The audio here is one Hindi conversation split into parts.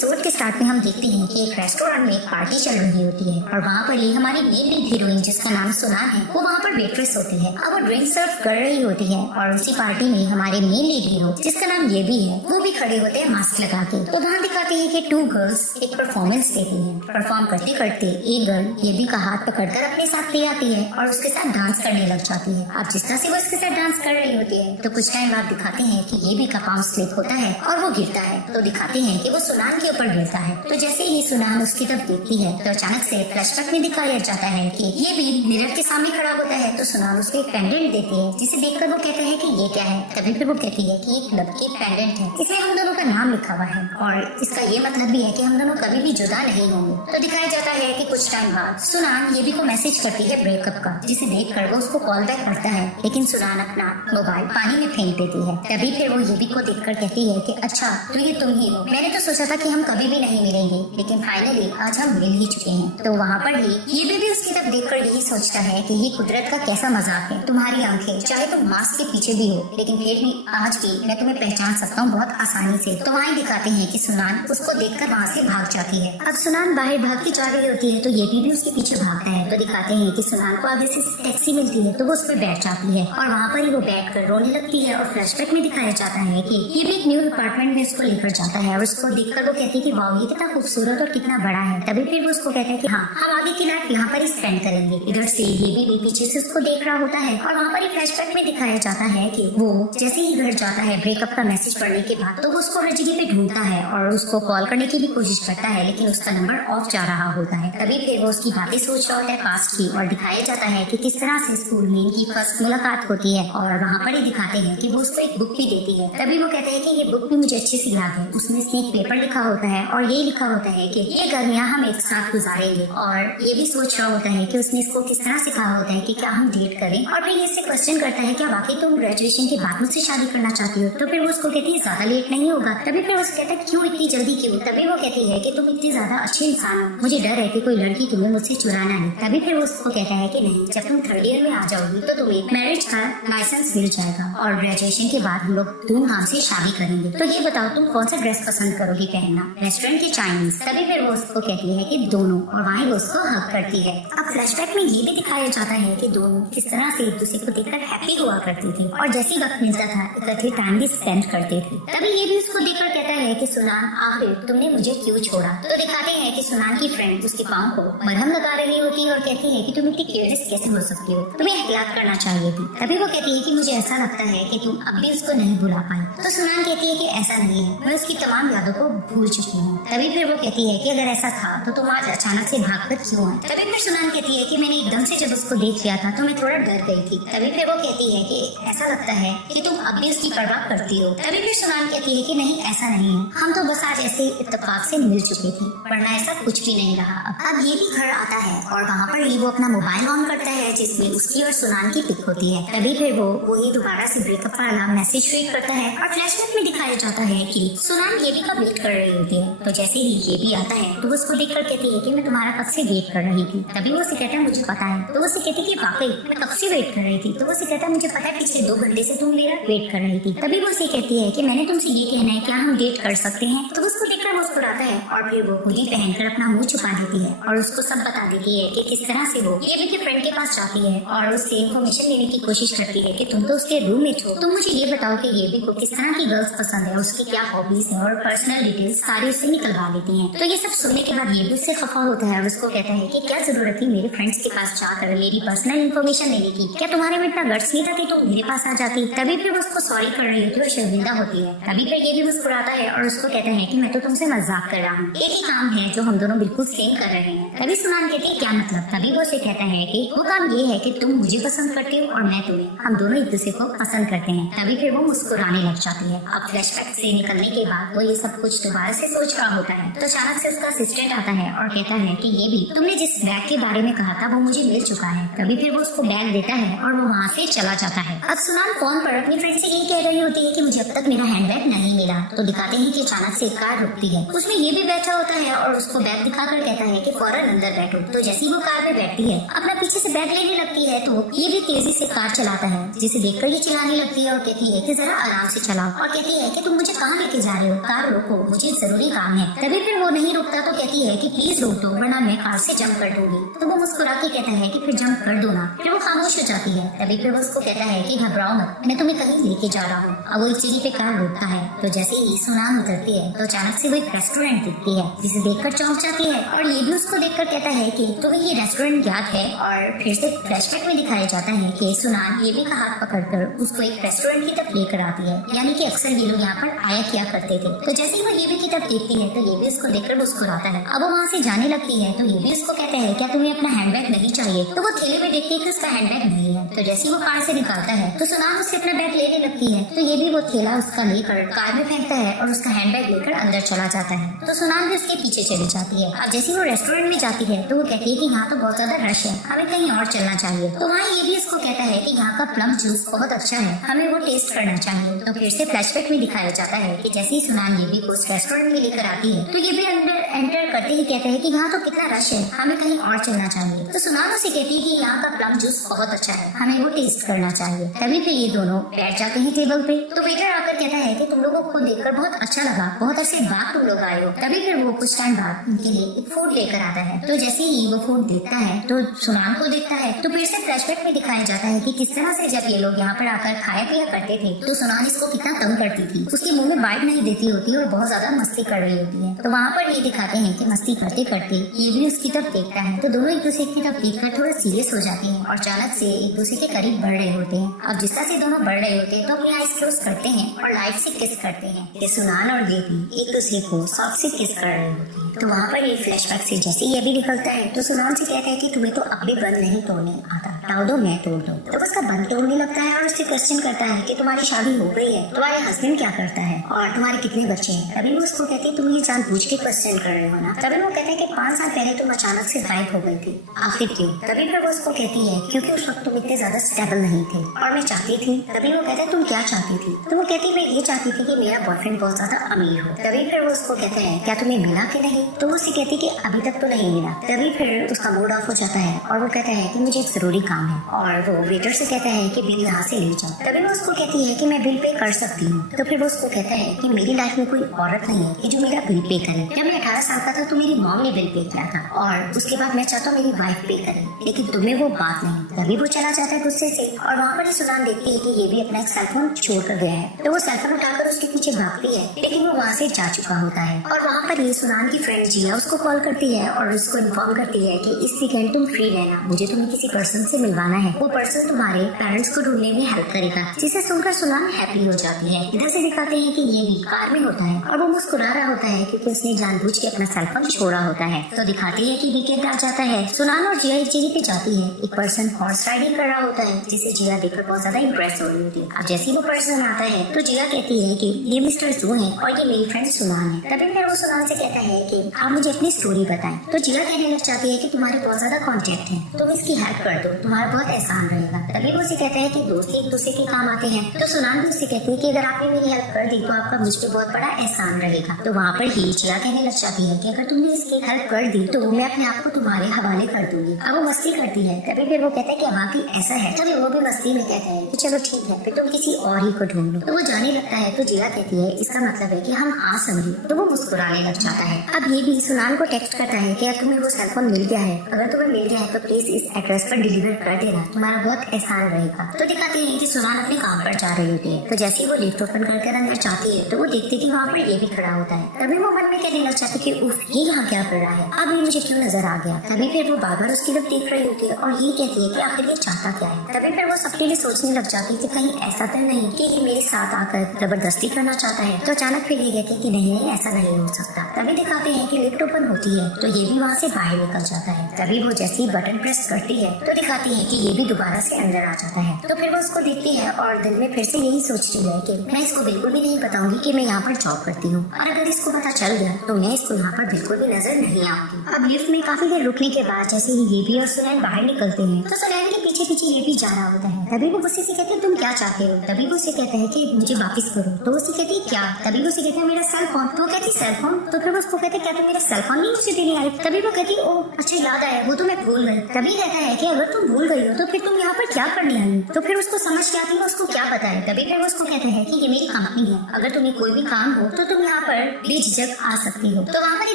एपिसोड के स्टार्ट में हम देखते हैं कि एक रेस्टोरेंट में एक पार्टी चल रही होती है और वहाँ पर ही हमारी मेन लीड हीरोइन जिसका नाम सुनान है वो वहाँ पर वेट्रेस होती है। अब वो ड्रिंक सर्व कर रही होती है और उसी पार्टी में हमारे मेन लीड हीरो जिसका नाम ये भी है वो भी खड़े होते हैं मास्क लगा के। तो वहाँ दिखाते हैं कि 2 गर्ल्स एक परफॉर्मेंस देती है। परफॉर्म करते करते एक गर्ल ये भी का हाथ पकड़कर अपने साथ ले आती है और उसके साथ डांस करने लग जाती है। अब जिस तरह से वो इसके साथ डांस कर रही होती है तो कुछ टाइम बाद दिखाते हैं कि ये भी का पाँव स्लिप होता है और वो गिरता है। तो दिखाते हैं कि वो सुनान के ऊपर गिरता है। तो जैसे ही सुनान उसकी तरफ देखती है तो अचानक से फ्लैशबैक में दिखाया जाता है कि ये भी मिरर के सामने खड़ा होता है। तो सुनान उसको एक पेंडेंट देती है जिसे देखकर वो कहता है कि ये क्या है। तभी फिर वो कहती है कि एक लव की पेंडेंट है, इसमें हम दोनों का नाम लिखा हुआ है और इसका ये मतलब भी है कि हम दोनों कभी भी जुदा नहीं होंगे। तो दिखाया जाता है कि कुछ टाइम बाद सुनान ये भी को मैसेज करती है ब्रेकअप का, जिसे देखकर वो उसको कॉल बैक करता है। लेकिन सुनान अपना मोबाइल पानी में फेंक देती है। तभी फिर वो ये भी को देखकर कहती है कि अच्छा तो ये तुम ही हो, मैंने तो सोचा था कि हम कभी भी नहीं मिलेंगे लेकिन फाइनली आज हम मिल ही चुके हैं। तो वहाँ पर ही ये भी उसकी तरफ देखकर यही सोचता है कि ये कुदरत का कैसा मजाक है, तुम्हारी आंखें चाहे तुम मास्क के पीछे भी हो लेकिन फिर भी आज भी मैं तुम्हें पहचान सकता हूँ बहुत आसानी से। तो वहाँ दिखाते हैं कि सुनान उसको देखकर वहाँ से भाग जाती है। अब सुनान बाहर भागती जा रही होती है तो ये भी उसके पीछे भागता है। तो दिखाते हैं कि सुनान को आगे से टैक्सी मिलती है तो वो उस पर बैठ जाती है और वहाँ पर ही वो बैठ कर रोने लगती है। और फ्लैशबैक में दिखाया जाता है कि ये भी एक न्यू अपार्टमेंट में उसको लेकर जाता है और उसको देखकर वो कहती है कि वाह ये कितना खूबसूरत और कितना बड़ा है। तभी फिर वो उसको कहता है कि हाँ हम आगे की रात यहाँ पर ही स्पेंड करेंगे। इधर से ये भी पीछे से उसको देख रहा होता है और वहाँ पर ही फ्लैशबैक में दिखाया जाता है कि वो जैसे ही घर जाता है ब्रेकअप का मैसेज पढ़ने के बाद तो वो उसको हर जगह पे ढूंढता है और उसको कॉल करने की भी कोशिश करता है लेकिन उसका नंबर ऑफ जा रहा होता है। तभी फिर वो उसकी बातें सोच रहा होता है पास्ट की और दिखाया जाता है कि किस तरह से स्कूल में इनकी फर्स्ट मुलाकात होती है और वहाँ पर ही दिखाते हैं कि वो उसको एक बुक भी देती है। तभी वो कहते हैं कि ये बुक भी मुझे अच्छे से याद है, उसमें इसमें एक पेपर लिखा होता है और ये लिखा होता है कि ये गर्मियाँ हम एक साथ गुजारेंगे। और ये भी सोच रहा होता है कि उसने इसको किस तरह से कहा होता है कि क्या हम डेट करें। और फिर इससे क्वेश्चन करता है क्या वाकई तुम ग्रेजुएशन के बाद मुझसे शादी करना चाहती हो। तो फिर वो उसको कहती है ज्यादा लेट नहीं होगा। तभी फिर उसको कहता है क्यों इतनी जल्दी क्यों। तभी वो कहती है कि तुम इतनी ज्यादा अच्छे इंसान हो, मुझे डर है कि कोई लड़की तुम्हें मुझसे चुराना नहीं। तभी फिर वो उसको कहता है कि नहीं, जब तुम 3rd ईयर में आ जाओगी तो तुम्हें मैरिज का लाइसेंस मिल जाएगा और ग्रेजुएशन के बाद हम लोग धूमधाम से शादी करेंगे। तो ये बताओ तुम कौन सा ड्रेस पसंद करोगी पहनना, वेस्टर्न की चाइनीज। तभी फिर वो उसको कहती है कि दोनों और वहीं वो उसको हक करती है। अब फ्लैशबैक में ये भी दिखाया जाता है कि दोनों किस तरह से एक दूसरे को देखकर हैप्पी हुआ करते थे और जैसे ही वक्त मिलता था इकट्ठे टाइम भी स्पेंड करते थे। तभी ये भी उसको देखकर कहता है कि सुनान आखिर तुमने मुझे क्यों छोड़ा। तो दिखाते हैं कि सुनान की फ्रेंड उसके पाँव को मरहम लगा रही होती है और कहती है कि तुम इतनी केयरलेस कैसे हो सकती हो, तुम्हें एहतियात करना चाहिए थी। तभी वो कहती है कि मुझे ऐसा लगता है कि तुम अब भी उसको नहीं भुला पाई। तो सुनान कहती है कि ऐसा नहीं है, मैं उसकी तमाम यादों को भूल चुकी हूँ। तभी फिर वो कहती है कि अगर ऐसा था तो तुम आज अचानक से भागकर क्यों आए। तभी फिर सुनान कहती है कि मैंने एकदम से जब उसको देख लिया था तो मैं थोड़ा डर गई थी। तभी फिर वो कहती है कि ऐसा लगता है कि तुम अब भी उसकी परवाह करती हो। तभी फिर सुनान कहती है कि नहीं ऐसा नहीं है, हम तो बस आज ऐसे इत्तेफाक से मिल चुके थे, वरना ऐसा कुछ भी नहीं रहा। अब ये भी घर आता है और वहाँ पर ही वो अपना मोबाइल ऑन करता है जिसमें उसकी और सुनान की पिक होती है। तभी फिर वो वही दोबारा से ब्रेकअप वाला मैसेज रीड करता है और फ्लैशबैक में दिखाया जाता है कि सुनान ये भी का वेट कर रही होती है। तो जैसे ही ये भी आता है तो वो उसको देखकर कहती है कि मैं तुम्हारा कब से वेट कर रही थी। तभी वो उसे कहता है मुझे पता है। तो वो उसे कहती है कि वाकई मैं कब से वेट कर रही थी। तो वो उसे कहता है मुझे पता है पिछले 2 घंटे से तुम मेरा वेट कर रही थी। तभी वो उसे कहती है कि मैंने तुमसे ये कहना है क्या हम डेट कर सकते हैं। तो उसको देखकर मुस्कुराता है और फिर वो हुडी पहनकर अपना मुंह छुपा देती है और उसको सब बता देती है कि किस तरह से वो ये भी फ्रेंड के पास जाती है और उससे इन्फॉर्मेशन लेने की कोशिश करती है कि तुम तो उसके रूममेट हो, तुम मुझे ये बताओ कि ये भी को किस तरह की गर्ल्स पसंद है, उसकी क्या हॉबीज है और पर्सनल डिटेल्स सारी उससे निकलवा लेती हैं। तो ये सब सुनने के बाद ये भी उससे खफा होता है और उसको कहता है कि क्या जरूरत थी मेरे फ्रेंड्स के पास जाकर मेरी पर्सनल इन्फॉर्मेशन लेने की, क्या तुम्हारे में इतना गट्स नहीं था कि तुम मेरे पास आ जाती। तभी फिर उसको सॉरी कर रही होती है और शर्मिंदा होती है। तभी फिर ये भी मुस्कुराता है और उसको कहता है कि मैं तो तुमसे मजाक कर रहा हूँ, एक ही काम है जो हम दोनों बिल्कुल सेम कर रहे हैं। तभी सुनान कहती है क्या मतलब। तभी वो उसे कहता है कि वो काम ये है कि तुम मुझे पसंद करते हो और मैं तुम्हें, हम दोनों एक दूसरे को पसंद करते हैं। तभी फिर वो मुस्कुराने लग जाती है। अब फ्लैशबैक से निकलने के बाद वो ये सब कुछ दोबारा से सोच रहा होता है तो अचानक से उसका असिस्टेंट आता है और कहता है कि ये भी तुमने जिस बैग के बारे में कहा था वो मुझे मिल चुका है। तभी फिर वो उसको बैग देता है और वो वहाँ से चला जाता है। अब सुनान फोन पर अपनी फ्रेंड से ये कह रही होती है कि मुझे अब तक मेरा हैंडबैग नहीं मिला। तो दिखाते हैं कि अचानक से कार रुकती है, उसमें ये भी बैठा होता है और उसको बैग दिखाकर कहता है कि फौरन अंदर बैठो। तो जैसे ही वो कार में बैठती है अपना पीछे से बैग लेने लगती है तो ये भी तेजी से कार चलाता है, जिसे देखकर ये चिल्लाने लगती है और कहती है कि जरा आराम से चलाओ और कहती है कि तुम मुझे कहाँ लेके जा रहे हो, कार रोको, मुझे जरूरी काम काम है। तभी फिर वो नहीं रुकता तो कहती है कि प्लीज रोक दो वरना मैं कार से जंप कर दूंगी। तो वो मुस्कुरा के कहता है कि फिर जंप कर दो ना। फिर वो खामोश हो जाती है। तभी फिर वो उसको कहता है कि घबराओ मत, मैं तुम्हें कहीं लेके जा रहा हूँ। अब वो एक जगह पे कार रोकता है तो जैसे ही सुनान उतरती है तो अचानक से वो एक रेस्टोरेंट दिखती है जिसे देखकर चौंक जाती है और ये भी उसको देखकर कहता है कि तुम्हें ये रेस्टोरेंट याद है। और फिर से फ्लैशबैक में दिखाया जाता है कि सुनान ये भी का हाथ पकड़कर उसको एक रेस्टोरेंट की तरफ लेकर आती है, यानी कि अक्सर ये लोग यहाँ पर आया किया करते थे। तो जैसे ही वो ये भी की तरफ देखती है तो ये भी उसको देखकर मुस्कुराता है। अब वो वहाँ से जाने लगती है तो ये भी उसको कहता है क्या तुम्हें अपना हैंडबैग नहीं चाहिए। तो वो थैले में देखती है कि उसका हैंडबैग नहीं है। तो जैसे ही वो कार से निकालता है तो सुनान उससे अपना बैग लेने लगती है तो ये भी वो थैला उसका लेकर कार में फेंकता है और उसका हैंडबैग लेकर अंदर चला जाता है। तो सुनान भी उसके पीछे चली जाती है। अब जैसे वो रेस्टोरेंट में जाती है तो वो कहती है कि यहाँ तो बहुत ज्यादा रश है, हमें कहीं और चलना चाहिए। तो वहाँ ये भी उसको कहता है कि यहाँ का प्लम जूस बहुत अच्छा है, हमें वो टेस्ट करना चाहिए। तो फिर से फ्लैशबैक में दिखाया जाता है कि जैसे ही सुनान ये भी उस रेस्टोरेंट में लेकर आती है तो ये भी अंदर एंटर करते ही कहते हैं कि यहाँ तो कितना रश है, हमें कहीं और चलना चाहिए। तो सुनान उसे कहती है कि यहाँ का प्लम जूस बहुत अच्छा है, हमें वो टेस्ट करना चाहिए। तभी फिर ये दोनों बैठ जाते हैं टेबल पे। तो वेटर आकर कहता है कि तुम लोगों को देखकर बहुत अच्छा लगा, बहुत अरसे बाद तुम लोग आए हो। तभी फिर वो कुछ टाइम बाद उनके लिए एक फूड लेकर आता है। तो जैसे ही वो फूड देखता है तो सुनान को देखता है तो फिर से फ्लैशबैक में दिखाया जाता है कि किस तरह से जब ये लोग यहाँ पर आकर खाया पिया करते थे तो सुनान इसको कितना तंग करती थी, उसके मुंह में बाइट नहीं देती होती और बहुत ज्यादा मस्ती कर रही होती है। तो वहाँ पर ये दिखाते हैं कि मस्ती करते करते ये भी उसकी तरफ देखता है तो दोनों एक दूसरे की तरफ देखकर थोड़ा सीरियस हो जाते हैं और अचानक से एक दूसरे के करीब बढ़ रहे होते हैं। अब जिस तरह से दोनों बढ़ रहे होते हैं तो अपनी आईज क्लोज करते हैं और लाइट से किस करते हैं। ये सुनान और बेबी एक दूसरे को सॉफ्ट से किस कर रहे होते हैं। तो वहाँ पर ये फ्लैशबैक से जैसे ये भी निकलता है तो सुनान से कहता है कि तुम्हें तो अब भी बंद नहीं तोड़ने आता, टाओ दो मैं तोड़ दूं। तो उसका बंद तोड़ने लगता है और उससे क्वेश्चन करता है कि तुम्हारी शादी हो गई है, तुम्हारे हस्बैंड क्या करता है और तुम्हारे कितने बच्चे हैं। तभी वो उसको कहती है तुम ये जानबूझ के क्वेश्चन कर रहे हो ना। तभी वो कहते हैं कि 5 साल पहले तुम अचानक से गायब हो गई थी, आखिर क्यों। तभी फिर वो उसको कहती है क्योंकि उस वक्त तुम इतने ज्यादा स्टेबल नहीं थे और मैं चाहती थी। तभी वो कहता है तुम क्या चाहती थी। तो वो कहती है मैं ये चाहती थी कि मेरा बॉयफ्रेंड बहुत ज्यादा अमीर हो। तभी फिर वो उसको कहते हैं क्या तुम्हें मिला कि नहीं। तो वो उससे कहती कि अभी तक तो नहीं मिला। तभी फिर उसका मूड ऑफ हो जाता है और वो कहता है कि मुझे एक जरूरी काम है और वो वेटर से कहता है कि बिल यहाँ से ले जाओ। तभी वो उसको कहती है कि मैं बिल पे कर सकती हूँ। तो फिर वो उसको कहता है कि मेरी लाइफ में कोई औरत नहीं है कि जो मेरा बिल पे करे। जब मैं 18 साल का था तो मेरी मॉम ने बिल पे किया था और उसके बाद मैं चाहता हूँ मेरी वाइफ पे करे, लेकिन तुम्हें वो बात नहीं। तभी वो चला जाता है गुस्से से और वहाँ पर सुनान देखती है कि ये भी अपना एक सेलफोन छोड़ कर गया है। तो वो सेलफोन उठाकर उसके पीछे भागती है लेकिन वो वहाँ से जा चुका होता है। और वहाँ पर ये सुनान की फ्रेंड जिया उसको कॉल करती है और उसको इन्फॉर्म करती है कि इस वीकेंड तुम फ्री रहना, मुझे तुम्हें किसी पर्सन से मिलवाना है, वो पर्सन तुम्हारे पेरेंट्स को ढूंढने में हेल्प करेगा। जिसे सुनकर सुनान हैप्पी हो जाती है। इधर से दिखाते हैं कि ये भी कार में होता है और वो मुस्कुरा रहा होता है क्योंकि उसने जानबूझ के अपना सेलफोन छोड़ा होता है। तो दिखाती है कि वीकेंड आ जाता है। सुनान और जिया एक जगह पे जाती है। एक पर्सन हॉर्स राइडिंग कर रहा होता है जिसे जिया देखकर बहुत ज्यादा इंप्रेस हो रही होती है। अब जैसे वो पर्सन आता है तो जिया कहती है कि ये मिस्टर जू है और ये मेरी फ्रेंड सुनान है। तभी फिर वो सुनान से कहता है कि आप मुझे अपनी स्टोरी बताएं। तो जिया कहने लग जाती है कि तुम्हारे बहुत ज्यादा कॉन्टेक्ट है, तुम इसकी हेल्प कर दो, तुम्हारा बहुत एहसान रहेगा। तभी वो उसे कहता है कि दोस्त एक दूसरे के काम आते हैं। तो सुनान भी उससे कहती है कि अगर आपने मेरी हेल्प कर दी तो आपका मुझ पे बहुत बड़ा एहसान रहेगा। तो वहाँ पर ही जिया कहने लग जाती है कि अगर तुमने इसकी हेल्प कर दी तो मैं अपने आप को तुम्हारे हवाले कर दूंगी। अब वो मस्ती करती है। तभी फिर वो कहता है कि वाकई ऐसा है। तभी वो भी मस्ती में कहता है कि चलो ठीक है फिर तुम किसी और ही को ढूंढ लो। तो वो जाने लगता है तो जिया कहती है इसका मतलब है कि हम आ समझे। तो वो मुस्कुराने लग जाता है। अब ये भी सुनान को टेक्स्ट करता है कि तुम्हें वो सेलफोन मिल गया है, अगर तुम्हें मिल गया है तो प्लीज इस एड्रेस पर डिलीवर कर देना, तुम्हारा बहुत एहसान रहेगा। तो दिखाते हैं कि सुनान अपने काम पर जा रही होती है। तो जैसे ही वो लिफ्ट ओपन करके अंदर जाती है तो वो देखती है कि वहाँ पर ये भी खड़ा होता है। तभी वो मन में कहने लग जाती है कि उफ ये यहाँ क्या कर रहा है, अब ये मुझे क्यों नजर आ गया। तभी फिर वो बार बार उसकी तरफ देख रही होती है और ये कहती है कि आखिर ये चाहता क्या है। तभी फिर वो सबके लिए सोचने लग जाती है कि कहीं ऐसा तो नहीं कि ये मेरे साथ आकर जबरदस्ती करना चाहता है। तो अचानक फिर ये कहती है कि नहीं ऐसा नहीं हो सकता। तभी दिखाते हैं कि लिफ्ट ओपन होती है तो ये भी वहाँ से बाहर निकल जाता है। तभी वो जैसे ही बटन प्रेस करती है तो दिखाती है कि ये भी दोबारा से अंदर आ जाता है। तो फिर वो उसको देखती है और दिल में फिर से यही सोच रही है कि मैं इसको बिल्कुल भी नहीं बताऊंगी कि मैं यहाँ पर जॉब करती हूँ और अगर इसको पता चल गया तो मैं इसको उसको यहाँ पर बिल्कुल भी नजर नहीं आती। अब लिफ्ट में काफी देर रुकने के बाद जैसे ही ये भी और सुनैन बाहर निकलते हैं तो सुनैन के पीछे पीछे ये भी जा रहा होता है। तभी वो गुस्से से कहते हैं तुम क्या चाहते हो। तभी वो उसे कहता है कि मुझे वापस करो। तो उसे कहती है क्या। तभी वो उसे कहता है मेरा सेल फोन। तो कहती सेल फोन। तो फिर वो उसको कहते क्या तुम मेरा सेल फोन नहीं मुझे देने आई। तभी वो कहती ओ अच्छा याद आया वो तो मैं भूल गई। तभी कहता है कि अगर तुम भूल गई हो तो फिर तुम यहाँ पर क्या करने आई। तो फिर उसको समझ के आती है उसको क्या पता है। तभी फिर वो उसको कहते हैं कि ये मेरी कंपनी है, अगर तुम्हें कोई भी काम हो तो तुम यहाँ पर बेझिझक आ सकती हो। तो वहाँ पर ही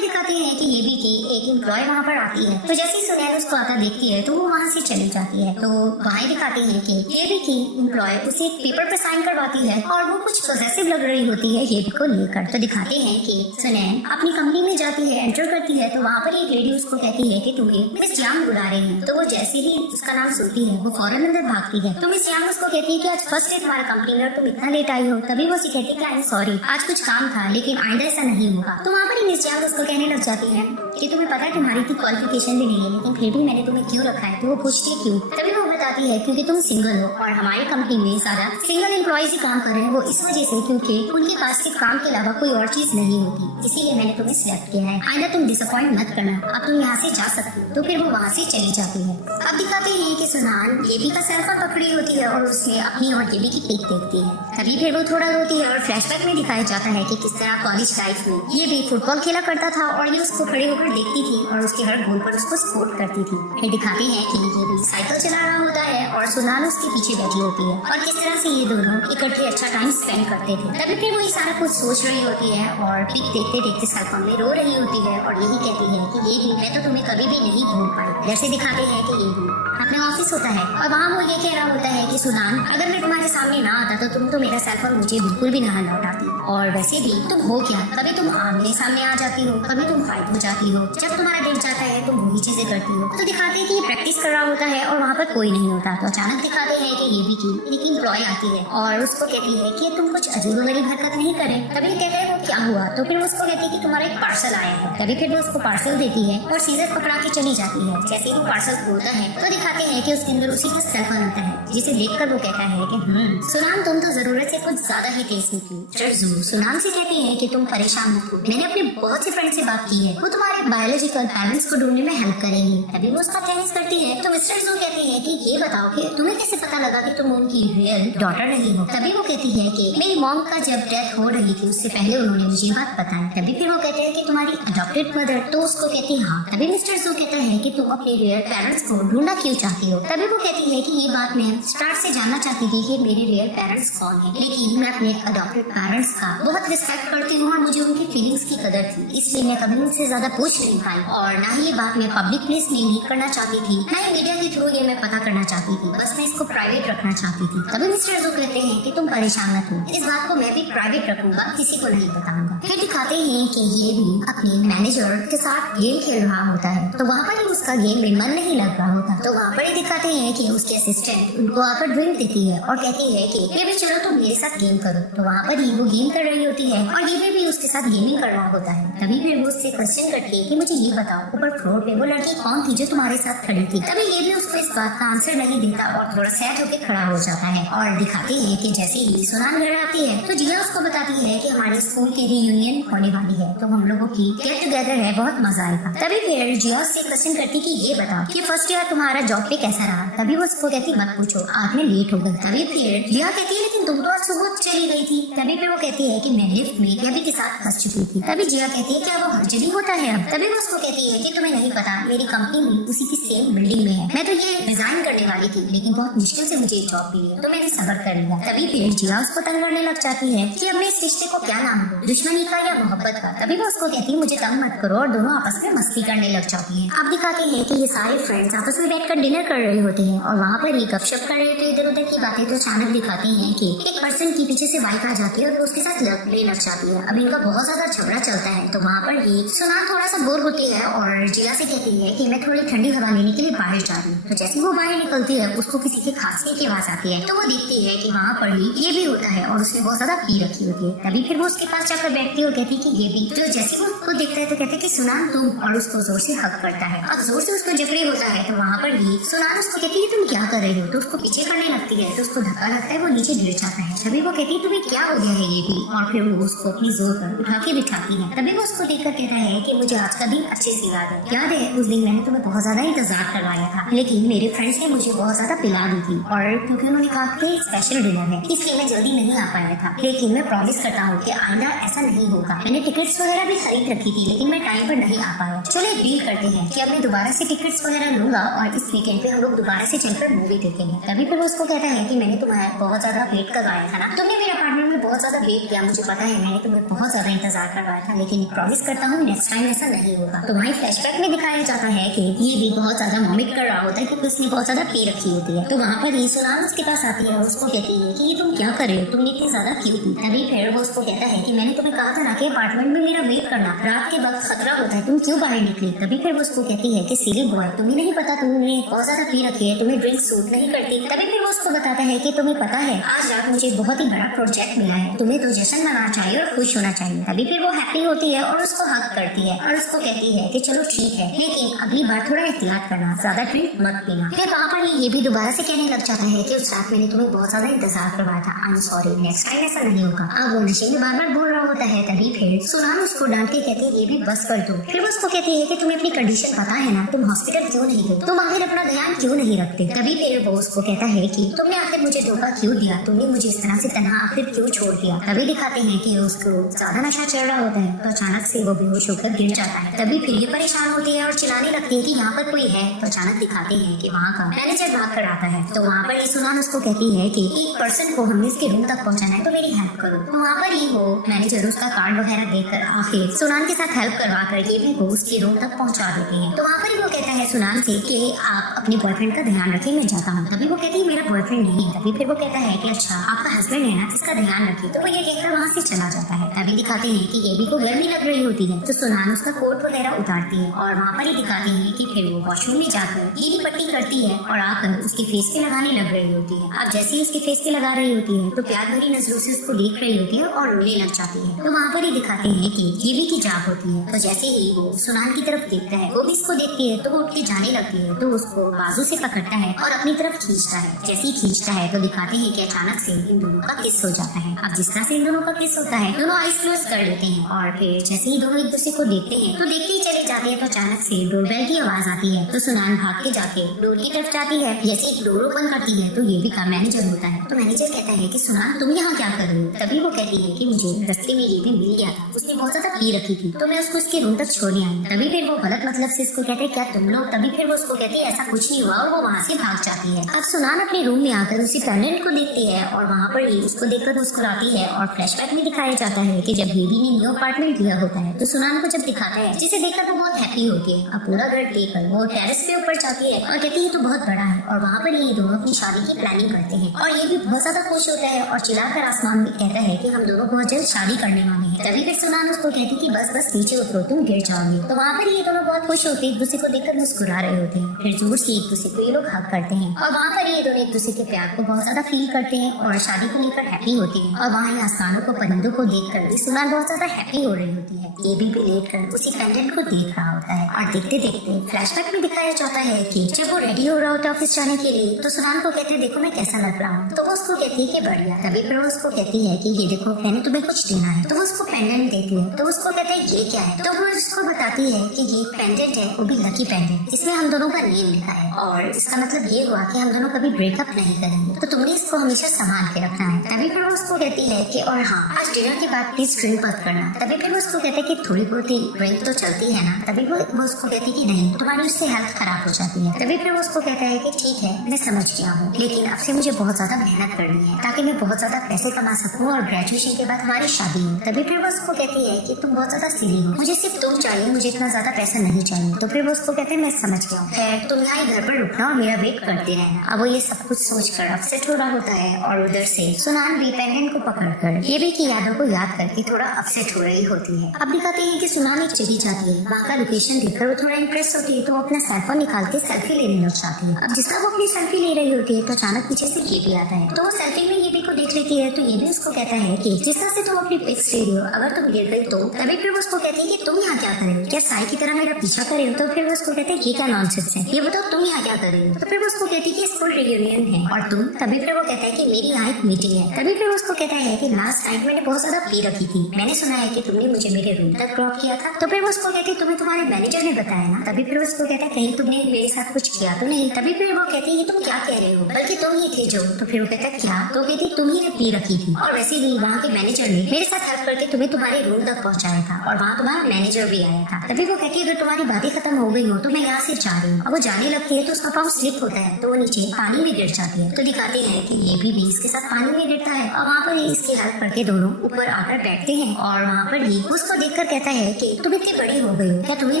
दिखाते हैं कि ये भी की एक एम्प्लॉय वहाँ पर आती है। तो जैसे ही सुनैन उसको आता देखती है तो वो वहाँ से चली जाती है। तो वहाँ दिखाते हैं कि ये भी की एम्प्लॉय उसे एक पेपर पर साइन करवाती है और वो कुछ पॉसेसिव लग रही होती है ये भी को लेकर। तो दिखाते हैं कि सुनैन अपनी कंपनी में जाती है, एंटर करती है। तो वहाँ पर एक लेडी उसको कहती है कि तुम्हें मिस यांग बुला रहे हैं। तो वो जैसे ही उसका नाम सुनती है वो फौरन अंदर भागती है। तो मिस यांग उसको कहती है कि आज फर्स्ट डे तुम्हारा कंपनी में और तुम इतना लेट आई हो। तभी वो उसे कहती है कि आई एम सॉरी आज कुछ काम था लेकिन आइंदा ऐसा नहीं होगा। तो वहाँ पर ही मिस यांग उसको कहने लग जाती है कि तुम्हें पता है तुम्हारी इतनी क्वालिफिकेशन भी नहीं है लेकिन फिर भी मैंने तुम्हें क्यों रखा है। तो वो पूछती है क्यों। तभी वो बताती है क्योंकि तुम सिंगल हो और हमारी कंपनी में सारा सिंगल एम्प्लॉयज ही काम कर रहे हैं। वो इस वजह से क्योंकि उनके पास सिर्फ काम के अलावा कोई और चीज नहीं होती, इसीलिए मैंने तुम्हें सिलेक्ट किया है। आइंदा तुम डिसअपॉइंट मत करना, अब तुम यहाँ से जा सकती हो। तो फिर वो वहाँ से चली जाती है। अब दिखाते हैं कि सुनैन येबी का सेल फोन पकड़ी होती है और उसमें अपनी और येबी की पिक देखती है। तभी फिर वो थोड़ा रोती है और फ्लैशबैक में दिखाया जाता है कि किस तरह कॉलेज लाइफ में ये भी फुटबॉल खेला करता था और ये उसको खड़े होकर देखती थी और उसके हर गोल पर उसको सपोर्ट करती थी। फिर दिखाते हैं कि ये भी साइकिल चला रहा होता है और सुनैन उसके पीछे बैठी होती है और किस तरह से ये दोनों इकट्ठे अच्छा टाइम स्पेंड करते थे। तभी फिर वो ये सारा कुछ सोच रही होती है और पिक देखते देखते सेल फोन में रो रही होती है और यही कहती है कि ये भी मैं तो तुम्हें कभी भी नहीं भूल पाई। जैसे दिखाते हैं कि ये भी अपने ऑफिस होता है और वहाँ वो ये कह रहा होता है कि सुनैन अगर मैं तुम्हारे सामने ना आता तो तुम तो मेरा सेल फोन मुझे बिल्कुल भी ना लौटाती और वैसे भी तुम हो क्या, कभी तुम आमने सामने आ जाती हो, कभी तुम फाइट हो जाती हो, जब तुम्हारा दिल चाहता है तुम वही चीजें करती हो। तो दिखाते हैं कि ये प्रैक्टिस कर रहा होता है और वहाँ पर कोई नहीं होता। तो अचानक दिखाते हैं कि ये भी की एक एम्प्लॉय आती है और उसको कहती है कि तुम कुछ अजीब गरीब हरकत नहीं करे। तभी कहते हैं वो क्या हुआ। तो फिर उसको कहती है कि तुम्हारा एक पार्सल आया है। तभी फिर वो उसको पार्सल देती है और सीजर पकड़ा के चली जाती है। जैसे ही वो पार्सल खोलता है तो दिखाते हैं कि उसके अंदर उसी का सेल फोन होता है, जिसे देखकर वो कहता है कि सुनैन तुम तो जरूरत से कुछ ज्यादा ही तेज निकली। सुनैन से कहती है कि तुम परेशान मत हो, मैंने अपने बहुत से फ्रेंड से बात की है, वो तुम्हारे बायोलॉजिकल पेरेंट्स को ढूंढने में हेल्प करेंगे। तभी वो उसका थैंक्स करती है। तो मिस्टर जू कहती है कि ये बताओ कि तुम्हें कैसे पता लगा कि तुम उनकी रियल डॉटर नहीं हो। तभी वो कहती है कि मेरी मॉम का जब डेथ हो रही थी उससे पहले उन्होंने मुझे बात बताई। तभी फिर वो कहते हैं कि तुम्हारी अडॉप्टेड मदर। तो उसको कहती है हाँ। तभी मिस्टर जू कहता है कि तुम अपने रियल पेरेंट्स को ढूंढना क्यों चाहती हो। तभी वो कहती है कि ये बात मैं स्टार्ट से जानना चाहती थी कि मेरे रियल पेरेंट्स कौन है, लेकिन मैं अपने अडॉप्टेड पेरेंट्स का बहुत रिस्पेक्ट करती हूँ और मुझे उनकी फीलिंग्स की कदर थी, इसलिए मैं कभी उनसे ज्यादा पूछ नहीं पाई और ना ही ये बात मैं पब्लिक प्लेस में लीक करना चाहती थी, ना ही मीडिया के थ्रू ये मैं पता करना चाहती थी, बस मैं इसको प्राइवेट रखना चाहती थी। तभी मिस्टर जू कहते हैं कि तुम परेशान मत हो, इस बात को मैं भी प्राइवेट रखूंगा, किसी को नहीं बताऊंगा। फिर दिखाते हैं कि ये भी अपने मैनेजर के साथ गेम खेल रहा होता है। तो वहाँ पर ही उसका गेम में मन नहीं लग रहा होता। तो वहाँ पर ही दिखाते हैं कि उसके असिस्टेंट उनको आकर ड्रिंक देती है और कहती है कि ये भी चलो तुम मेरे साथ गेम करो। तो वहाँ पर ही वो गेम कर रही होती है और ये भी उसके साथ गेमिंग कर रहा होता है। तभी फिर वो उससे क्वेश्चन करती है कि मुझे ये बताओ ऊपर फ्लोर पे वो लड़की कौन थी जो तुम्हारे साथ खड़ी थी। तभी ये भी उसको इस बात का आंसर नहीं देता और थोड़ा सैड होकर खड़ा हो जाता है। और दिखाते हैं कि जैसे ही सुनैन घर आती है तो जिया उसको बताती है कि हमारे स्कूल की रियूनियन होने वाली है, तो हम लोगों की गेट टुगेदर है, बहुत मजा आएगा। तभी फिर जिया उससे क्वेश्चन करती कि ये बताओ कि फर्स्ट ईयर तुम्हारा जॉब पे कैसा रहा। तभी वो उसको कहती मत पूछो, आज मैं लेट हो गई। तभी फिर जिया कहती है लेकिन तुम तो आज सुबह चली गई थी। तभी फिर वो कहती है कि मैं लिफ्ट में येबी के साथ फंस चुकी थी। तभी जिया कहती है क्या वो हर जगह होता है अब। तभी वो उसको कहती है कि तुम्हें नहीं पता मेरी कंपनी भी उसी की सेम बिल्डिंग में है, मैं तो ये रिजाइन करने वाली थी लेकिन बहुत मुश्किल से मुझे जॉब मिली है, तो मैंने सब्र कर लिया। तभी फिर जिया उसको तंग करने लग जाती है कि अब मैं इस रिश्ते को क्या नाम दूं, दुश्मनी का या मोहब्बत का। तभी वो उसको कहती है मुझे तंग मत करो और दोनों आपस में मस्ती करने लग जाती है। अब दिखाते हैं कि ये सारे फ्रेंड्स आपस में बैठकर डिनर कर रहे होते हैं और वहाँ पर ये गपशप कर रहे थे इधर उधर की बातें। तो अचानक दिखाते हैं कि एक पर्सन की पीछे से बाइक आ जाती है और उसके साथ लड़ने लग जाती है। अब इनका बहुत ज्यादा झगड़ा चलता है। तो वहाँ पर ही सुनैन थोड़ा सा बोर होती है और जिया से कहती है कि मैं थोड़ी ठंडी हवा लेने के लिए बाहर जा रही हूँ। तो जैसे वो बाहर निकलती है उसको किसी के खांसने की आवाज आती है। तो वो देखती है कि वहाँ पर ही ये भी होता है और उसने बहुत ज्यादा पी रखी होती है। तभी फिर वो उसके पास जाकर बैठती है और कहती है कि ये भी। तो जैसे वो को देखता है तो कहता है कि सुनान तुम, और उसको जोर से हक करता है। अब जोर से उसको जकड़े होता है तो वहाँ पर ही सुनान उसको कहती है तुम क्या कर रही हो, तो उसको पीछे करने लगती है तो उसको धक्का लगता है, वो नीचे गिर जाता है। तभी वो कहती है तुम्हें क्या हो गया है ये भी, और फिर वो उसको अपनी जोर पर उठा के बिठाती है। तभी वो उसको देखकर कहता है कि मुझे आज का दिन अच्छे से याद है उस दिन मैंने तुम्हें बहुत ज्यादा इंतजार करवाया था, लेकिन मेरे फ्रेंड्स ने मुझे बहुत ज्यादा पिला दी थी, और क्योंकि उन्होंने कहा कि स्पेशल डिनर है इसलिए मैं जल्दी नहीं आ पाया था, लेकिन मैं प्रॉमिस करता हूँ कि आइंदा ऐसा नहीं होगा। मैंने टिकट्स वगैरह भी खरीद रखी थी लेकिन मैं टाइम पर नहीं आ पाया। चलो एक डील करते हैं कि अब मैं दोबारा से टिकट्स वगैरह लूंगा और इस वीकेंड पे हम लोग दोबारा से चलकर मूवी देखेंगे। तभी फिर वो उसको कहता है कि मैंने तुम्हारा बहुत ज्यादा वेट करवाया था ना, तुमने मेरे अपार्टमेंट में बहुत ज्यादा वेट किया, मुझे पता है मैंने तुम्हें बहुत ज्यादा इंतजार करवाया था, लेकिन प्रॉमिस करता हूँ नेक्स्ट टाइम ऐसा नहीं होगा। तो वहीं फ्लैशबैक में दिखाया जाता है कि ये भी बहुत ज्यादा वॉमिट कर रहा होता है क्योंकि उसने बहुत ज्यादा पी रखी होती है। तो वहाँ पर ही सुनान उसके पास आती है और उसको कहती है कि ये तुम क्या कर रहे हो, तुमने इतनी ज्यादा क्यों पी। तभी फिर वो उसको कहता है कि मैंने तुम्हें कहा था ना कि अपार्टमेंट में मेरा वेट करना, रात के वक्त खतरा होता है, तुम क्यों बाहर निकली। तभी फिर वो उसको कहती है कि सिली बॉय तुम्हें नहीं पता, तुमने बहुत ज्यादा पी रखी है, तुम्हें ड्रिंक सूट नहीं करती। तभी फिर वो उसको बताता है कि तुम्हें पता है आज रात मुझे बहुत ही बड़ा प्रोजेक्ट मिला है, तुम्हें तो जश्न मनाना चाहिए और खुश होना चाहिए। तभी फिर वो हैप्पी होती है और उसको हक करती है और उसको कहती है कि चलो ठीक है, लेकिन अगली बार थोड़ा एहतियात करना, ज्यादा ड्रिंक मत पीना। फिर वहाँ पर ये भी दोबारा से कहने लग जाता है कि उस रात मैंने तुम्हें बहुत ज्यादा इंतजार करवाया था, आई एम सॉरी, नेक्स्ट टाइम ऐसा नहीं होगा। अब वो नशे में बार बार बोल रहा होता है। तभी फिर सुनान उसको डांट के कहती है ये भी बस कर दो। फिर वो उसको कहती है कि तुम्हें अपनी कंडीशन पता है ना, तुम हॉस्पिटल क्यों नहीं गए, तुम आखिर अपना ध्यान क्यों नहीं रखते। तभी फिर वो उसको कहता है कि तुमने आखिर मुझे धोखा क्यों दिया, तुमने मुझे इस तरह से तन्हा आखिर क्यों छोड़ दिया। तभी दिखाते हैं कि उसको ज्यादा नशा चढ़ रहा होता है तो अचानक से वो बेहोश होकर गिर जाता है। तभी फिर ये परेशान होती है और चिल्लाने लगती है कि यहाँ पर कोई है। तो अचानक दिखाते हैं कि वहाँ का मैनेजर भाग कर आता है। तो वहाँ पर सुनान उसको कहती है कि एक पर्सन को हमने इसके रूम तक पहुँचाना है तो मेरी हेल्प करो। तो वहाँ पर ही वो मैनेजर उसका कार्ड वगैरह देकर आखिर सुनान के साथ हेल्प करवा कर ये भी वो उसके रूम तक पहुँचा देते हैं। तो वहाँ पर वो कहता है सुनान से कि आप अपने बॉयफ्रेंड का ध्यान रखें, मैं जाता हूँ। तभी वो कहती है मेरा बॉयफ्रेंड नहीं है। तभी फिर वो कहता है कि अच्छा आपका हस्बैंड है ना, इसका ध्यान रखिए। तो वो ये कहकर वहाँ से चला जाता है। तभी दिखाते हैं कि ये भी को गर्मी लग रही होती है तो सुनान उसका कोट वगैरह उतारती है और वहाँ पर ही दिखाते हैं कि फिर वो वॉशरूम में जाकर ये भी पट्टी करती है और आकर उसके फेस पे लगाने लग रही होती है। अब जैसे ही उसके फेस पे लगा रही होती है तो प्यार भरी नजरों से उसको देख रही होती है और रोने लग जाती है। तो वहाँ पर ही दिखाते हैं कि ये भी की जाग होती है। तो जैसे ही वो सुनान की तरफ देखता है, वो भी इसको देखती है तो वो उठ के जाने लगती है। तो उसको बाजू से पकड़ता है और अपनी तरफ खींचता है। जैसे ही खींचता है तो दिखाते हैं कि अचानक से इन दोनों का किस हो जाता है। अब जिस तरह से इन दोनों का किस होता है, दोनों आइस क्लोज कर लेते हैं और फिर जैसे ही दोनों एक दूसरे को देखते हैं तो देखते ही चले जाते हैं। तो अचानक से डोरबेल की आवाज आती है तो सुनान भाग के जाके डोर की तरफ जाती है। जैसे ही डोर ओपन करती है तो ये भी का मैनेजर होता है। तो मैनेजर कहता है कि सुनान तुम यहाँ क्या कर रही हो। तभी वो कहती है कि मुझे रास्ते में ये भी मिल गया था, उसने बहुत ज्यादा पी रखी थी तो मैं उसको उसके रूम तक छोड़ने आई। तभी फिर वो गलत मतलब से इसको कहते हैं क्या तुम लोग। तभी फिर वो उसको कहती है ऐसा कुछ नहीं हुआ और वो वहाँ से भाग जाती है। अब सुनान अपने रूम में आकर उसी पेंडेंट को देखती है और वहाँ पर ही उसको देखकर मुस्कुराती है। और फ्लैशबैक में दिखाया जाता है कि जब बेबी ने न्यू अपार्टमेंट लिया होता है तो सुनान को जब दिखाता है जिसे देखकर वो बहुत हैप्पी होती है। अब पूरा घर लेकर वो टेरेस पे ऊपर जाती है और कहती है तो बहुत बड़ा है और वहाँ पर ये दोनों अपनी शादी की प्लानिंग करते हैं और ये भी बहुत ज्यादा खुश होता है और चिल्लाकर आसमान में कहता है कि हम दोनों बहुत जल्द शादी करने वाले हैं। तभी फिर सुनान उसको कहती कि बस बस नीचे उतरो तुम गिर जाओगे। तो वहाँ पर ये दोनों बहुत खुश होते हैं, एक दूसरे को देखकर मुस्कुरा रहे होते हैं। फिर जोर से एक दूसरे को ये लोग हक करते हैं और वहाँ पर ये दोनों एक दूसरे के प्यार को बहुत ज्यादा फील करते हैं और शादी को लेकर हैप्पी होते हैं। और वहाँ आसमानों को परिंदों को देखकर सुनान बहुत ज्यादा हैप्पी हो रही होती है। ये भी लेट कर उसी पेंडेंट को देख रहा होता है और देखते देखते फ्लैशबैक में दिखाया जाता है कि जब वो रेडी हो रहा होता है ऑफिस जाने के लिए तो सुनान को कहते हैं देखो मैं कैसा लग रहा हूँ। तो वो उसको कहती है कि बढ़िया। तभी फिर वो उसको कहती है कि ये देखो मैंने तुम्हें कुछ देना है। तो वो उसको पेंडेंट देती है तो उसको कहते हैं ये क्या है। तो वो उसको बताती है कि ये पेंडेंट है, वो भी लकी पेंडेंट, इसमें हम दोनों का नेम लिखा है और इसका मतलब ये हुआ कि हम दोनों कभी ब्रेकअप नहीं करेंगे, तो तुमने इसको हमेशा संभाल के रखना है। तभी फिर वो उसको कहती है कि और हाँ आज डिनर के बाद प्लीज ड्रिंक मत करना। तभी फिर वो उसको कहते हैं कि थोड़ी बहुत ही ड्रिंक तो चलती है ना। तभी वो उसको कहती है कि नहीं तुम्हारी उससे हेल्थ खराब हो जाती है। तभी फिर वो उसको कहता है कि ठीक है मैं समझ गया हूँ, लेकिन अब से मुझे बहुत ज्यादा मेहनत करनी है ताकि मैं बहुत ज्यादा पैसे कमा सकूँ और ग्रेजुएशन के बाद हमारी शादी हो। तभी फिर वो उसको कहती है कि तुम बहुत ज्यादा सिली हो, मुझे सिर्फ तुम चाहिए, मुझे इतना ज्यादा पैसा नहीं चाहिए। तो फिर वो उसको कहते हैं मैं समझ गया हूँ, खैर तुम यहाँ घर पर रुकना और मेरा वेट करते रहना। अब वो ये सब कुछ सोचकर अपसेट हो रहा होता है और उधर से सुनान भी पेंडेंट को पकड़कर ये भी की यादों को याद करके थोड़ा अपसेट हो रही होती है। अब दिखाते हैं कि सुनान एक चली जाती है, वहाँ का लोकेशन देखकर वो थोड़ा इंप्रेस होती है तो वो अपना सेलफोन निकाल के सेल्फी लेने लग जाती है। अब जिस तरह वो अपनी सेल्फी ले रही होती है तो अचानक पीछे से ये भी आता है तो वो सेल्फी में ये भी को देख लेती है। तो ये भी उसको कहता है कि जिस तरह से तुम अपनी पिक्स ले रही हो अगर तुम गिर गई तो। तभी फिर वो उसको कहती है कि तुम यहाँ क्या कर रहे हो? क्या साई की तरह मेरा पीछा कर रहे हो? तो फिर वो उसको कहते हैं ये क्या नॉनसेंस है, ये बताओ तुम यहाँ क्या कर रहे हो? तो फिर वो उसको कहती है कि स्कूल रियूनियन है और तुम। तभी फिर वो कहता है कि मेरी यहाँ एक मीटिंग है। तभी फिर उसको कहता है कि लास्ट नाइट मैंने बहुत ज्यादा पी रखी थी, मैंने सुना है कि तुमने मुझे मेरे रूम तक ड्रॉप किया था। तो फिर वो उसको कहती है तुम्हें तुम्हारे मैनेजर ने बताया ना? तभी फिर उसको कहता है कहीं तुमने मेरे साथ कुछ किया तो नहीं? तभी फिर वो कहती है ये तुम क्या कह रहे हो, बल्कि तुम ही थे जो। तो फिर वो कहता है क्या? तो कहती तुम ही ने पी रखी थी और वैसे भी वहाँ के मैनेजर ने मेरे साथ हेल्प करके तुम्हें तुम्हारे रूम तक पहुंचाया था और वहाँ तुम्हारा मैनेजर भी आया था। तभी वो कहती है अगर तुम्हारी बातें खत्म हो गई हो तो मैं यहाँ से जा रही हूँ। अब वो जाने लगती है तो उसका पाँव स्लिप होता है तो वो नीचे पानी में गिर जाती है। तो दिखाते हैं कि ये भी इसके साथ पानी में गिरता है और वहाँ पर इसकी हेल्प करके दोनों ऊपर आकर बैठते हैं और वहाँ पर ही उसको देखकर कहता है कि तुम इतनी बड़ी हो गई हो, क्या तुम्हें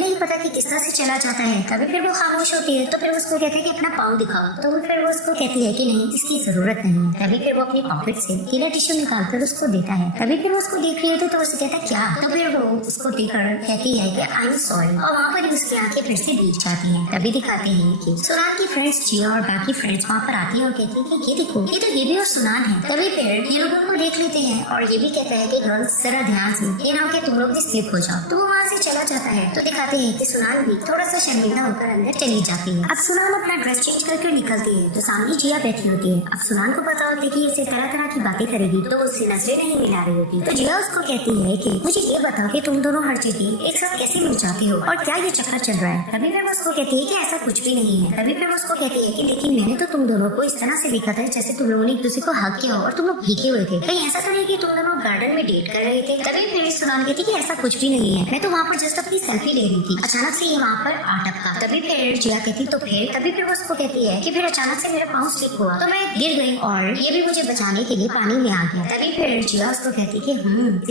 नहीं पता कि किस तरह से चला जाता है? तभी फिर वो खामोश होती है। तो फिर उसको कहते हैं कि अपना पाँव दिखाओ। तो फिर वो उसको कहती है कि नहीं इसकी जरूरत नहीं है। तभी फिर वो अपनी पॉकेट से गीला टिश्यू निकालकर उसको देता है। तभी फिर वो उसको देख रही है तो उससे कहता है क्या? तो फिर वो उसको देखकर कहती है कि आई एम सॉरी और वहाँ पर उसकी आंखें फिर से भीग जाती हैं। तभी दिखाते हैं कि सुनान की फ्रेंड्स जिया और बाकी फ्रेंड्स वहाँ पर आती है और कहती है कि ये देखो ये तो ये भी और सुनान है। तभी फिर ये लोग उनको देख लेते हैं और ये भी कहता है कि गर्ल्स जरा ध्यान से ये ना हो कि तुम लोग भी स्लिप हो जाओ। तो वो वहाँ से चला जाता है। तो दिखाते हैं कि सुनान भी थोड़ा सा शर्मिंदा होकर अंदर चली जाती है। अब सुनान अपना ड्रेस चेंज करके निकलती है तो सामने जिया बैठी होती है। अब सुनान को पता होती है कि इसे तरह तरह की बातें करेगी तो उससे नजरें नहीं मिला रही होती। तो जिया उसको कहती है कि मुझे ये बताओ कि तुम दोनों हर जगह एक साथ कैसे मिल जाती हो और क्या ये चक्कर चल रहा है? तभी फिर वो उसको कहती है कि ऐसा कुछ भी नहीं है। तभी फिर वो उसको कहती है कि लेकिन मैंने तो तुम दोनों को इस तरह से देखा था जैसे तुम लोगों ने एक दूसरे को हक किया और तुम लोग भीगे हुए थे, कहीं ऐसा तो नहीं कि तुम दोनों गार्डन में डेट कर रहे थे? तभी फिर सुनान कहती कि ऐसा कुछ भी नहीं है, मैं तो वहाँ पर जस्ट अपनी सेल्फी ले रही थी, अचानक से ये वहाँ पर आ टपका। तभी फिर जिया कहती तो फिर? तभी फिर वो उसको कहती है कि फिर अचानक से मेरा पाँव स्लिप हुआ तो मैं गिर गई और ये भी मुझे बचाने के लिए पानी में आ गया। तभी फिर जिया उसको कहती कि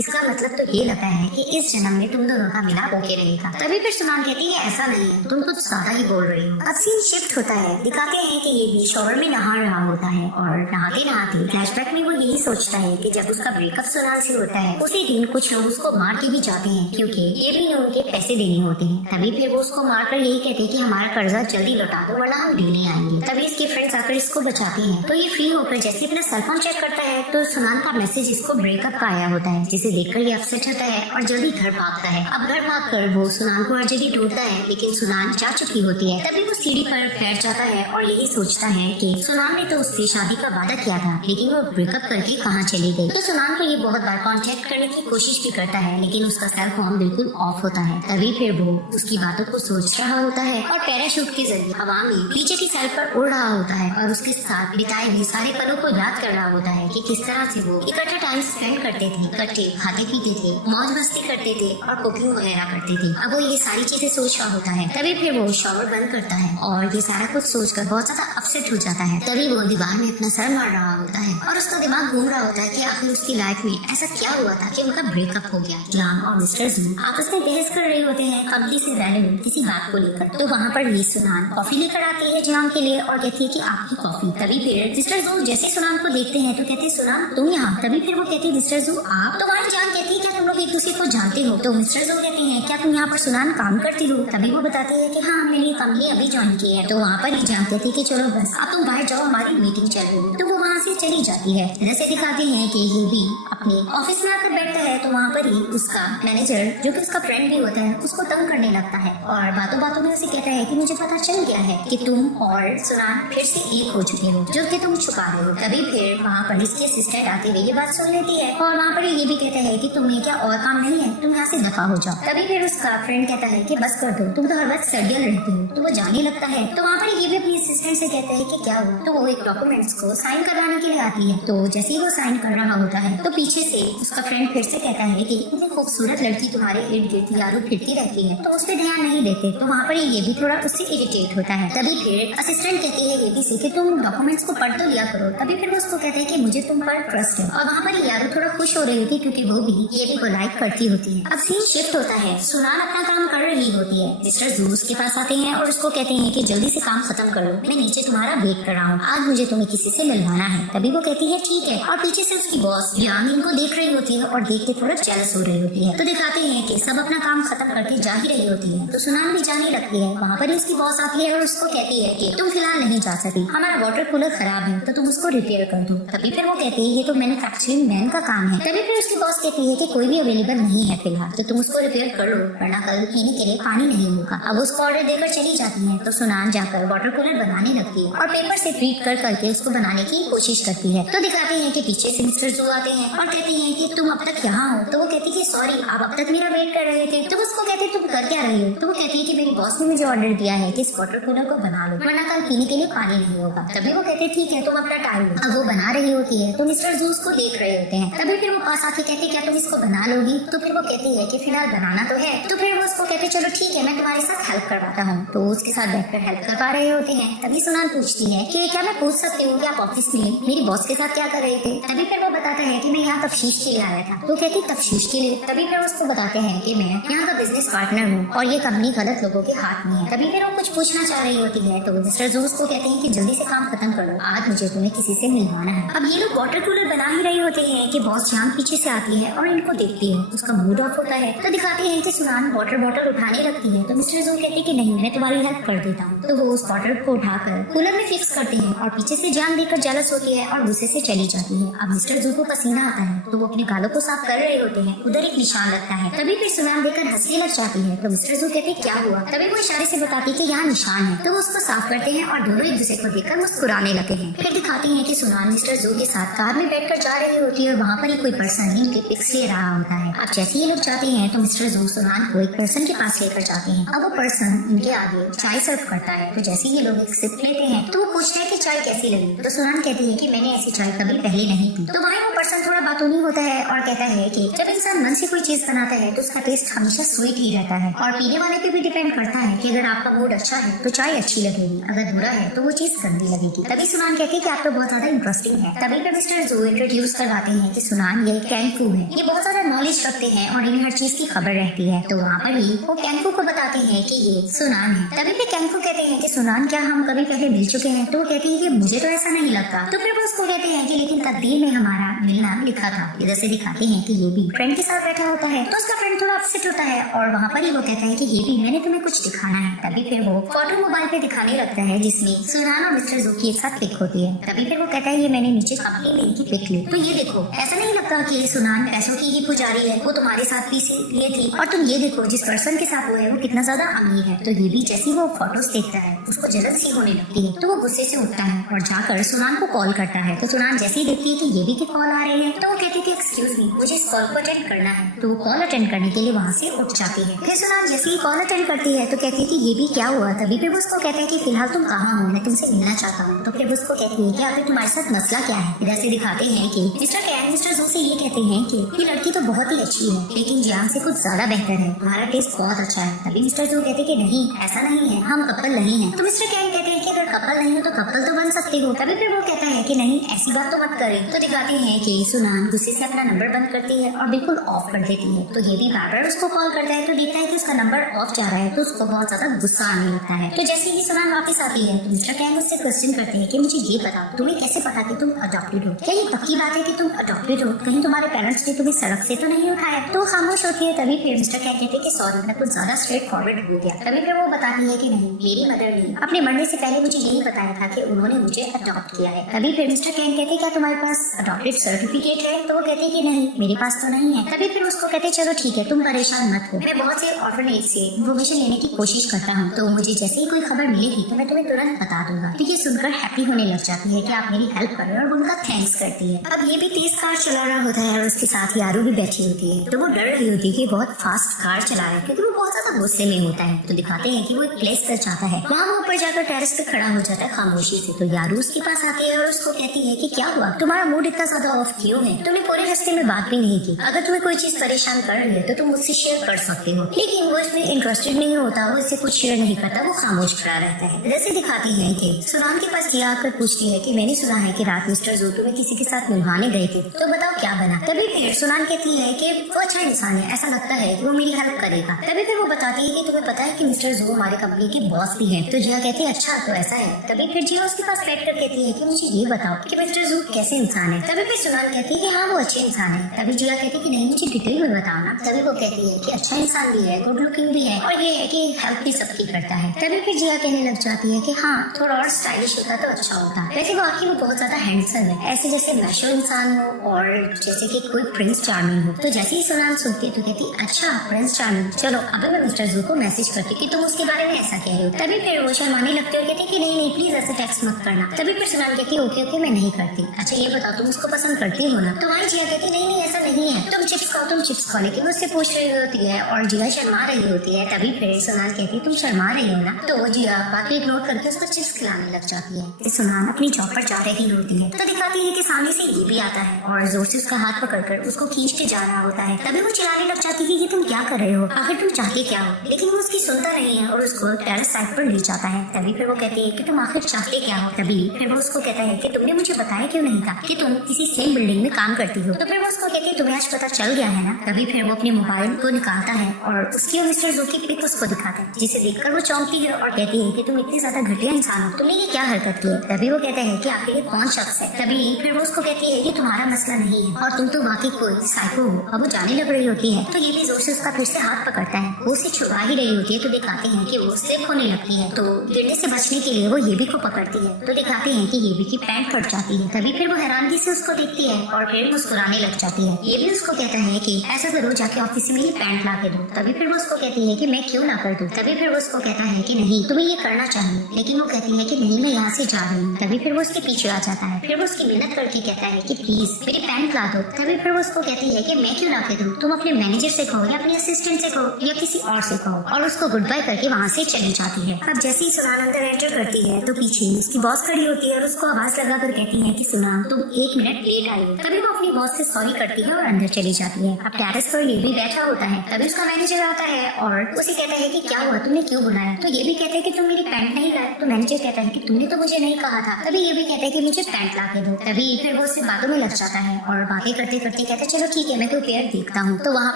इसका मतलब तो ये लगता है कि इस जन्म में तुम दोनों का मिलाप होके रहेगा। तभी फिर सुनान कहती है ऐसा नहीं है, तुम कुछ ज्यादा ही बोल रही हो। अब सीन शिफ्ट होता है, दिखाते हैं कि ये भी शॉवर में नहा रहा होता है और नहाते नहाते फ्लैशबैक में वो यही सोचता है कि जब उसका ब्रेकअप सुनान से होता है उसी दिन कुछ लोग उसको मार के भी जाते हैं क्योंकि ये भी उनके पैसे देने होते हैं। तभी फिर वो उसको मारकर यही कहते हैं कि हमारा कर्जा जल्दी लौटा दो वरना हम ढीले आएंगे। तभी इसके फ्रेंड्स आकर इसको बचाते हैं। तो ये फ्री होकर जैसे अपना सेलफोन चेक करता है तो सुनान का मैसेज इसको ब्रेकअप का आया होता है जिसे देखकर ये अपसेट होता है और जल्दी घर भागता है। अब घर भागकर वो सुनान को हर जगह ढूंढता है लेकिन सुनान जा चुकी होती है। तभी वो सीढ़ी पर बैठ जाता है और यही सोचता है कि सुनान ने तो उससे शादी का वादा किया था लेकिन वो ब्रेकअप करके कहाँ चली गई। तो सुनान को ये बहुत बार कांटेक्ट करने की कोशिश भी करता है लेकिन उसका सेल फोन बिल्कुल ऑफ होता है। तभी फिर वो उसकी बातों को सोच रहा होता है और पैराशूट के जरिए हवा में पीछे की साइड पर उड़ रहा होता है और उसके साथ बिताए हुए सारे पलों को याद कर रहा होता है कि किस तरह से वो इकट्ठे टाइम स्पेंड करते थे, इकट्ठे खाते पीते थे, मौज मस्ती करते थे और कुकिंग वगैरह करते थे। अब वो ये सारी चीजें सोच रहा होता है। तभी फिर वो शॉवर बंद करता है और ये सारा कुछ सोचकर बहुत ज्यादा अपसेट हो जाता है। तभी वो दीवार में अपना सर मार रहा होता है और उसका दिमाग घूम रहा होता है कि आखिर उसकी लाइफ में ऐसा क्या हुआ था कि उनका ब्रेकअप हो गया। जान और मिस्टर जू आपस में बहस कर रहे होते हैं कंपनी से वैल्यू किसी बात को लेकर। तो वहाँ पर ही सुनान कॉफी लेकर आती है जान के लिए और कहती है कि आपकी कॉफी। तभी फिर मिस्टर जू जैसे सुनान को देखते हैं तो कहते हैं सुनान तुम यहाँ। तभी फिर वो कहती है मिस्टर जू आप। तो वहाँ जान कहती है क्या तुम लोग एक दूसरे को जानते हो? तो मिस्टर जू कहते हैं क्या तुम यहाँ पर सुनान काम करती हो? तभी वो बताती है कि हाँ मैंने कंपनी अभी ज्वाइन की है। तो वहाँ पर ही जान कहती है कि चलो बस अब तुम बाहर जाओ हमारी मीटिंग चल रही है। तो वो वहाँ से चली जाती है। जैसे दिखाते हैं कि ये भी अपने ऑफिस में आकर बैठता है तो वहाँ पर ही उसका मैनेजर जो कि उसका फ्रेंड भी होता है उसको तंग करने लगता है और बातों बातों में उसे कहता है कि मुझे पता चल गया है कि तुम और सुनान फिर से एक हो चुके हो जो कि तुम छुपा रहे हो। तभी फिर वहाँ पर इसकी असिस्टेंट आती हुई ये बात सुन लेती है और वहाँ पर ये भी कहता है कि तुम्हें क्या और काम नहीं है, तुम यहाँ से दफा हो जाओ। तभी फिर उसका फ्रेंड कहता है कि बस कर दो, तुम तो हर वक्त सर्दियल रहती हो। तो वो जाने लगता है। तो वहाँ पर ये भी अपनी असिस्टेंट से कहता है कि क्या हुआ। तो वो एक डॉक्यूमेंट्स को साइन करवाने के लिए आती है। तो जैसे ही वो साइन कर रहा होता है तो पीछे से उसका फ्रेंड फिर से कहता है कि इतनी खूबसूरत लड़की तुम्हारे इर्द गिर्द यारो फिरती रहती है तो उस पर ध्यान नहीं देते। तो वहाँ पर ये भी थोड़ा उससे इरिटेट होता है। तभी फिर असिस्टेंट कहती है ये भी से कि तुम डॉक्यूमेंट्स को पढ़ तो लिया करो। तभी फिर वो उसको कहते हैं कि मुझे तुम पर ट्रस्ट है। और वहाँ पर यारो थोड़ा खुश हो रही होती क्योंकि वो भी ये भी को लाइक करती होती है। अब सीन शिफ्ट होता है, सुनान अपना काम कर रही होती है। मिस्टर जू उसके पास आते हैं और उसको कहते हैं कि जल्दी से काम खत्म कर लो, मैं नीचे तुम्हारा वेट कर रहा हूँ, आज मुझे तुम्हें किसी से मिलवाना है। तभी वो कहती है ठीक है और पीछे से उसकी बॉस यामिन को देख रही होती है और देख के थोड़ा जेलस हो रही होती है। तो दिखाते हैं कि सब अपना काम खत्म खत्म करके जा ही रही होती है तो सुनान भी जाने लगती है। वहाँ पर ही उसकी बॉस आती है और उसको कहती है कि तुम फिलहाल नहीं जा सकती, हमारा वाटर कूलर खराब है तो तुम उसको रिपेयर कर दो। तभी फिर वो कहती है ये तो मैन्युफैक्चरिंग मैन का काम है। तभी फिर उसकी बॉस कहती है कि कोई भी अवेलेबल नहीं है फिलहाल, तो तुम उसको रिपेयर कर लो वरना कल पीने के लिए पानी नहीं होगा। अब उसको ऑर्डर देकर चली जाती है तो सुनान जाकर वाटर कूलर बनाने लगती है और पेपर से ट्रीट कर करके उसको बनाने की कोशिश करती है। तो दिखाते हैं कि पीछे से मिस्टर जू आते हैं और कहते हैं कि तुम अब तक यहाँ हो। तो वो कहती है सॉरी आप अब तक मेरा वेट कर रहे थे। तो उसको कहते तुम कर क्या रही हो। तो वो कहती है कि मेरी बॉस ने मुझे ऑर्डर दिया है कि इस वाटर कूलर को बना लो वरना कल पीने के लिए पानी नहीं होगा। तभी वो कहते ठीक है तुम अपना टाइम लो। अब वो बना रही होती है तो मिस्टर जू उसको देख रहे होते हैं। तभी फिर वो पास आके कहते क्या तुम इसको बना लोगी। तो फिर वो कहती है कि फिलहाल बनाना तो है। तो फिर वो उसको कहते चलो ठीक है मैं तुम्हारे साथ हेल्प करवाता हूँ। तो उसके साथ बैठकर हेल्प कर पा रहे होते हैं। तभी सुनान पूछती है कि क्या मैं पूछ सकती हूँ कि आप ऑफिस में मेरी बॉस के साथ क्या कर रहे थे। तभी फिर वो बताता है कि मैं यहाँ तफ्शीश के लिए आया था। तो कहती तफ्शीश के लिए। तभी फिर उसको बताते हैं कि मैं यहाँ का बिजनेस पार्टनर हूँ और ये कंपनी गलत लोगों के हाथ में है। तभी फिर वो कुछ पूछना चाह रही होती है तो मिस्टर जू उसको कहते हैं कि जल्दी से काम खत्म करो, आज मुझे तुम्हें किसी से मिलवाना है। अब ये लोग वाटर कूलर बना ही रहे होते हैं कि बॉस जान पीछे से आती है और इनको देखती है, उसका मूड ऑफ होता है। तो दिखाते हैं कि सुनान वाटर बॉटल उठाने लगती है तो मिस्टर जू कहते हैं कि नहीं मैं तुम्हारी हेल्प कर देता हूँ। तो वो उस बॉटल को उठाकर कूलर में फिक्स करते हैं और पीछे से जान देकर जेलस होती है और गुस्से से चली जाती है। अब मिस्टर जू को पसीना आता है तो वो अपने गालों को साफ कर रहे होते हैं, उधर एक निशान लगता है। तभी फिर सुनान देखकर हंसने लग जाती है तो मिस्टर जू कहते क्या हुआ। तभी वो इशारे से बताती है कि यहाँ निशान है। तो वो उसको साफ करते हैं और दोनों एक दूसरे को देखकर मुस्कुराने लगते हैं। फिर दिखाते हैं कि सुनान मिस्टर जू के साथ कार में बैठकर जा रही होती है और वहाँ पर ही कोई पर्सन इनके पिक्स ले रहा होता है। अब जैसे ये लोग जाते हैं तो मिस्टर जू सुनान को एक पर्सन के पास लेकर जाते हैं। अब वो पर्सन इनके आगे चाय सर्व करता है तो जैसे ये लोग एक सिप लेते हैं तो वो पूछते हैं कि चाय कैसी लगी। तो सुनान कहती है कि मैंने ऐसी चाय कभी पहले नहीं पी। तो वहाँ वो पर्सन थोड़ा बातूनी होता है और कहता है कि जब इंसान मन से कोई चीज बनाता है तो उसका टेस्ट हमेशा स्वीट ही रहता है और पीने वाले पे भी डिपेंड करता है कि अगर आपका मूड अच्छा है तो चाय अच्छी लगेगी, अगर बुरा है तो वो चीज गंदी लगेगी। तभी सुनान कहती है कि आप तो बहुत ज्यादा इंटरेस्टिंग है। तभी फिर मिस्टर जू इंट्रोड्यूस करवाते हैं कि सुनान ये कैंफू है, ये बहुत ज्यादा नॉलेज रखते हैं और इन्हें हर चीज की खबर रहती है। तो वहाँ पर ही वो कैंफू को बताते हैं कि ये सुनान है। तभी फिर कैंफू कहते हैं कि सुनान क्या हम कभी पहले मिल चुके हैं। तो वो कहती है कि मुझे तो ऐसा नहीं लगता। तो फिर वो उसको कहते हैं कि लेकिन तकदीर में हमारा मिलना लिखा था। इधर से दिखाते हैं कि ये भी फ्रेंड के साथ बैठा होता है तो उसका फ्रेंड थोड़ा अपसेट होता है और वहाँ पर ही वो कहता है कि ये भी मैंने तुम्हें कुछ दिखाना है। तभी फिर वो फोटो मोबाइल पे दिखाने लगता है जिसमें सुनान और मिस्टर जू की एक साथ पिक होती है। तभी फिर वो कहता है ये मैंने नीचे अपनी मेल की पिक ली। तो ये देखो ऐसा नहीं लगता कि सुनान पैसों की ही पुजारी है, वो तुम्हारे साथ भी लिए थी और तुम ये देखो जिस पर्सन के साथ वो है वो कितना ज्यादा अमीर है। तो ये भी जैसे वो फोटोज देखता है उसको जलन सी होने लगती है तो वो गुस्से से उठता है और जाकर सुनान को कॉल करता है। तो सुनान जैसे ही देखती है कि ये भी के कॉल आ रहे हैं तो वो कहती है एक्सक्यूज मी मुझे इस कॉल को अटेंड करना है। तो वो कॉल अटेंड करने के लिए वहाँ से उठ जाती है। फिर सुनान जैसे ही कॉल अटेंड करती है तो कहती है कि ये भी क्या हुआ। तभी फिर वो उसको कहता है कि फिलहाल तुम कहाँ हो, मैं तुमसे मिलना चाहता हूँ। तो फिर वो उसको कहती है कि आखिर तुम्हारे साथ मसला क्या है। इधर से दिखाते हैं कि मिस्टर कैन मिस्टर जू से ये कहते हैं कि ये लड़की तो बहुत ही अच्छी है लेकिन जान से कुछ ज्यादा बेहतर है, तुम्हारा टेस्ट बहुत अच्छा है। तभी मिस्टर जू कहते हैं कि नहीं ऐसा नहीं है, हम कपल नहीं है। तो मिस्टर कैन कहते हैं कि अगर कपल नहीं हो तो कपल तो बन सकते हो। तभी फिर वो कहता है कि नहीं ऐसी बात तो मत करें। तो दिखाते हैं कि सुनान गुस्से से अपना नंबर बंद करती है और बिल्कुल ऑफ कर देती है। तो ये भी बार बार उसको कॉल करता है तो देखता है कि उसका नंबर ऑफ जा रहा है तो उसको बहुत ज्यादा गुस्सा आने लगता है। तो जैसे ही सुनान वापस आती है तो मिस्टर कैन उससे क्वेश्चन करते हैं कि मुझे ये बताओ तुम्हें कैसे पता कि तुम अडॉप्टेड हो, क्या ये पक्की बात है कि तुम अडॉप्टेड हो, कहीं तुम्हारे पेरेंट्स ने तुम्हें सड़क से तो नहीं उठाया। तो खामोश होती है। तभी फिर मिस्टर कैन कहते हैं कि सॉरी मैं कुछ ज्यादा स्ट्रेट फॉरवर्ड हो गया। तभी फिर वो बताती है कि नहीं मेरी मदर ने अपने मरने से पहले मुझे यही बताया था कि उन्होंने मुझे अडॉप्ट किया है। तभी फिर मिस्टर कैन कहते हैं क्या तुम्हारे पास अडॉप्टेड सर्टिफिकेट है। तो वो कहते हैं कि नहीं मेरे पास तो नहीं है। तभी फिर उसको कहते हैं चलो ठीक है तुम परेशान मत हो, मैं बहुत से ऑर्फनेज से इन्फॉर्मेशन लेने की कोशिश करता हूँ तो मुझे जैसे ही कोई खबर मिलेगी तो मैं तुम्हें तुरंत बता दूंगा। तो ये सुनकर हैप्पी होने लग जाती है कि आप मेरी हेल्प कर रहे हो और उनका थैंक्स करती है। अब ये भी तेज कार चला रहा होता है और उसके साथ यारू भी बैठी होती है तो वो डर रही होती है कि बहुत फास्ट कार चला रहा है क्योंकि वो बहुत ज्यादा गुस्से में होता है। तो दिखाते हैं कि वो एक प्लेस पर जाता है, वहाँ वो ऊपर जाकर टेरेस पे खड़ा हो जाता है खामोशी से। तो यारू उसके पास आती है और उसको कहती है कि क्या हुआ, तुम्हारा मूड इतना ज्यादा ऑफ क्यों है, तुमने पूरे रास्ते में बात भी नहीं की। अगर तुम्हें कोई चीज परेशान कर रही है तो तुम मुझसे शेयर कर सकते हो। लेकिन वो इसमें इंटरेस्टेड नहीं होता, वो इससे कुछ शेयर नहीं करता, वो खामोश खड़ा रहता है। जैसे दिखाती है कि सुनान के पास किया आकर पूछती है कि मैंने सुना है कि रात मिस्टर जू तुम्हें किसी के साथ मिलवाने गए थे, तो बताओ क्या बना। तभी फिर सुनान कहती है कि वो अच्छा इंसान है, ऐसा लगता है कि वो मेरी हेल्प करेगा। तभी फिर वो बताती है कि तुम्हें पता है कि मिस्टर जू हमारी कंपनी के बॉस भी हैं। तो जिया कहती है अच्छा तो ऐसा है। तभी फिर जिया उसके पास बैठ कर कहती है कि मुझे ये बताओ कि मिस्टर जू कैसे इंसान है। तभी फिर सुनान कहती है कि हाँ वो अच्छे इंसान है। तभी जिया कहती है कि नहीं मुझे डिटेल में बताओ ना। तभी वो कहती है कि अच्छा इंसान भी है, गुड लुकिंग भी है और ये है कि हेल्प भी सबकी करता है। तभी फिर जिया कहने लग जाती है कि हाँ थोड़ा और स्टाइलिश होता तो अच्छा होता। वैसे वाकई वो बहुत ज्यादा हैंडसम है, ऐसे जैसे मैशो इंसान हो और जैसे कि कोई प्रिंस चार्मिंग हो। तो जैसे ही सुनान सुनती है तो कहती अच्छा प्रिंस चार्मिंग, चलो अभी मैं मिस्टर जू को मैसेज करती कि तुम उसके बारे में ऐसा कह रहे हो। तभी फिर वो शर्माने लगते और कहते कि नहीं प्लीज ऐसे टेक्स्ट मत करना। तभी फिर सुनान कहती ओके मैं नहीं करती। अच्छा ये बताओ तुम उसको पसंद करती हो ना। तो वही जिया कहती नहीं ऐसा नहीं है, तुम चिप्स खाओ लेकिन उससे पूछ रही होती है और जिया शर्मा रही होती है। तभी फिर सुनान कहती तुम शर्मा रही हो ना। तो वो जिया बात इग्नोर करके उसको चिप्स खिलाने लग जाती है। सुनान अपनी जॉब पर जा रही होती है तो दिखाती है कि सामने से ये भी आता है और जोर से उसका हाथ पकड़कर उसको खींच के जा रहा होता है। तभी वो चिल्लाने लग जाती है कि तुम क्या कर रहे हो, आखिर तुम चाहते क्या हो। लेकिन वो उसकी सुनता नहीं है और उसको टेरेस साइड पर ले जाता है। तभी फिर वो कहती है कि तुम आखिर चाहते क्या हो। तभी फिर वो उसको कहता है कि तुमने मुझे बताया क्यों नहीं था कि तुम किसी सेम बिल्डिंग में काम करती हो। तो फिर वो उसको कहती है तुम्हें आज पता चल गया है ना। तभी फिर वो अपने मोबाइल को निकालता है और उसकी और मिस्टर जू की पिक उसको दिखाता है, जिसे देखकर वो चौंकती है और कहती है कि तुम इतनी ज्यादा घटिया इंसान हो, तुमने ये क्या हरकत की है। तभी वो कहता है कि आखिर ये कौन शख्स है। तभी फिर वो उसको कहती है कि तुम्हारा मसला नहीं है और तुम तो वाकई कोई साइको हो। अब वो जाने लग रही होती है तो ये भी जोर से उसका फिर से हाथ पकड़ता है। वो उसे छुड़ा ही रही होती है तो दिखाते हैं कि वो स्लिप होने लगती है। तो गिरने से बचने के लिए वो ये भी को पकड़ती है तो दिखाते हैं कि ये भी की पैंट फट जाती है। तभी फिर वो हैरानगी से उसको देखती है और फिर मुस्कुराने लग जाती है। ये भी उसको कहता है कि ऐसा करो जाके ऑफिस में ये पैंट ला के दो। तभी फिर वो उसको कहती है कि मैं क्यों ना कर दूं। तभी फिर वो उसको कहता है कि नहीं तुम्हें ये करना चाहिए, लेकिन वो कहती है कि नहीं मैं यहाँ से जा रही हूँ। तभी फिर वो उसके पीछे आ जाता है। फिर वो उसकी मिन्नत करके कहता है कि प्लीज मेरी पैंट ला दो। तभी फिर वो उसको कहती है कि मैं क्यों ला के दूं, तुम अपने मैनेजर से कहो या अपने असिस्टेंट से कहो या किसी और से कहो। और उसको गुड बाय करके वहाँ से चली जाती है। अब जैसे ही सुनान अंदर एंटर करती है तो पीछे उसकी बॉस खड़ी होती है और उसको आवाज लगा कर कहती है कि सुनान तुम 1 मिनट लेट आई हो। तभी वो अपनी बॉस से सॉरी करती है और अंदर चली जाती है। अब टेरेस पर ये भी बैठा होता है। तभी उसका मैनेजर आता है और उसे कहता है कि क्या हुआ, तुमने क्यों बुलाया। तो ये भी कहता है कि तुम मेरी पैंट नहीं लाए। तो मैनेजर कहता है कि तुमने तो मुझे नहीं कहा था। तभी ये भी कहता है कि मुझे पैंट ला के दो। तभी फिर वो उससे बातों में लग जाता है और बातें करते करते कहता है चलो ठीक है मैं कोई पेयर देखता हूँ। तो वहाँ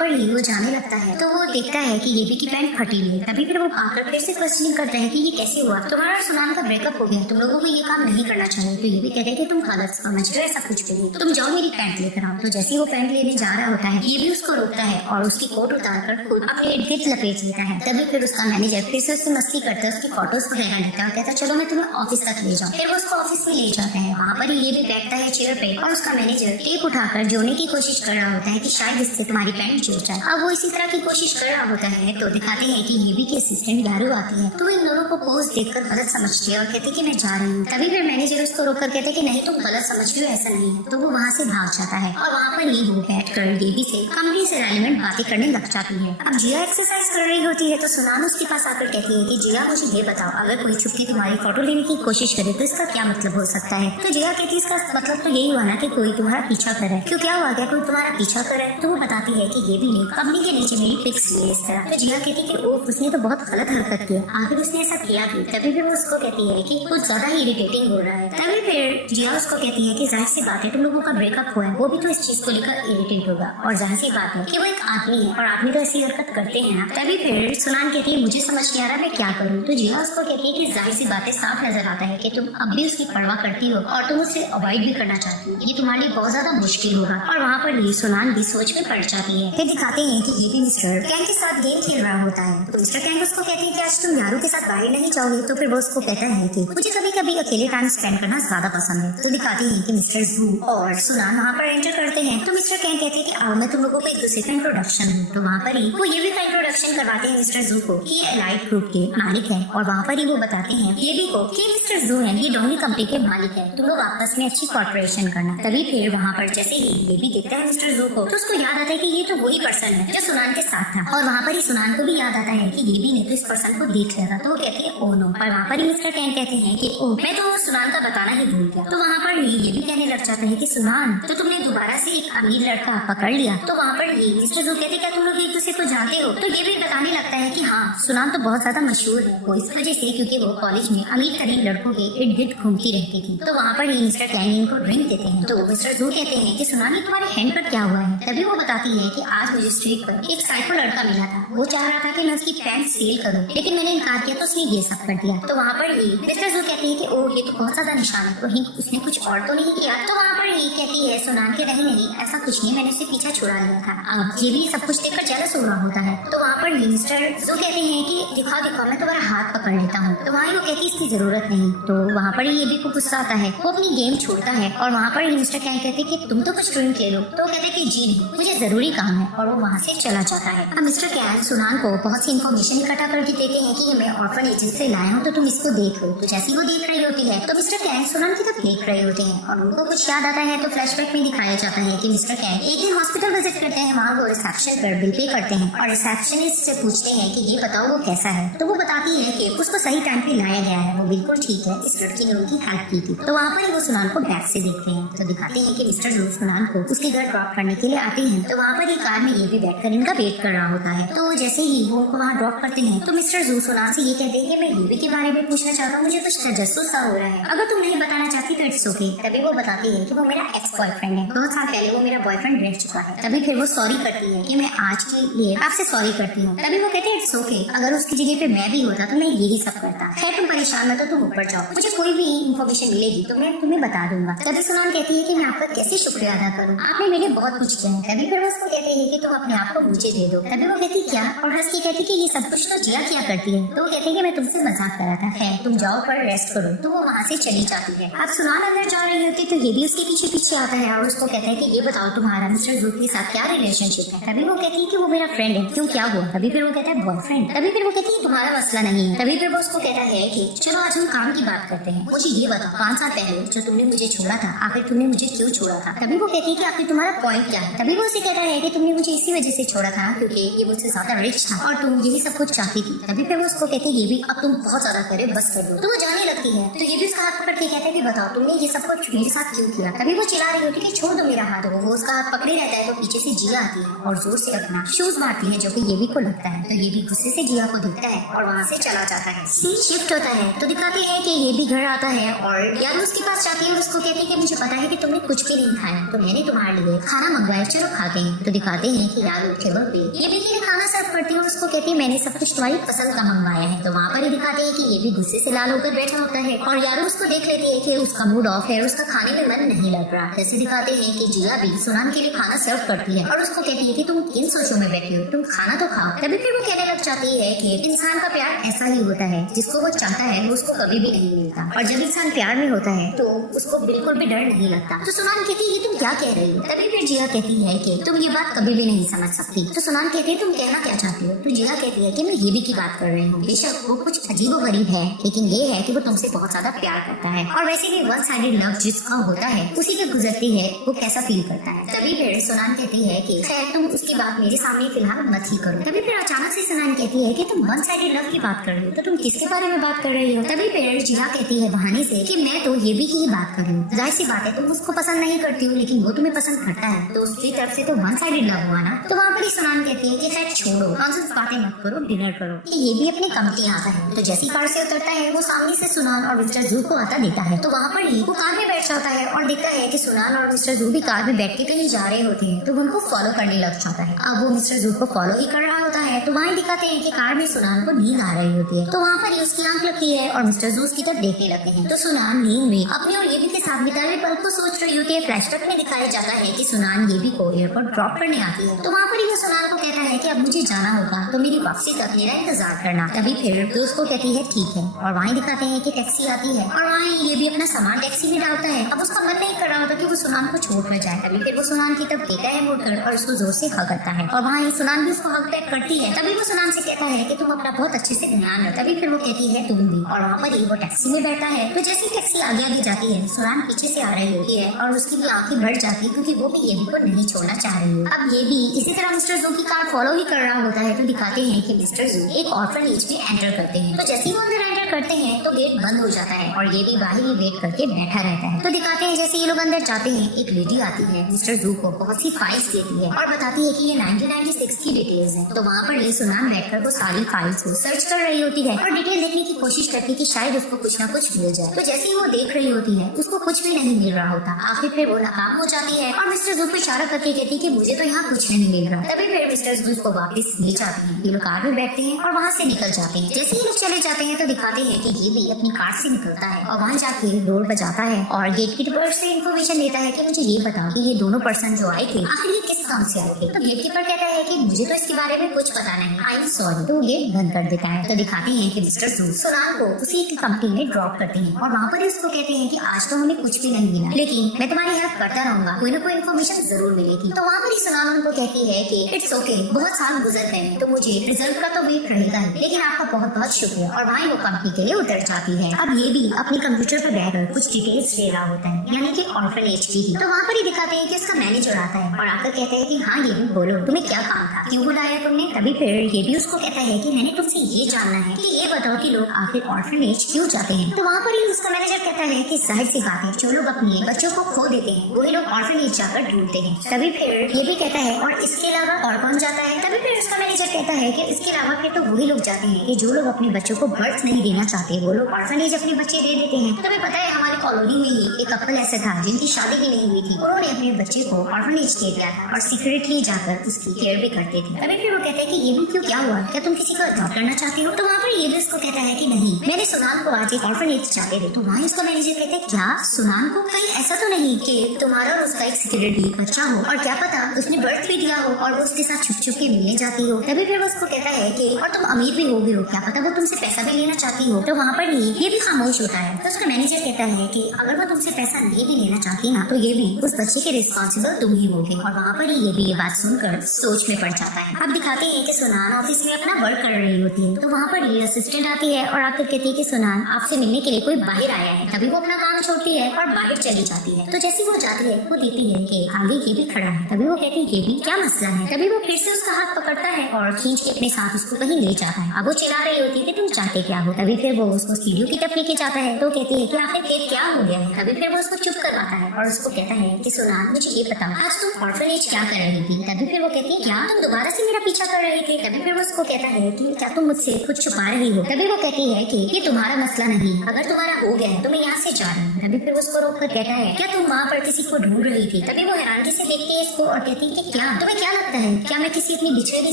पर ही वो जाने लगता है तो वो देखता है कि ये भी की पैंट फटी हुई है। तभी फिर वो आकर फिर से क्वेश्चनिंग करता है कि ये कैसे हुआ, तुम्हारा और सुनान का ब्रेकअप हो गया, तुम लोगों को ये काम नहीं करना चाहिए। तो ये भी कहते हैं कि तुम गलत समझ रहे हो, ऐसा कुछ भी नहीं, तो तुम जाओ मेरी पैंट लेकर आओ। तो जैसे ही वो पैंट लेने जा रहा होता है ये भी उसको रोकता है और उसकी कोट उतारकर खुद अपने इर्द गिर्द लपेट लेता है। तभी फिर उसका मैनेजर फिर से उससे मस्ती करता है, उसकी फोटोज वगैरह लेता है, कहता है चलो मैं तुम्हें ऑफिस तक ले जाऊँ। फिर वो उसको ऑफिस में ले जाता है। वहाँ पर ये भी बैठता है चेयर पे और उसका मैनेजर टेप उठाकर जोड़ने की कोशिश कर रहा होता है कि शायद इससे तुम्हारी पैंट जुड़ जाए। अब वो इसी तरह की कोशिश कर रहा होता है तो दिखाते हैं कि ये भी की असिस्टेंट यारू आती है। तो इन दोनों को पोज देखकर गलत समझती है और कहती है कि मैं जा रही हूँ। तभी फिर मैनेजर उसको रोककर कहते हैं कि नहीं तुम गलत समझ रही हो, ऐसा नहीं है। तो वो वहाँ से भाग जाता है और वहाँ पर ये वो बैठकर देवी से कंपनी से रेलेवेंट बातें करने लग जाती है। अब जिया एक्सरसाइज कर रही होती है तो सुनान उसके पास आकर कहती है कि जिया मुझे ये बताओ अगर कोई छुप के तुम्हारी फोटो लेने की कोशिश करे तो इसका क्या मतलब हो सकता है। तो जिया कहती है इसका मतलब तो यही हुआ ना कि कोई तुम्हारा पीछा करे। क्यों क्या हुआ, क्या कोई तुम्हारा पीछा करे। तो वो बताती है कि ये भी नहीं, कंपनी के नीचे मेरी फिक्स है इस तरह। तो जिया कहती है कि उसने तो बहुत गलत हरकत की, आखिर उसने ऐसा किया क्यों। तभी फिर वो उसको कहती है कि कुछ ज्यादा ही इरिटेटिंग हो रहा है। तभी फिर जिया उसको कहती है कि जाहिर सी बात है तुम लोगों का ब्रेकअप हुआ है, वो भी तो इस चीज को लेकर इरिटेट होगा और जाहिर सी बात है कि वो एक आदमी है और आदमी तो ऐसी हरकत करते हैं ना। तभी फिर सुनान कहती है मुझे समझ नहीं आ रहा मैं क्या करूँ। तो जिया उसको कहती है कि जाहिर सी बातें साफ नजर आता है कि तुम अब भी उसकी परवाह करती हो और तुम उससे अवॉइड भी करना चाहती हो, ये तुम्हारे लिए बहुत ज्यादा मुश्किल होगा। और वहाँ पर ये सुनान भी सोच में पड़ जाती है। फिर दिखाते हैं कि ये भी मिस्टर कैंग के साथ गेम खेल रहा होता है। तो मिस्टर कैंग उसको कहते हैं कि आज तुम यारों के साथ बाहर नहीं जाओगे। तो फिर वो उसको कहता है कि मुझे कभी कभी अकेले टाइम स्पेंड करना ज्यादा पसंद है। तो दिखाते हैं कि मिस्टर जू और सुनान वहाँ पर एंटर करते हैं। तो मिस्टर कैंग कहते हैं कि आओ मैं तुम लोगों को एक दूसरे का इंट्रोडक्शन हूँ। तो वहाँ पर ही वो ये भी का इंट्रोडक्शन करवाते हैं मिस्टर जू को कि एलाइट ग्रुप के मालिक है। और वहाँ पर ही वो बताते हैं ये भी को कि मिस्टर जू है ये डोंगी कंपनी के मालिक है, तुम लोग आपस में अच्छी कॉर्पोरेशन करना। तभी फिर वहाँ पर जैसे ही ये भी देखता है मिस्टर जू को तो उसको याद आता है कि ये तो वही पर्सन है जो सुनान के साथ था। और वहाँ पर ही सुनान को भी याद आता है कि ये भी ने तो इस पर्सन को देख लिया था। तो वो कहती है ओ नो। और वहाँ पर ही मिस्टर कैंग कहते हैं कि ओ मैं तो सुनान का बताना ही भूल गया। तो वहाँ पर ये भी कहने लग जाता है कि सुनान तो तुमने दोबारा से एक अमीर लड़का पकड़ लिया। तो वहाँ पर ही मिस्टर जू कहते क्या तुम लोग एक दूसरे को जानते हो। तो ये भी बताने लगता है कि हाँ सुनान तो बहुत ज्यादा मशहूर है वो इस वजह से क्योंकि वो कॉलेज में अमीर तरीन लड़कों के इर्द गिर्द घूमती रहती थी। तो वहाँ पर ही मिस्टर कैंग इनको ड्रिंक देते हैं। तो मिस्टर जू कहते हैं कि सुनान ये तुम्हारे हैंड पर क्या हुआ है। तभी वो बताती है कि आज मुझे स्ट्रीट पर एक साइको लड़का मिला था, वो चाह रहा था कि मैं उसकी पैंट सेल करूं लेकिन मैंने इनकार किया तो उसने ये सब कर दिया। तो वहाँ पर पर ही मिस्टर जू कहते हैं कि ओह ये तो बहुत ज्यादा निशान है, कहीं उसने कुछ और तो नहीं किया। तो वहाँ पर ही कहती है सुनान के नहीं ऐसा कुछ नहीं, मैंने उससे पीछा छुड़ा लिया था। अब ये भी सब कुछ देखकर जेलस हो रहा होता है। तो वहाँ पर ही मिस्टर जू कहते हैं कि दिखाओ दिखाओ मैं तुम्हारा हाथ पकड़ लेता हूँ। तो वहाँ वो कहती है इसकी जरूरत नहीं। तो वहाँ पर ये भी को गुस्सा आता है, वो अपनी गेम छोड़ता है और वहाँ पर ही मिस्टर कैंग कहते हैं कि तुम तो कुछ ड्रिंक ले लो। तो कहते हैं कि जी नहीं मुझे जरूरी काम है और वो वहाँ से चला जाता है। अब मिस्टर कैंग सुनान को बहुत सी इन्फॉर्मेशन इकट्ठा करके देते हैं कि मैं ऑर्फनेज से लाया हूँ तो तुम इसको देख लो। तो जैसी वो देख रही होती है तो मिस्टर कैंग सुनान की तरफ देख रहे होते हैं और उनको कुछ याद आता है। तो फ्लैशबैक में दिखाया जाता है कि मिस्टर कैंग एक दिन हॉस्पिटल विजिट करते हैं, वहाँ वो रिसेप्शन पर बिल पे करते हैं और रिसेप्शनिस्ट से पूछते हैं कि ये बताओ वो कैसा है। तो वो बताती है कि उसको सही टाइम पे लाया गया है, वो बिल्कुल ठीक है, इस लड़की ने उनकी हेल्प की थी। तो वहाँ पर ही वो सुनान को बैक से देखते हैं तो दिखाते हैं कि मिस्टर जू सुनान को उसके घर ड्रॉप करने के लिए आते हैं। तो वहाँ पर ही कार में ये भी बैठकर इनका वेट कर रहा होता है। तो जैसे ही वो उनको वहाँ ड्रॉप करते हैं तो मिस्टर जू सुनान से ये कहते हैं कि मैं ये के बारे में पूछना चाहता हूँ, मुझे कुछ तजस्सुस सा हो रहा है, अगर तुम नहीं बताना चाहती तो इट्स ओके। तभी वो बताती है कि वो मेरा एक्स बॉयफ्रेंड है, बहुत साल पहले वो मेरा बॉयफ्रेंड रह चुका है। तभी फिर वो सॉरी करती है कि मैं आज के लिए आपसे सॉरी करती हूँ। तभी वो कहते हैं इट्स ओके, अगर उसकी जगह पे मैं भी होता तो मैं यही सब करता। खैर तुम परेशान मत हो, तुम ऊपर जाओ, मुझे कोई भी इन्फॉर्मेशन मिलेगी तो मैं तुम्हें बता दूंगा। तभी सुनान कहती है कि मैं आपका कैसे शुक्रिया अदा करूँ, आपने मेरे लिए बहुत कुछ किया है। तभी फिर वो उसको कहते हैं कि तुम अपने आप को मुझे दे दो। तभी वो कहती क्या और हंस के कहती कि ये सब कुछ तो जिया क्या करती है। तो वो कहते हैं कि मैं तुमसे मजाक कर रहा था, है तुम जाओ पर रेस्ट करो। तो वो वहाँ से चली जाती है। अब सुनान अंदर जा रही होती तो ये भी उसके पीछे पीछे आता है और उसको कहता है कि ये बताओ तुम्हारा मिस्टर जू के साथ क्या रिलेशनशिप है। तभी वो कहती है कि वो मेरा फ्रेंड है, क्यों क्या हुआ। तभी फिर वो कहता है बॉयफ्रेंड। तभी फिर वो कहती है तुम्हारा मसला नहीं है। तभी फिर वो उसको कहता है कि चलो आज हम काम की बात करते हैं, मुझे ये बताओ 5 साल पहले जो तुमने मुझे छोड़ा था आखिर तुमने मुझे क्यों छोड़ा था। तभी वो कहती है कि आखिर तुम्हारा पॉइंट क्या है। तभी वो उसे कहता है कि तुमने मुझे इसी वजह से छोड़ा था क्योंकि ये मुझसे ज्यादा रिच था और तुम यही सब कुछ चाहती थी। तभी फिर वो उसको कहते हैं ये भी अब तुम बहुत ज्यादा करे, बस कर दो। तो वो जाने लगती है तो ये भी उसका हाथ पकड़ के कहता है कि बताओ तुमने ये सब कुछ मेरे साथ क्यों किया। तभी वो चिल्ला रही होती है कि छोड़ दो मेरा हाथ। वो उसका हाथ पकड़े रहता है तो पीछे से जिया आती है और जोर से अपना शूज मारती है जो कि ये भी को लगता है। तो ये भी गुस्से से जिया को देखता है और वहाँ से चला जाता है। सीन शिफ्ट होता है तो दिखाते हैं कि ये भी घर आता है और यार उसके पास जाती है और उसको कहती है कि मुझे पता है कि तुमने कुछ भी नहीं खाया तो मैंने तुम्हारे लिए खाना मंगवाया, चलो खाते हैं। तो दिखाते हैं कि यार टेबल पे ये भी खाना सर्व करती है और उसको कहती है मैंने सब कुछ तुम्हारी पसंद का मंगवाया है। तो वहाँ पर ही दिखाते हैं कि ये भी गुस्से से लाल होकर बैठा होता है और यारो उसको देख लेती है कि उसका मूड ऑफ है, उसका खाने में मन नहीं लग रहा। जैसे दिखाते हैं कि जिया भी सुनान के लिए खाना सर्व करती है और उसको कहती है कि तुम किन सोचों में बैठी हो, तुम खाना तो खाओ। तभी फिर वो कहने लग जाती है कि इंसान का प्यार ऐसा ही होता है, जिसको वो चाहता है वो उसको कभी भी नहीं मिलता और जब इंसान प्यार में होता है तो उसको बिल्कुल भी डर नहीं लगता। तो सुनान कहती है ये तुम क्या कह रही हो। तभी फिर जिया कहती है कि तुम ये बात कभी भी नहीं समझ सकती। तो सुनान कहती है तुम कहना क्या चाहती हो। तो जिया कहती है कि मैं ये भी की बात कर रही हूँ, बेशक वो कुछ अजीबोगरीब है लेकिन ये है कि वो तुमसे बहुत ज्यादा प्यार करता है और वैसे भी वन साइडेड लव जिसका होता है उसी पे गुजरती है वो कैसा फील करता है। तभी फिर सुनान कहती है कि खैर तुम उसकी बात मेरे सामने फिलहाल मत ही करो। तभी फिर अचानक से सुनान कहती है कि तुम वन साइडेड लव की बात कर रही हो तो तुम किसके बारे में बात कर रही हो। तभी फिर जिया कहती है बहाने से कि मैं तो ये भी की बात कर रही हूँ, जाहिर सी बात है तुम उसको पसंद नहीं करती हो लेकिन वो तुम्हें पसंद करता है तो उसकी तरफ से तो वन साइडेड लव हुआ ना। तो वहाँ पर सुनान कहती है कि खैर छोड़ो, नॉनसेंस बातें मत करो, डिनर करो। कि ये भी अपने कम के आता है। तो जैसी कार से उतरता है वो सामने से सुनान और मिस्टर जू को आता देता है। तो वहाँ पर ही वो कार में बैठ जाता है और देखता है कि सुनान और मिस्टर जू भी कार में बैठ के कहीं जा रहे होते हैं तो वो उनको फॉलो करने लग जाता है। अब वो मिस्टर जू को फॉलो ही कर रहा होता है तो वहाँ दिखाते हैं कि कार में सुनान को नींद आ रही होती है। तो वहाँ पर ही उसकी आंख लगती है और मिस्टर जू उसकी तरफ देखने लगते हैं। तो सुनान नींद में अपने और ये भी के साथ बिताए पल को सोच रही होती है। फ्लैशबैक में दिखाया जाता है कि सुनान ये भी को एयरपोर्ट ड्रॉप करने आती है। तो वहाँ पर ही वो सुनान को कहता है कि अब मुझे जाना होगा तो मेरी वापसी तक मेरा इंतजार करना। तभी फिर दोस्त को कहती है ठीक है और वहीं दिखाते हैं कि टैक्सी आती है और वहीं ये भी अपना सामान टैक्सी में डालता है। अब उसका मन नहीं कर रहा होता कि वो सुनान को छोड़ कर जाए। तभी फिर वो सुनान की तरफ देता है मुड़कर और उसको जोर से हक करता है और वहीं सुनान भी उसको हक बैक करती है। तभी वो सुनान से कहता है कि तुम अपना बहुत अच्छे से ध्यान रखो। तभी फिर वो कहती है तुम भी और वहाँ पर ही वो टैक्सी में बैठता है। तो जैसी टैक्सी आगे आगे जाती है सुनान पीछे से आ रही होती है और उसकी भी आंखें भर जाती है क्योंकि वो भी ये भी को नहीं छोड़ना चाह रही है। अब ये भी इसी तरह मिस्टर जू की कार फॉलो ही कर रहा होता है। तो दिखाते हैं कि मिस्टर जू एक ऑर्फनेज में एंटर करते हैं। तो जैसे ही वो अंदर एंटर करते हैं तो गेट बंद हो जाता है और ये भी बाहर ही वेट करके बैठा रहता है। तो दिखाते हैं जैसे ये लोग अंदर जाते हैं एक लेडी आती है मिस्टर जू को बहुत सी फाइल्स देती है और बताती है कि ये 1996 की डिटेल्स हैं। तो वहाँ पर ये सुनान बैठकर वो सारी फाइल्स को सर्च कर रही होती है और डिटेल देखने की कोशिश करती है कि शायद उसको कुछ ना कुछ मिल जाए। तो जैसे ही वो देख रही होती है उसको कुछ भी नहीं मिल रहा होता। आखिर फिर वो नाकाम हो जाती है और मिस्टर जू को इशारा करके कहती है कि मुझे तो यहाँ कुछ नहीं मिल रहा। तभी फिर मिस्टर जू को वापस ले जाते हैं। ये लोग कार में बैठते हैं और वहाँ से निकल जाते हैं। जैसे ही लोग चले जाते हैं तो दिखाते दिखाते हैं कि ये भी अपनी कार से निकलता है और वहाँ जाके डोर बजाता है और गेटकीपर से इन्फॉर्मेशन लेता है कि मुझे ये बताओ कि ये दोनों पर्सन जो आए थे आखिर ये किस काम से आए थे। तो गेटकीपर कहता है कि मुझे तो इसके बारे में कुछ पता नहीं, आई एम सॉरी। तो गेट बंद कर देता है। तो दिखाते हैं कि मिस्टर जू सुनान को उसी की कंपनी में ड्रॉप करते हैं और वहाँ पर उसको कहते हैं कि आज तो हमें कुछ भी नहीं मिला, लेकिन मैं तुम्हारी हेल्प करता रहूंगा, कोई ना कोई इन्फॉर्मेशन जरूर मिलेगी। तो वहाँ पर ही सुनान उनको कहती है कि इट्स ओके, बहुत साल गुजर गए तो मुझे रिजल्ट का तो वेट रहेगा ही, लेकिन आपका बहुत बहुत शुक्रिया। और वहाँ वो कंपनी के लिए उतर जाती है। अब ये भी अपने कंप्यूटर पर बैठकर कुछ डिटेल्स ले रहा होता है, यानी कि ऑर्फनेज की ही। तो वहाँ पर ही दिखाते हैं कि उसका मैनेजर आता है और आकर कहता है कि हाँ ये भी बोलो, तुम्हें क्या काम था, क्यों बुलाया तुमने। तभी फिर ये भी उसको कहता है कि मैंने तुमसे ये जानना है कि ये बताओ कि लोग आखिर ऑर्फनेज क्यों जाते हैं। तो वहाँ पर ही उसका मैनेजर कहता है कि जाहिर सी बात है, जो लोग अपने बच्चों को खो देते हैं वही लोग ऑर्फनेज जाकर ढूंढते हैं। तभी फिर ये भी कहता है और इसके अलावा और कौन जाता है। तभी फिर उसका मैनेजर कहता है कि इसके अलावा फिर तो वही लोग जाते हैं कि जो लोग अपने बच्चों को बर्थ नहीं देना चाहते, वो लोग ऑर्फनेज अपने बच्चे दे देते हैं। तुम्हें पता है हमारी कॉलोनी में ही एक कपल ऐसा था जिनकी शादी भी नहीं हुई थी, उन्होंने अपने बच्चे को ऑर्फनेज दे दिया था और सीक्रेटली जाकर उसकी केयर भी करते थे। तभी फिर वो कहते हैं कि ये भी क्यों, क्या हुआ, क्या तुम किसी को अडॉप्ट करना चाहते हो। तो वहाँ पर ये भी उसको कहता है कि नहीं, मैंने सुनान को आज एक ऑर्फनेज चाहते थे। तो वहाँ उसका मैनेजर कहते हैं क्या सुनान को कहीं ऐसा तो नहीं कि तुम्हारा और उसका एक सीक्रेटली बच्चा हो और क्या पता उसने बर्थ भी दिया हो और वो उसके साथ छुप छुप के मिलने जाती हो। तभी फिर वो उसको कहता है कि और तुम अमीर भी हो गए हो, क्या पता वो तुमसे पैसा भी लेना चाहती हो। तो वहाँ पर ही ये भी खामोश होता है। तो उसका मैनेजर कहता है कि अगर वो तुमसे पैसा नहीं भी लेना चाहती ना, तो ये भी उस बच्चे के रिस्पॉन्सिबल तुम ही होगे। और वहाँ पर ही ये भी ये बात सुनकर सोच में पड़ जाता है। अब दिखाते हैं कि सुनान ऑफिस में अपना वर्क कर रही होती है। तो वहाँ पर ये असिस्टेंट आती है और आकर कहती है कि सुनान आपसे मिलने के लिए कोई बाहर आया है। तभी वो अपना काम छोड़ती है और बाहर चली जाती है। तो जैसे वो जाती है वो देखती है कि आगे ये भी खड़ा है। तभी वो कहती है ये भी क्या मसला है। तभी वो फिर से उसका हाथ पकड़ता है और खींच के अपने साथ उसको कहीं ले जाता है। अब वो चिल्ला रही होती है कि तुम चाहते क्या हो। तभी फिर वो उसको सीढ़ियों की तरफ लेके जाता है। तो कहती है कि आखिर क्या हो गया है। तभी फिर वो उसको चुप करवाता है और उसको कहता है कि सुनान मुझे ये बताओ आज तुम ऑर्फनेज क्या कर रही थी। तभी फिर वो कहती है क्या तुम दोबारा से मेरा पीछा कर रहे थे। तभी फिर वो उसको कहता है कि क्या तुम मुझसे कुछ छुपा रही हो। तभी वो कहती है कि ये तुम्हारा मसला नहीं, अगर तुम्हारा हो गया है तो मैं यहाँ से जा रही हूँ। तभी फिर वो उसको रोक कर कहता है क्या तुम वहाँ पर किसी को ढूंढ रही थी। तभी वो हैरानी से देखती है इसको और कहती है कि क्या तुम्हें क्या लगता है, क्या मैं किसी अपनी बिछड़ी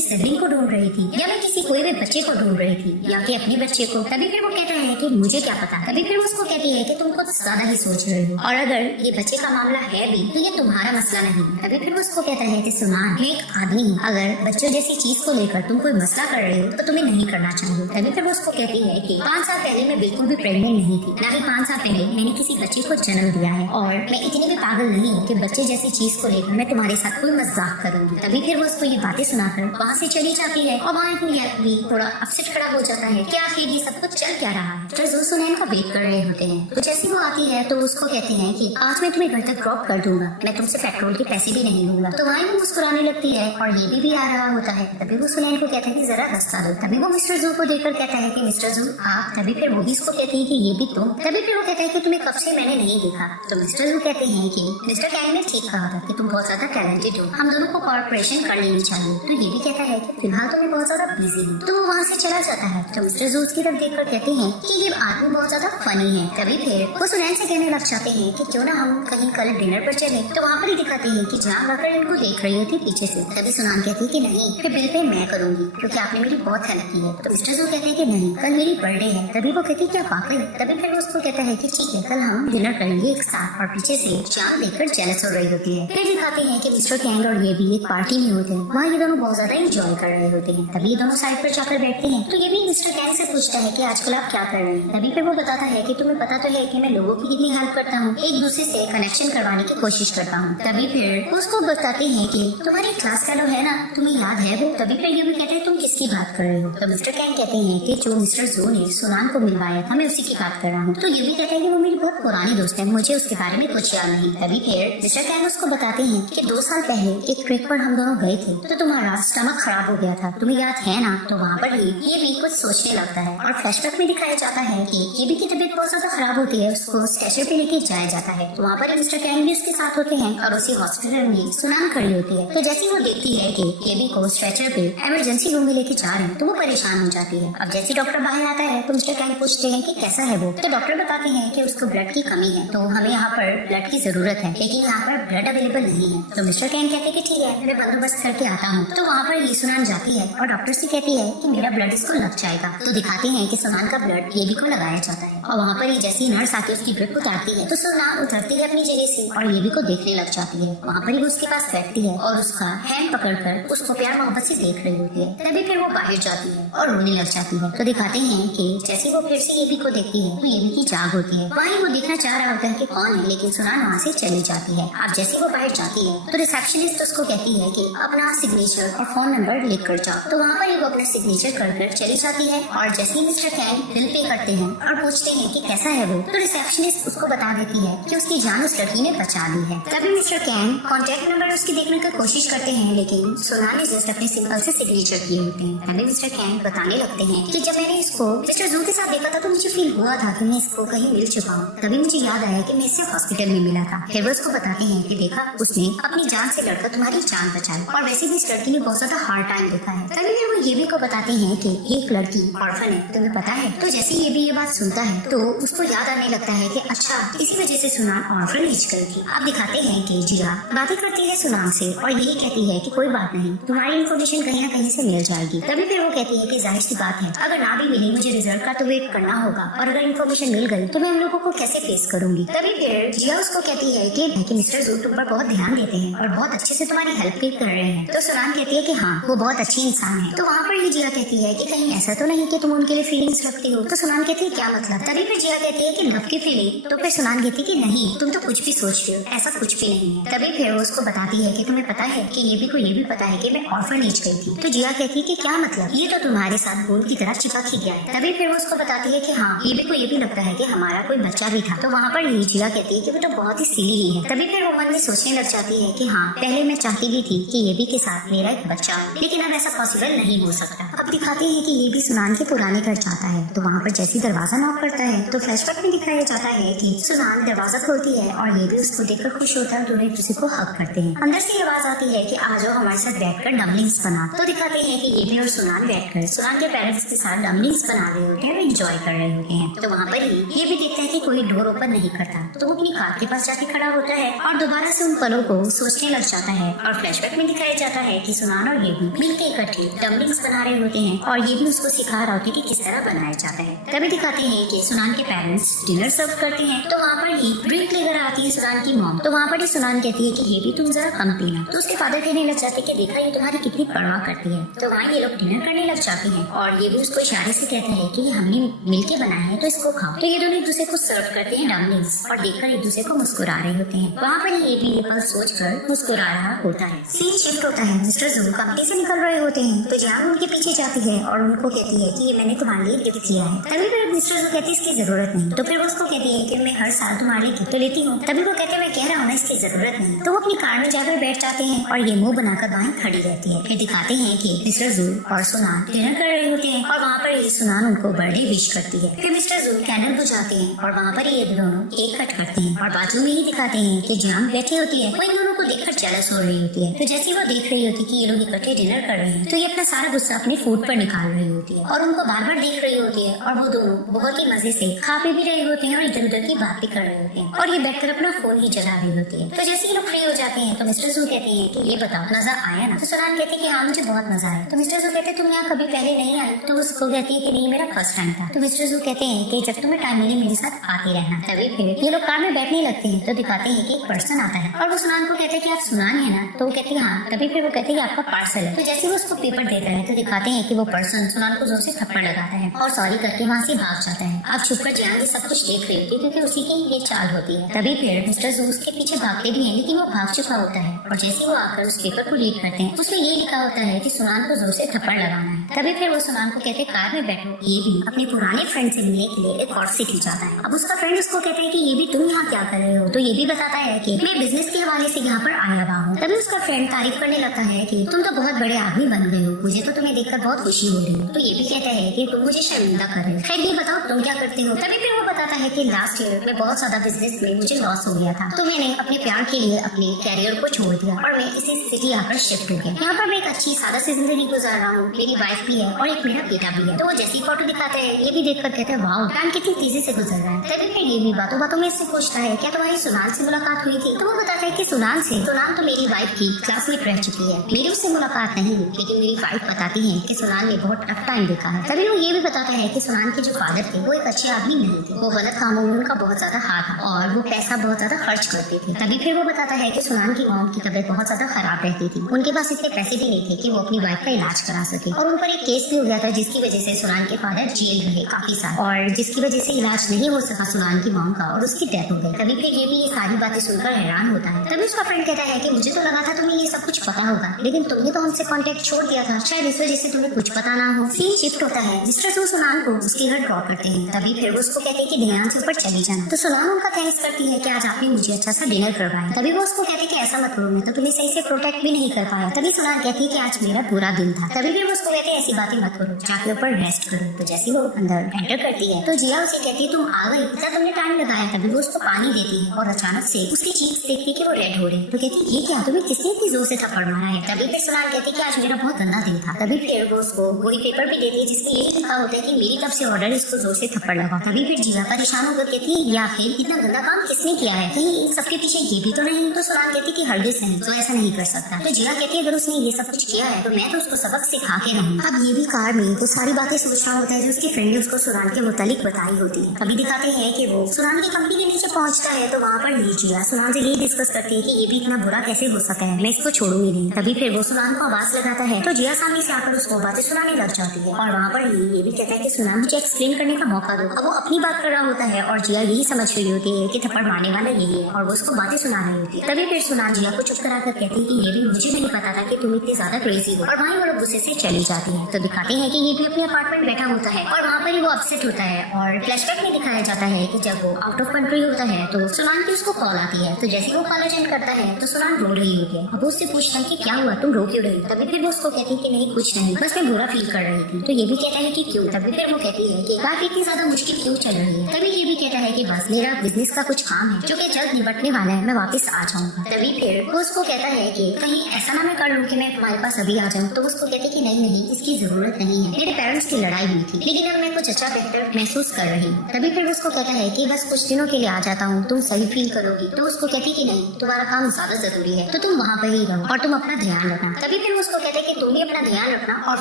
सिबलिंग को ढूंढ रही थी या मैं किसी कोई भी बच्चे को ढूंढ रही थी या कि अपने बच्चे को। तभी फिर वो कहता है कि मुझे क्या पता। तभी फिर वो उसको कहती है कि तुम कुछ ज्यादा ही सोच रहे हो और अगर ये बच्चे का मामला है भी तो ये तुम्हारा मसला नहीं। तभी फिर वो उसको कहता है कि सुनान मैं एक आदमी हूँ, अगर बच्चों जैसी चीज को लेकर तुम कोई मसला कर रहे हो तो तुम्हें नहीं करना चाहिए। तभी फिर वो उसको कहती है कि 5 साल पहले मैं बिल्कुल भी प्रेग्नेंट नहीं थी, ना ही 5 साल पहले मैंने किसी बच्चे को जन्म दिया है और मैं इतनी भी पागल नहीं हूँ कि बच्चे जैसी चीज को लेकर मैं तुम्हारे साथ कोई मजाक करूंगी। तभी फिर वो उसको ये बातें सुनाकर वहाँ से चली जाती है और वहाँ भी थोड़ा अपसेट खड़ा हो जाता है कि आखिर ये सब कुछ चल क्या रहा है। तो जो सुनैन का वेट कर रहे होते हैं। तो जैसे वो आती है तो उसको कहते हैं कि आज मैं तुम्हें घर तक ड्रॉप कर दूंगा, मैं तुमसे पेट्रोल के पैसे भी नहीं लूंगा। तो वहाँ वो मुस्कुराने लगती है और ये भी आ रहा होता है। तभी वो सुनैन को कहता है कि जरा रास्ता दो। तभी वो मिस्टर जू को देखकर कहता है कि मिस्टर जू आप। तभी फिर वो भी इसको कहते हैं कि ये भी तुम। तभी फिर वो कहता है कि तुम्हें कब से मैंने नहीं देखा। तो मिस्टर जू कहते हैं कि मिस्टर कैंग ने ठीक कहा था कि तुम बहुत ज्यादा टैलेंटेड हो, हम दोनों को कॉर्पोरेशन कर लेनी चाहिए। तो ये भी कहता है कि फिलहाल तो मैं बहुत ज्यादा बिजी हूँ। तो वो वहाँ से चला जाता है। तो मिस्टर जू उसकी तरफ देखकर कहते हैं कि ये आदमी बहुत ज्यादा फनी है। तभी फिर वो सुनैन से कहने लग जाते हैं कि क्यों ना हम कहीं कल डिनर पर चले। तो वहाँ पर ही दिखाते हैं कि जहाँ आकर इनको देख रही होती पीछे से। तभी सुनान कहती है कि नहीं, फिर बिल पे मैं करूंगी क्योंकि आपने मेरी बहुत हेल्प की है। तो मिस्टर जू कहते हैं कि नहीं, कल मेरी बर्थडे है। तभी वो कहती है क्या वाकई। तभी फिर वो उसको कहता है कि ठीक है कल हम डिनर करेंगे एक साथ। और पीछे से जान देखकर जेलस हो रही होती है। फिर दिखाते हैं कि मिस्टर कैंग और ये भी एक पार्टी में होते हैं। वहाँ ये दोनों बहुत ज्यादा इंजॉय कर रहे होते हैं। तभी ये दोनों साइड पर जाकर बैठते हैं। तो ये भी मिस्टर कैंग से पूछता है कि आजकल आप क्या कर रहे हैं। तभी फिर वो बताता है कि तुम्हें पता तो है कि मैं लोगों की कितनी हेल्प करता हूँ, एक दूसरे से कनेक्शन करवाने की कोशिश करता हूँ। तभी फिर उसको बताते हैं कि तुम्हारी क्लास फेलो है ना, तुम्हें याद है वो। तभी फिर ये भी कहते हैं तुम किसकी बात कर रहे हो। तो मिस्टर कैंग कहते हैं कि जो मिस्टर जू ने सुनान को मिलवाया था मैं उसी की बात कर रहा हूँ। तो ये भी कहते हैं कि वो मेरी बहुत पुरानी दोस्त है, मुझे उसके बारे में कुछ याद नहीं। तभी फिर मिस्टर कैंग उसको बताते हैं कि 2 साल पहले एक ट्रिप पर हम दोनों गए थे तो तुम्हारा स्टमक खराब हो गया था, तुम्हें याद है ना। तो वहाँ पर ही ये भी कुछ सोचने लगता है और फ्लैशबैक में दिखाया जाता है कि ये भी की तबीयत बहुत ज्यादा खराब होती है, उसको स्ट्रेचर पे लेके जाया जाता है। तो वहाँ पर मिस्टर कैंग भी उसके साथ होते हैं और उसी हॉस्पिटल में सुनान खड़ी होती है। तो जैसे वो देखती है कि केबी को स्ट्रेचर पे इमरजेंसी रूम में लेके जा रहे हैं तो वो परेशान हो जाती है। अब जैसे डॉक्टर बाहर आता है तो मिस्टर कैंग पूछते हैं कि कैसा है वो। तो डॉक्टर बताते हैं कि उसको ब्लड की कमी है, तो हमें यहाँ पर ब्लड की जरूरत है, लेकिन यहाँ पर ब्लड अवेलेबल नहीं है। तो मिस्टर कैंग कहते हैं कि ठीक है मैं बंदोबस्त करके आता हूँ। तो वहाँ पर सुनान जाती है और डॉक्टर से कहती है कि मेरा ब्लड इसको लग जाएगा। तो दिखाते दिखाते हैं कि सुनान का ब्लड ये भी को लगाया जाता है और वहाँ पर ही जैसी नर्स आके उसकी ड्रिप उतारती है तो सुनान उतरती है अपनी जगह से और ये भी को देखने लग जाती है। वहाँ पर ही वो उसके पास बैठती है और उसका हैंड पकड़कर उसको प्यार मोहब्बत से देख रही होती है। तभी फिर वो बाहर जाती है और रोने लग जाती है। तो दिखाते हैं कि जैसे वो फिर से ये भी को देखती है तो ये भी की जाग होती है। वहीं वो देखना चाह रहा होता है कि कौन है, लेकिन सुनान वहाँ से चली जाती है। अब जैसे वो बाहर जाती है तो रिसेप्शनिस्ट उसको कहती है कि अपना सिग्नेचर और फोन नंबर लिख कर जाओ। तो वहाँ पर ही वो अपना सिग्नेचर कर चली जाती है और जैसे ही मिस्टर कैन बिल पे करते हैं और पूछते हैं कि कैसा है वो, तो रिसेप्शनिस्ट उसको बता देती है कि उसकी जान उस लड़की ने बचा ली है। तभी मिस्टर कैन कॉन्टेक्ट नंबर उसकी देखने की कोशिश करते हैं, लेकिन सुनान ने जस्ट अपने सिंपल से सिग्नेचर किए होते हैं। तभी मिस्टर कैन बताने लगते हैं कि जब मैंने इसको मिस्टर जू के साथ देखा था तो मुझे फील हुआ था कि मैं इसको कहीं मिल चुका हूँ। तभी मुझे याद आया कि मैं इससे हॉस्पिटल में मिला था। फिर वो उसको बताते हैं कि देखा उसने अपनी जान से लड़कर तुम्हारी जान बचाई और वैसे भी इस लड़की ने बहुत ज्यादा हार्ड टाइम देखा है। तभी फिर वो ये भी को बताते हैं कि एक लड़की ऑर्फन है, तुम्हें पता है। तो जैसे ये भी ये बात सुनता है तो उसको याद आने लगता है कि अच्छा इसी वजह से सुनान ऑर्फनेज गई थी। अब दिखाते हैं कि जिया बातें करती है सुनान से और यही कहती है कि कोई बात नहीं, तुम्हारी इन्फॉर्मेशन कहीं ना कहीं से मिल जाएगी। तभी फिर वो कहती है कि जाहिर सी बात है अगर ना भी मिली मुझे रिजल्ट का तो वेट करना होगा और अगर इन्फॉर्मेशन मिल गई तो मैं हम लोगों को कैसे फेस करूंगी। तभी फिर जिया उसको कहती है कि मिस्टर जू तुम पर बहुत ध्यान देते हैं और बहुत अच्छे से तुम्हारी हेल्प भी कर रहे हैं। तो सुनान कहती है कि हाँ वो बहुत अच्छी इंसान है। तो वहाँ पर ही जिया कहती है कि कहीं ऐसा तो नहीं कि तुम उनके लिए फीलिंग्स रखती हो। तो सुनान कहती है क्या मतलब। तभी फिर जिया कहती है कि लव की फीलिंग। तो फिर सुनान कहती है कि नहीं तुम तो कुछ भी सोच रहे हो, ऐसा कुछ भी नहीं है। तभी फिर वो उसको बताती है कि तुम्हें पता है कि ये भी को ये भी पता है कि मैं ऑर्फनेज गई थी। तो जिया कहती है कि क्या मतलब, ये तो तुम्हारे साथ गोल की तरह चिपक ही गया है। तभी फिर वो उसको बताती है कि हाँ ये भी को ये भी लगता है कि हमारा कोई बच्चा भी था। तो वहाँ पर ही जिया कहती है कि वो तो बहुत ही सिली ही है। तभी फिर वो मन में सोचने लग जाती है कि हाँ पहले मैं चाहती भी थी कि ये भी के साथ मेरा एक बच्चा हो, लेकिन अब ऐसा पॉसिबल नहीं हो सकता। अब दिखाते हैं कि ये भी सुनान के पुराने घर जाता है। तो वहाँ पर जैसे दरवाजा नॉक करता है तो फ्लैशबैक में दिखाया जाता है कि सुनान दरवाजा खोलती है और ये भी उसको देखकर खुश होता है। दोनों एक दूसरे को हक करते हैं। अंदर से आवाज आती है कि आ जाओ हमारे साथ बैठकर डमलिंग्स बना। तो दिखाते हैं कि ये भी और सुनान बैठकर सुनान के पेरेंट्स के साथ डमलिंग्स बना रहे होते हैं और एंजॉय कर रहे होते हैं। तो वहाँ पर ही ये भी देखता है कि कोई डोर ओपन नहीं करता। तो वो अपनी कार के पास जाके खड़ा होता है और दोबारा से उन पलों को सोचने लग जाता है। और फ्लैशबैक में दिखाया जाता है कि सुनान और ये भी मिलकर इकट्ठे डमलिंग्स बना रहे होते हैं और ये भी उसको सिखा रहा होता है कि किस तरह बनाया जाता है। तभी दिखाते हैं कि सुनान के पेरेंट्स डिनर सर्व करते हैं। तो वहाँ पर ही ड्रिंक लेकर आती है सुनान की मॉम। तो वहाँ पर ही सुनान कहती है कि ये भी तुम जरा कम पीना। तो उसके फादर कहने लग जाते हैं कि देखा ये तुम्हारी कितनी परवाह करती है। तो वहाँ ये लोग डिनर करने लग जाते हैं और ये भी उसको इशारे से कहते हैं कि हमने मिलके बनाया है तो इसको खाओ। तो ये दोनों एक दूसरे को सर्व करते हैं डमलिंग्स और देखकर एक दूसरे को मुस्कुरा रहे होते हैं। वहाँ पर ये भी ये पल सोच कर मुस्कुरा रहा होता है। सीन शिफ्ट होता है। मिस्टर जू कंपनी से निकल रहे होते हैं तो जान उनके पीछे जाती है और उनको कहती है कि ये मैंने तुम्हारे लिए गिफ्ट किया है। तभी फिर मिस्टर जू कहती है इसकी जरूरत नहीं। तो फिर वो उसको कहती है कि मैं हर साल तुम्हारे लिए गिफ्ट लेती हूँ। तभी वो कहते हैं मैं कह रहा हूँ ना इसकी जरूरत नहीं। तो वो अपनी कार में जाकर बैठ जाते हैं और ये मुंह बनाकर बाहर खड़ी रहती है। फिर दिखाते हैं कि मिस्टर जू और सुनान डिनर कर रहे होते हैं और वहाँ पर सुनान उनको बर्थडे विश करती है। फिर मिस्टर जू कैंडल बुझाते हैं और वहाँ पर ये दोनों केक कट करते हैं और बाजू में ही दिखाते हैं कि जान बैठी होती है। वो इन दोनों को देखकर जेलस हो रही होती है। तो जैसे वो देख रही होती है कि ये लोग इकट्ठे डिनर कर रहे हैं तो ये अपना सारा गुस्सा अपने फूड पर निकाल रही होती है और उनको बार बार देख रही होती है और वो दोनों बहुत ही मजे से खा पी भी रहे होते हैं और इधर उधर की बात भी कर रहे होते हैं और ये बैठकर अपना फोन ही चला रही होती है। तो जैसे ये लोग फ्री हो जाते हैं तो मिस्टर जू कहते हैं कि ये बताओ मजा आया ना। तो सुनान कहती है कि हाँ मुझे बहुत मजा आया। तो मिस्टर जू कहते हैं तुम यहाँ कभी पहले नहीं आई। तो उसको कहती है कि नहीं मेरा फर्स्ट टाइम था। तो मिस्टर जू कहते हैं कि जब तुम्हें टाइम मिले मेरे साथ आते रहना। तभी फिर ये लोग कार में बैठने लगते हैं तो दिखाते हैं कि एक पर्सन आता है और वो सुनान को कहते हैं कि आप सुनान है ना। तो वो कहती है हाँ। तभी फिर वो कहते हैं कि आपका पार्सल है। तो जैसे वो उसको पेपर देता है तो दिखाते हैं कि वो पर्सन सुनान को जोर से थप्पड़ लगाता है और सॉरी करके वहाँ से भाग जाता है। आप छुपकर जान भी सब कुछ देख रही होती है क्योंकि उसी की ये चाल होती है। तभी फिर मिस्टर जू उसके पीछे भागते भी हैं लेकिन वो भाग चुका होता है और जैसे वो आकर उस पेपर को रीड करते हैं उसमें ये लिखा होता है कि सुनान को जोर से थप्पड़ लगाना है। तभी फिर वो सुनान को कहते हैं कार में बैठो। ये भी अपने पुराने फ्रेंड से मिलने के लिए एक और सिटी जाता है। अब उसका फ्रेंड उसको कहता है कि ये भी तुम यहाँ क्या कर रहे हो। तो ये भी बताता है कि मैं बिजनेस के हवाले से यहाँ पर आया हुआ हूँ। तभी उसका फ्रेंड तारीफ करने लगता है कि तुम तो बहुत बड़े आदमी बन गए हो, मुझे तो तुम्हें देखकर बहुत खुशी हो रही है। तो ये भी कहता है कि तुम मुझे शर्मिंदा कर रहे हो। खैर ये बताओ तुम क्या करते हो। तभी फिर वो बताता है कि लास्ट ईयर में बहुत ज्यादा बिजनेस में मुझे लॉस हो गया था तो मैंने अपने प्यार के लिए अपने कैरियर को छोड़ दिया और मैं इसी सिटी आकर शिफ्ट हो गया। यहाँ पर मैं एक अच्छी सादा सी जिंदगी गुजार रहा हूँ। मेरी वाइफ भी है और एक मेरा बेटा भी है। तो वो जैसी फोटो दिखाता है ये भी देखकर कहते हैं वाओ टाइम कितनी तेजी से गुजर रहा है। तभी फिर ये भी बातों बातों में इससे पूछता है क्या तुम्हारी सुनान से मुलाकात हुई थी। तो वो बताता है कि सुनान से, सुनान तो मेरी वाइफ की क्लासमेट रह चुकी है, मेरी उससे मुलाकात नहीं हुई लेकिन मेरी वाइफ बताती है कि सुनान ने बहुत टफ टाइम देखा है। तभी वो ये भी बताता है है कि सुनान के जो फादर थे वो एक अच्छे आदमी नहीं थे, वो गलत कामों में उनका बहुत ज्यादा हाथ था और वो पैसा बहुत ज्यादा खर्च करते थे। तभी फिर वो बताता है कि सुनान की मॉम की तबीयत बहुत ज्यादा खराब रहती थी, उनके पास इतने पैसे भी नहीं थे कि वो अपनी वाइफ का इलाज करा सके और उन पर एक केस भी हो गया था जिसकी वजह से सुनान के फादर जेल रहे काफी साल और जिसकी वजह से इलाज नहीं हो सका सुनान की मॉम का और उसकी डेथ हो गई। तभी फिर ये भी ये सारी बातें सुनकर हैरान होता है। तभी उसका फ्रेंड कहता है कि मुझे तो लगा था तुम्हें ये सब कुछ पता होगा, लेकिन तुमने तो हमसे कांटेक्ट छोड़ दिया था, शायद इस वजह से तुम्हें कुछ पता ना हो। सीन शिफ्ट होता है। मिस्टर सू सुनान को उसके घर ड्रॉप करते हैं। तभी फिर वो उसको कहते हैं कि ध्यान से ऊपर चली जाना। तो सुनान उनका थैंक्स करती है कि आज आपने मुझे अच्छा सा डिनर करवाया। तभी वो उसको कहते हैं कि ऐसा मत करो, मैं तो तुम्हें सही से प्रोटेक्ट भी नहीं कर पाया। तभी सुनान कहती है कि आज मेरा बुरा दिन था। तभी फिर वो उसको कहते हैं ऐसी बातें मत करो, जाके ऊपर रेस्ट करो। तो जैसे वो अंदर एंटर करती है तो जिया उसे कहती है तुम आ गई, इतना तुमने टाइम लगाया। तभी वो उसको पानी देती है और अचानक से उसकी चीक्स देखती है कि वो रेड हो रही है। तो कहती है ये क्या, तुम्हें किसने इतनी जोर से थप्पड़ मारा है। तभी फिर सुनान कहती है कि आज मेरा बहुत गंदा दिन था। तभी फिर वो उसको वही पेपर भी देती है जिसमें यही लिखा होता है कि मेरी तरफ से ऑर्डर, इसको जोर से थप्पड़ लगा। तभी फिर जिया परेशान होकर कहती है या फिर इतना गंदा काम किसने किया है, कहीं इन सबके पीछे ये भी तो नहीं। तो सुनान कहती है कि हरगिज नहीं, तो ऐसा नहीं कर सकता। तो जिया कहती है अगर उसने ये सब कुछ किया है तो मैं तो उसको सबक सिखा के रहूँ। अब ये भी कार में तो सारी बातें सोच रहा होता है जो उसकी फ्रेंड ने उसको सुनान के मुतालिक बताई होती है। अभी दिखाते हैं कि वो सुनान की कंपनी के नीचे पहुंचता है तो वहाँ पर जिया सुनान से यही डिस्कस करती है कि ये भी इतना बुरा कैसे हो सका है, मैं इसको छोड़ूंगी नहीं। तभी फिर वो सुनान को आवाज लगाता है तो जिया सामने से आकर उसको बातें सुनाने लग जाती है और वहाँ पर ये भी कहता है कि सुनान मुझे एक्सप्लेन करने का मौका दो। अब वो अपनी बात कर रहा होता है और जिया यही समझ रही होती है कि थप्पड़ मारने वाला यही है और वो उसको बातें सुना रही होती है। तभी फिर सुनान जिया को चुप कराकर कहती है कि ये भी मुझे भी नहीं पता था कि तुम इतनी ज्यादा क्रेजी हो और वहीं वो लोग गुस्से से चली जाती है। तो दिखाते हैं कि ये भी अपने अपार्टमेंट बैठा होता है और वहाँ पर ही वो अपसेट होता है और फ्लैशबैक में दिखाया जाता है कि जब वो आउट ऑफ कंट्री होता है तो सुनान की उसको कॉल आती है। तो जैसे वो कॉल अटेंड करता है तो सुनान रो रही होती है। अब वो उससे पूछता है कि क्या हुआ, तुम रो क्यों रही। तभी फिर वो उसको कहती है कि नहीं कुछ नहीं, बस मैं बुरा फील कर रही थी। तो ये भी कहता है कि क्यों। तभी फिर वो कहती है कि लाइफ इतनी ज्यादा मुश्किल क्यों चल रही है। तभी ये भी कहता है कि बस मेरा बिजनेस का कुछ काम है जो कि जल्द निपटने वाला है, मैं वापस आ जाऊंगा। तभी फिर वो उसको कहता है कि कहीं ऐसा ना मैं कर लूँ कि मैं तुम्हारे पास अभी आ जाऊँ। तो उसको कहते कि नहीं, इसकी जरूरत नहीं है, मेरे पेरेंट्स की लड़ाई हुई थी लेकिन अब मैं कुछ अच्छा बेहतर महसूस कर रही हूँ। तभी फिर उसको कहता है कि बस कुछ दिनों के लिए आ जाता हूँ, तुम सही फील करोगी। तो उसको कहती कि नहीं, तुम्हारा काम ज्यादा जरूरी है तो तुम वहाँ पर ही रहो और तुम अपना ध्यान रखना। तभी फिर उसको कहते हैं कि तुम भी अपना ध्यान रखना और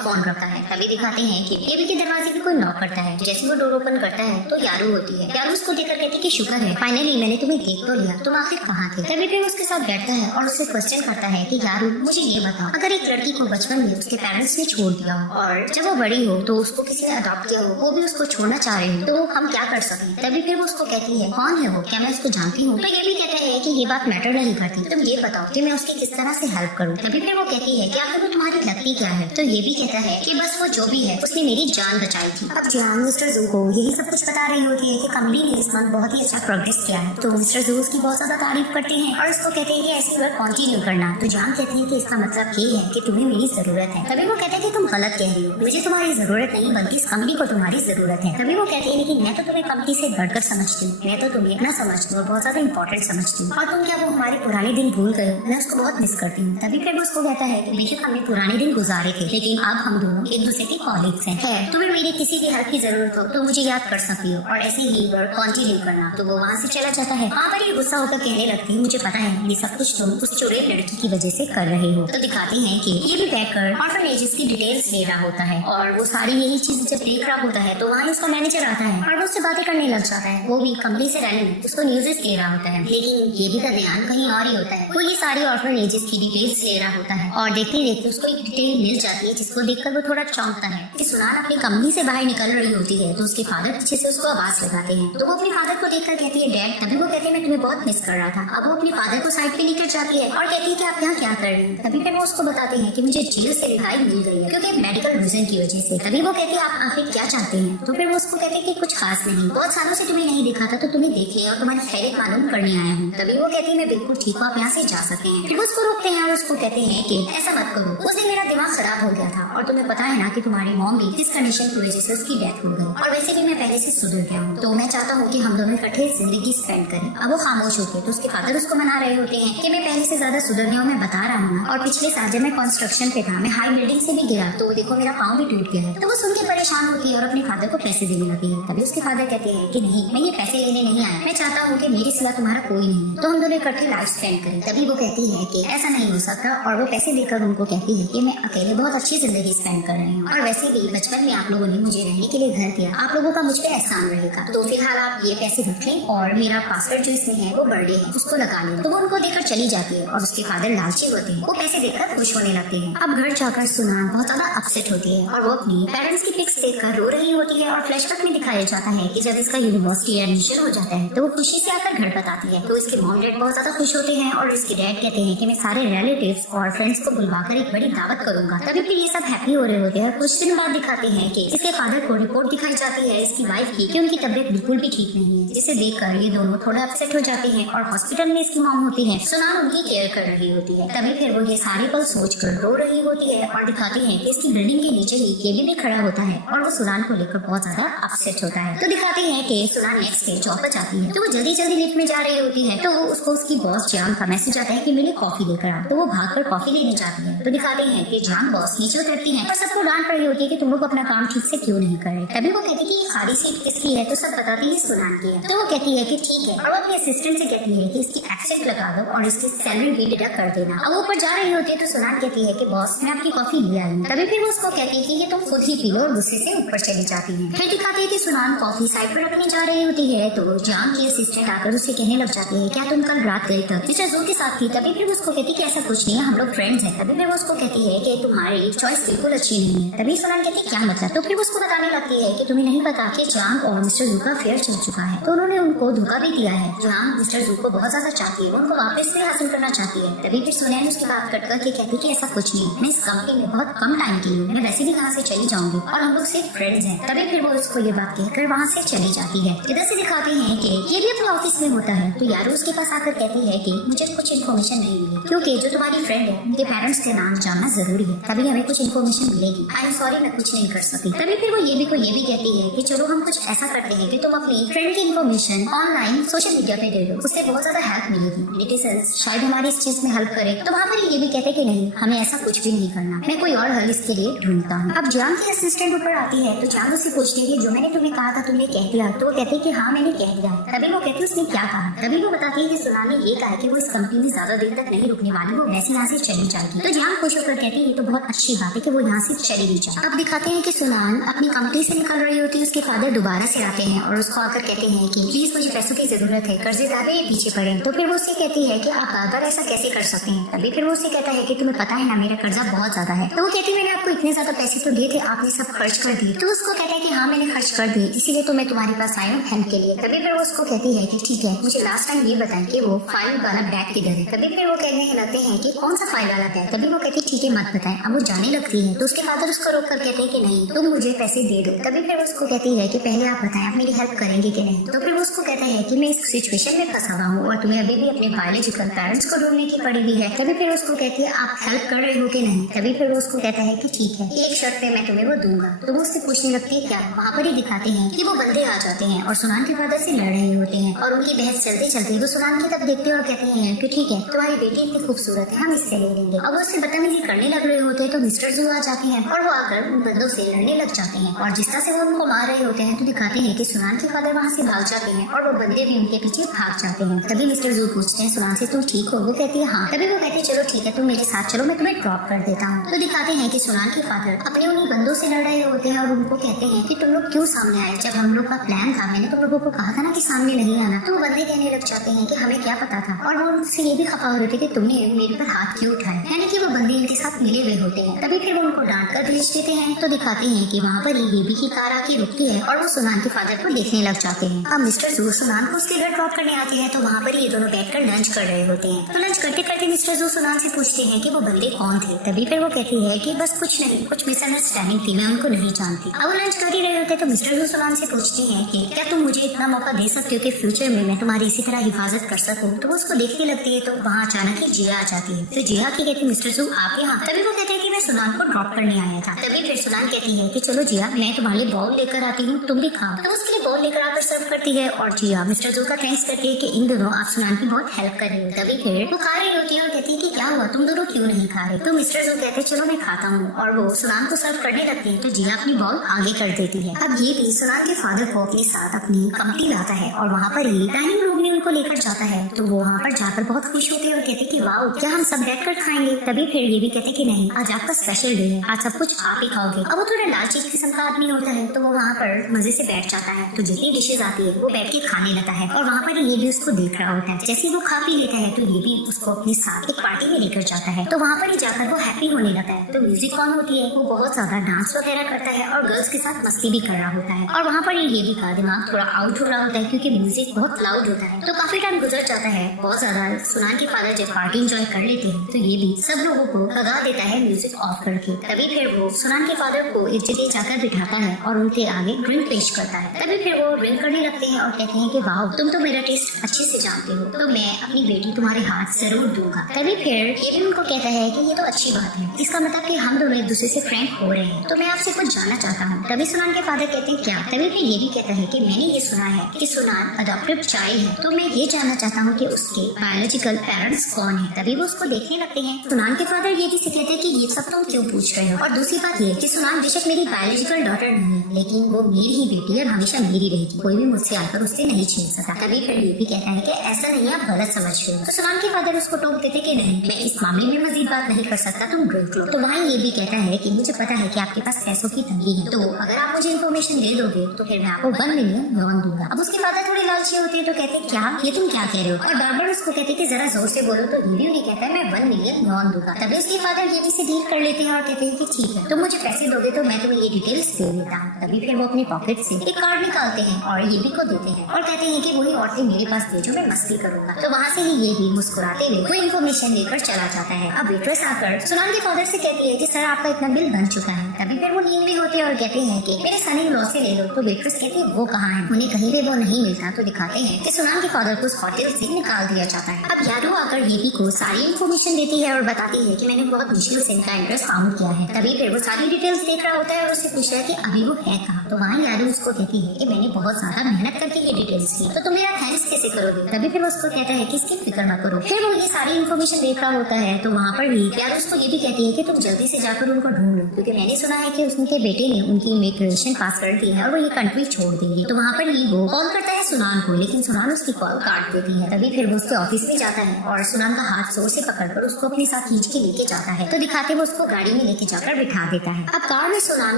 फोन रखता है। तभी दिखाते हैं कि एबी के दरवाजे पे कोई नॉक करता है। जैसे वो डोर ओपन करता है तो यारू होती है। यारू उसको देखकर कहती कि शुक्र है फाइनली मैंने तुम्हें देख तो लिया, तुम आखिर कहाँ थे। तभी फिर उसके साथ बैठता है और उससे क्वेश्चन करता है कि यारू मुझे ये बताओ, अगर एक लड़की को बचपन में उसके पेरेंट्स ने छोड़ दिया हो और जब वो बड़ी हो तो उसको किसी ने अडॉप्ट किया हो, वो भी उसको छोड़ना चाह रहे हो, तो हम क्या कर सकते। तभी फिर वो उसको कहती है कौन है वो, क्या मैं उसको जानती हूँ। तो ये भी कहता है कि ये बात मैटर नहीं करती, तुम ये बताओ कि मैं उसकी किस तरह से हेल्प करूँ। तभी फिर वो कहती है कि आखिर वो तुम्हारी लगती क्या है। तो ये भी कहता है कि बस वो जो भी है उसने मेरी जान बचाई थी। अब जियान मिस्टर जू को यही सब कुछ बता रही होती है कि कंपनी ने इस मंथ बहुत ही अच्छा प्रोग्रेस किया है। तो मिस्टर जू उसकी बहुत ज्यादा तारीफ करते हैं और उसको कहते हैं कि ऐसी वर्क कंटिन्यू करना। तो जान कहती है कि इसका मतलब ये है कि तुम्हें मेरी जरूरत है। तभी वो कहते हैं कि तुम गलत कह रही हो, मुझे तुम्हारी जरूरत नहीं बल्कि इस कंपनी को तुम्हारी जरूरत है। तभी वो कहती है लेकिन मैं तो तुम्हें कंपनी से बढ़कर समझती हूँ, मैं तो तुम्हें इतना समझती हूँ और बहुत ज्यादा इंपॉर्टेंट समझती हूँ और तुम क्या वो हमारे पुराने दिन भूल गए हो, मैं उसको बहुत मिस करती हूँ। तभी फिर वो उसको कहता है कि बेशक हमने पुराने दिन गुजारे थे लेकिन अब हम दोनों एक दूसरे के कॉलीग्स हैं। तुम्हें मेरी किसी भी हेल्प की जरूरत हो तो मुझे याद कर सकती हो और ऐसे ही वर्क कंटिन्यू करना। तो वो वहाँ से चला जाता है। वहाँ पर ये गुस्सा होकर कहने लगती है मुझे पता है ये सब कुछ तुम उस चुड़ैल लड़की की वजह से कर रहे हो। तो दिखाते हैं कि ये भी बैठकर ऑर्फनेजेस की डिटेल्स ले रहा होता है और वो सारी यही चीज जब देख रहा होता है तो वहाँ उसका मैनेजर आता है और वो उससे बातें करने लग जाता है। वो भी कंपनी से रहने उसको न्यूज़ेस दे रहा होता है लेकिन ये भी का ध्यान कहीं और ही होता है। वो ये सारी ऑर्फनेजेस की डिटेल्स ले रहा होता है और देखते देखते उसको एक डिटेल मिल जाती है जिसको देखकर वो थोड़ा चौंकता है कि सुनान अपनी कंपनी से बाहर निकल रही होती है। तो उसके फादर पीछे से उसको आवाज लगाते हैं। तो वो अपने फादर को देखकर कहती है डैड। तभी वो कहते हैं मैं तुम्हें बहुत मिस कर रहा था। अब वो अपने फादर को साइड पे लेकर जाती है और कहती है कि आप यहाँ क्या कर रही हैं। तभी फिर वो उसको बताते हैं कि मुझे जेल से रिहाई मिल गई है क्योंकि मेडिकल रीजन की वजह से। तभी वो कहती है आप आखिर क्या चाहते हैं। तो फिर वो उसको कहते हैं कि कुछ खास नहीं, बहुत सालों से तुम्हें नहीं देखा था तो तुम्हें देख लिया और तुम्हारी खैरियत मालूम करने आया हूँ। तभी वो कहती है मैं बिल्कुल ठीक हूँ, आप यहाँ से जा सकते हैं। फिर वो उसको रोकते हैं और उसको कहते हैं कि ऐसा मत करो, उस दिन मेरा दिमाग खराब हो गया था और तुम्हें पता है ना कि तुम्हारी मॉम भी इस कंडीशन की वजह से उसकी डेथ हो गई और वैसे भी मैं पहले से सुधर गया हूँ तो मैं चाहता हूँ कि हम दोनों इकट्ठे जिंदगी स्पेंड करें। अब वो खामोश होते हैं तो उसके फादर उसको मना रहे होते हैं कि मैं पहले से ज्यादा सुधर गया हूँ, मैं बता रहा हूँ ना, और पिछले साल जब मैं कंस्ट्रक्शन पे था मैं हाई बिल्डिंग से भी गिरा तो देखो मेरा पाँव भी टूट गया है। तो वो सुन के परेशान होती है और अपने फादर को पैसे देने लगी है। तभी उसके फादर कहते हैं कि नहीं, मैं ये पैसे लेने नहीं आया, मैं चाहता हूँ कि मेरे सिवा तुम्हारा कोई नहीं है तो हम दोनों इकट्ठे लाइफ स्पेंड करें। तभी वो कहती है कि ऐसा नहीं हो सकता और वो पैसे देकर उनको कहती है कि मैं अकेले बहुत अच्छी जिंदगी स्पेंड कर रही हूँ और वैसे भी बचपन में आप लोगों ने मुझे मुझे रहने के लिए घर दिया, आप लोगों का मुझ पे एहसान रहेगा, तो फिलहाल आप ये पैसे रख लें और मेरा पासवर्ड जो इसमें है वो बर्थडे है उसको लगा लें। तो वो उनको देकर चली जाती है और उसके फादर लालची होते हैं, वो पैसे देखकर खुश होने लगते हैं। अब घर जाकर सुनान बहुत ज्यादा अपसेट होती है और वो अपनी पेरेंट्स की पिक्स देखकर रो रही होती है और फ्लैशबैक में दिखाया जाता है कि जब इसका यूनिवर्सिटी एडमिशन हो जाता है तो वो खुशी से आकर घर बताती है। तो इसके मॉम डैड बहुत ज्यादा खुश होते हैं और इसके डैड कहते हैं कि मैं सारे रिलेटिव्स और फ्रेंड्स को बुलवाकर एक बड़ी दावत करूंगा। तभी फिर ये सब हैप्पी हो रहे होते हैं। कुछ दिन बाद दिखाते हैं कि इसके फादर को रिपोर्ट दिखाई जाती है इसकी वाइफ की कि उनकी तबीयत बिल्कुल भी ठीक नहीं है, जिसे देखकर ये दोनों थोड़ा अपसेट हो जाते हैं और हॉस्पिटल में इसकी मॉम होती है, सुनान उनकी केयर कर रही होती है। तभी फिर वो ये सारे पल सोचकर रो रही होती है और दिखाते हैं कि इसकी बिल्डिंग के नीचे ही केबी भी खड़ा होता है और वो सुनान को लेकर बहुत ज्यादा अपसेट होता है। तो दिखाते हैं कि सुनान नेक्स्ट डे जॉब पर जाती है, तो वो जल्दी जल्दी लिफ्ट में जा रही होती है, तो वो उसको उसकी बॉस जान का मैसेज आता है कि मेरे कॉफी लेकर आओ। तो वो भागकर कॉफी लेने जाती है। तो दिखाते हैं कि जान बॉस नीचे उतरती है और सबको डांट पड़ी होती है कि तुम लोग अपना काम ठीक से क्यों नहीं कर रहे। तभी वो कहती है कि ये खाली सीट किसकी है, तो सब बताती है सुनान की है। तो वो कहती है कि ठीक है और वो अपने असिस्टेंट से कहती है कि इसकी एक्सेंट लगा दो और इसकी सैलरी भी डिडक्ट कर देना। अब वो ऊपर जा रही होती है तो सुनान कहती है कि बॉस मैं आपकी कॉफी ले आई हूँ। तभी फिर वो उसको कहती है कि ये तुम खुद ही पी लो और गुस्से से ऊपर चली जाती है। फिर दिखाते हैं कि सुनान कॉफी साइड पर रखने जा रही होती है तो जान की असिस्टेंट आकर उसे कहने लग जाती है क्या तुम कल रात गई तक मिस्टर जू के साथ थी। तभी फिर उसको कहती है कि ऐसा कुछ नहीं है, हम लोग फ्रेंड्स हैं। तभी फिर वो उसको कहती है कि तुम्हारी चॉइस बिल्कुल अच्छी नहीं है। तभी सुनान कहती है क्या मतलब। तो फिर उसको बताने लगती है कि तुम्हें नहीं पता कि जान और मिस्टर जू का अफेयर चल चुका है, तो उन्होंने उनको धोखा भी दिया है। जान मिस्टर जू को बहुत ज्यादा चाहती है, वो उनको वापस से हासिल करना चाहती है। तभी फिर सुनैन उसकी बात कट करके कहती है कि ऐसा कुछ नहीं, मैं इस कंपनी में बहुत कम टाइम की हूँ, मैं वैसे भी यहाँ से चली जाऊंगी और हम लोग सिर्फ फ्रेंड्स हैं। तभी फिर वो उसको ये बात कहकर वहाँ से चली जाती है। इधर से दिखाते हैं कि ये भी अपने ऑफिस में होता है तो यारो उसके पास आकर कहती है कि मुझे कुछ इन्फॉर्मेशन नहीं मिली, क्योंकि जो तुम्हारी फ्रेंड है उनके पेरेंट्स के नाम जानना जरूरी है, तभी हमें कुछ इन्फॉर्मेशन मिलेगी। आई एम सॉरी मैं कुछ नहीं कर सकती। तभी फिर वो ये भी कहती है कि चलो हम कुछ ऐसा करते हैं कि तुम अपनी फ्रेंड की इन्फॉर्मेशन ऑनलाइन सोशल मीडिया पे दे दो, उससे बहुत ज्यादा हेल्प मिलेगी, नेटिजन्स शायद हमारी इस चीज में हेल्प करे। तो वहाँ पर ये भी कहते कि नहीं हमें ऐसा कुछ भी नहीं करना, मैं कोई और हल इसके लिए ढूंढता हूँ। अब जान की असिस्टेंट ऊपर आती है तो जान उससे पूछती है कि जो मैंने तुम्हें कहा था तुमने कह दिया, तो वो कहती है कि हाँ मैंने कह दिया। तभी वो कहती है उसने क्या कहा। तभी वो बताती है कि सुनान ने ये कहा कि वो इस कंपनी में ज्यादा देर तक नहीं रुकने वाली, वो वैसे यहाँ से चली जाएगी। तो जान खुश होकर कहती है ये तो बहुत अच्छी बात है कि वो यहाँ से चली भी जाए। अब दिखाते हैं कि सुनान अपनी कंपनी से निकल रही होती है, उसके फादर दोबारा से आते हैं और उसको आकर कहते हैं कि प्लीज मुझे पैसों की जरूरत है, कर्जेदार है ये पीछे पड़े। तो फिर वो उससे कहती है कि आप बार-बार ऐसा कैसे कर सकते हैं। तभी फिर वो उससे कहता है कि तुम्हें पता है ना मेरा कर्जा बहुत ज्यादा है। तो वो कहती है मैंने आपको इतने ज्यादा पैसे तो दिए थे, आपने सब खर्च कर दिए। तो उसको कहता है कि हाँ मैंने खर्च कर दिए, इसीलिए तो मैं तुम्हारे पास आई हूँ हेल्प के लिए। तभी फिर वो उसको कहती है कि ठीक है मुझे लास्ट टाइम ये बताएं कि वो फाइल वाला बैग किधर है। तभी फिर वो कहने लगते हैं कि कौन सा फाइल वाला बैग। तभी वो कहती है ठीक है मत बताएं। अब वो जाने लगती है तो उसके फादर उसको रोक कर कहते हैं कि नहीं तुम मुझे पैसे दे दो। तभी फिर उसको कहती है कि पहले आप बताएं आप मेरी हेल्प करेंगे कि नहीं। तो फिर वो उसको कहता है कि मैं इस सिचुएशन में फंसा हुआ हूँ और तुम्हें अभी भी अपने बायोलॉजिकल पेरेंट्स को ढूंढने की पड़ी हुई है। तभी फिर उसको कहती है आप हेल्प कर रहे हो कि नहीं। तभी फिर वो उसको कहता है कि ठीक है एक शर्त पे मैं तुम्हें वो दूंगा। तो वो उससे पूछने लगती है क्या। वहाँ पर ही दिखाते हैं कि वो बंदे आ जाते हैं और सुनान के फादर से लड़ रहे होते हैं और उनकी बहस चलते चलते वो सुनान की तरफ देखते हैं और कहते हैं कि ठीक है तुम्हारी बेटी इतनी खूबसूरत है हम इससे ले लेंगे। अब वो उससे बदतमीजी करने लग रहे होते हैं तो मिस्टर जू आ जाते हैं और वो आकर उन बंदों से लड़ने लग जाते हैं और जिस तरह से वो उनको मार रहे होते हैं तो दिखाते हैं कि सुनान के फादर वहाँ से भाग जाते हैं और वो बंदे भी उनके पीछे भाग जाते हैं। तभी मिस्टर जू पूछते हैं सुनान से तुम ठीक हो। वो कहती है हाँ। तभी वो कहती है चलो ठीक है तुम मेरे साथ चलो मैं तुम्हें ड्रॉप कर देता हूँ। तो दिखाते हैं कि सुनान के फादर अपने उन्हीं बंदों से लड़ रहे होते हैं और उनको कहते हैं कि तुम लोग क्यों सामने आए, जब हम लोग का प्लान था मैंने तुम लोगों को कहा था ना कि सामने नहीं आना। तो बंदे कहने लग जाते हैं कि हमें क्या पता था और वो उनसे ये भी खफा हो रहे थे कि तुमने मेरे पर हाथ क्यों उठाया, यानी कि वो बंदे इनके साथ मिले हुए होते हैं। तभी फिर वो उनको डांट कर भेज देते हैं। तो दिखाते हैं कि वहाँ पर बेबी की कार आके रुकती है और वो सुनान के फादर को देखने लग जाते हैं। अब मिस्टर जू सुनान को उसके घर ड्रॉप करने आते हैं तो वहाँ पर ये दोनों बैठकर लंच कर रहे होते हैं। तो लंच करते करते मिस्टर जू सुनान से पूछते हैं कि वो बंदे कौन थे। तभी फिर वो कहती है कि बस कुछ नहीं, कुछ मिसअंडरस्टैंडिंग थी, मैं उनको नहीं जानती। अब वो लंच कर ही रहे होते तो मिस्टर जू सुनान से पूछते हैं कि क्या तुम मुझे इतना मौका दे सकते हो कि फ्यूचर में मैं तुम्हारी इसी तरह हिफाजत कर सकूं। तो वो उसको देखने लगती है तो वहाँ अचानक ही जिया आ जाती है। तो जिया की कहती मिस्टर जू आप यहाँ। तभी वो कहते हैं कि मैं सुनान को ड्रॉप करने आया था। तभी फिर सुनान कहती है कि चलो जिया मैं तुम्हारे लिए बॉल लेकर आती हूँ तुम भी खाओ। तो उसके लिए बाउल लेकर आकर सर्व करती है और जिया मिस्टर जू का थैंक्स करती है कि इन दोनों आप सुनान की बहुत हेल्प कर रही हो। तभी फिर वो खा रही होती है और कहती है कि क्या हुआ, तुम दोनों क्यों नहीं खा रहे? तो मिस्टर जू कहते हैं चलो मैं खाता हूँ, और वो सुनान को सर्व करने लगती है तो जिया अपनी बाउल आगे कर देती है। अब ये भी सुनान के फादर को अपने साथ अपनी कंपनी लाता है और वहाँ पर ही डाइनिंग रूम में उनको लेकर जाता है। तो वो वहाँ पर जाकर बहुत खुश होते हैं और कहते हैं कि वाह क्या हम सब बैठकर खाएंगे। तभी फिर ये भी कहते हैं कि नहीं, आज आपका स्पेशल डे है, आज सब कुछ आप ही खाओगे। अब वो थोड़ा लालची किस्म का आदमी होता है तो वो वहाँ पर मजे से बैठ जाता है। तो जितनी डिशेज आती है वो बैठ के खाने लगता है और वहाँ पर ये भी उसको देख रहा होता है। जैसे वो खा पी लेता है तो ये भी उसको अपने साथ एक पार्टी में लेकर जाता है। तो वहाँ पर ही जाकर वो हैप्पी होने लगता है। तो म्यूजिक ऑन होती है, वो बहुत ज्यादा डांस वगैरह करता है और गर्ल्स के साथ मस्ती भी कर रहा होता है। और वहाँ पर ये भी का दिमाग थोड़ा आउट हो रहा होता है क्योंकि म्यूजिक बहुत लाउड होता है। तो काफी टाइम गुजर जाता है, बहुत ज्यादा सुनान के फादर जब पार्टी एंजॉय कर लेते हैं तो ये भी सब लोगों को भगा देता है म्यूजिक ऑफ करके। तभी फिर वो सुनान के फादर को एक जगह जाकर बिठाता है और उनके आगे ड्रिंक पेश करता है। तभी फिर वो ड्रिंक करने लगते हैं और कहते हैं कि वाह तुम तो मेरा टेस्ट अच्छे से जानते हो, तो मैं अपनी बेटी तुम्हारे हाथ जरूर दूंगा। तभी फिर ये भी उनको कहता है कि ये तो अच्छी बात है, इसका मतलब कि हम दोनों एक दूसरे से फ्रेंड हो रहे हैं, तो मैं आपसे कुछ जानना चाहता हूँ। तभी सुनान के फादर कहते हैं क्या? तभी फिर ये भी कहता है कि मैंने ये सुना है कि सुनान अडॉप्टेड चाइल्ड है, तो मैं ये जानना चाहता हूँ कि उसके बायोलॉजिकल पेरेंट्स कौन है। तभी वो उसको देखने लगते हैं। सुनान के फादर ये भी से कहते हैं कि ये सब तुम क्यों पूछ रहे हो, और दूसरी बात ये कि सुनान बेशक मेरी बायोलॉजिकल डॉटर नहीं है लेकिन वो मेरी ही बेटी है, हमेशा मेरी रहेगी, कोई भी मुझसे आकर उससे नहीं छीन सकता। तभी फिर ये भी कहता है कि ऐसा नहीं, आप गलत समझ रहे हो। तो सुनान के फादर उसको टोक देते कि नहीं, मैं इस मामले में मजीद बात नहीं कर सकता, तुम ड्रिंक लो। तो वहाँ ये भी कहता है कि मुझे पता है कि आपके पास पैसों की तंगी है, तो अगर आप मुझे इन्फॉर्मेशन दे दोगे तो फिर मैं आपको 1 मिलियन लोन दूंगा। अब उसके फादर थोड़े लालची होते हैं तो कहते हैं क्या, ये तुम क्या कह रहे हो, और बार बार उसको कहते हैं कि जरा जोर से बोलो। तो ये भी कहता है मैं 1 मिलियन लोन दूंगा। तभी उसके फादर ये भी से डील कर लेते हैं और कहते हैं कि ठीक है, तुम मुझे पैसे दोगे तो मैं तुम्हें ये डिटेल्स दे देता हूँ। तभी फिर वो अपने पॉकेट से एक कार्ड निकालते हैं और ये भी को देते हैं और कहते हैं कि वही औरतें मेरे पास भेजो, मैं मस्ती करूंगा। तो वहाँ से ही ये भी मुस्कुराते हुए वो इन्फॉर्मेशन लेकर चला जाता है। अब वेट्रेस आकर सुनान के फादर से कहती है कि सर आपका इतना बिल बन चुका है। तभी फिर वो नींद में होते हैं और कहते हैं कि मेरे सन इन लॉ से ले लो। तो वेट्रेस कहती है वो कहाँ है, उन्हें कहीं पे वो नहीं मिलता। तो दिखाते हैं कि सुनान के फादर को उस होटल से निकाल दिया जाता है। अब यादव आकर ये भी को सारी इन्फॉर्मेशन देती है और बताती है कि मैंने बहुत मुश्किल से इनका एड्रेस फाउंड किया है। तभी फिर वो सारी डिटेल्स देख रहा होता है और उससे पूछ रहा है कि अभी वो है कहाँ। तो वहाँ यादव उसको कहती है कि मैंने बहुत ज्यादा मेहनत करके ये डिटेल्स ली, तो तुम मेरा थैंक्स कैसे करोगे। तभी फिर उसको कहता है कि इसकी फिक्र मत करो। फिर वो ये सारी इन्फॉर्मेशन देख रहा होता है। तो वहाँ पर ही यादव उसको ये भी कहती है कि तुम जल्दी से जाकर उनको ढूंढ लो, क्योंकि मैंने सुना है कि उसके बेटे ने उनकी इमिग्रेशन पास कर दी है और वो ये कंट्री छोड़ देंगे। तो वहाँ पर ही वो कॉल करता है सुनान को, लेकिन सुनान उसकी कॉल काट देती है। तभी फिर वो उसके ऑफिस में जाता है और सुनान का हाथ जोर से पकड़कर उसको अपने साथ खींच के लेके जाता है। तो दिखाते वो उसको गाड़ी में लेके जाकर बिठा देता है। अब कार में सुनान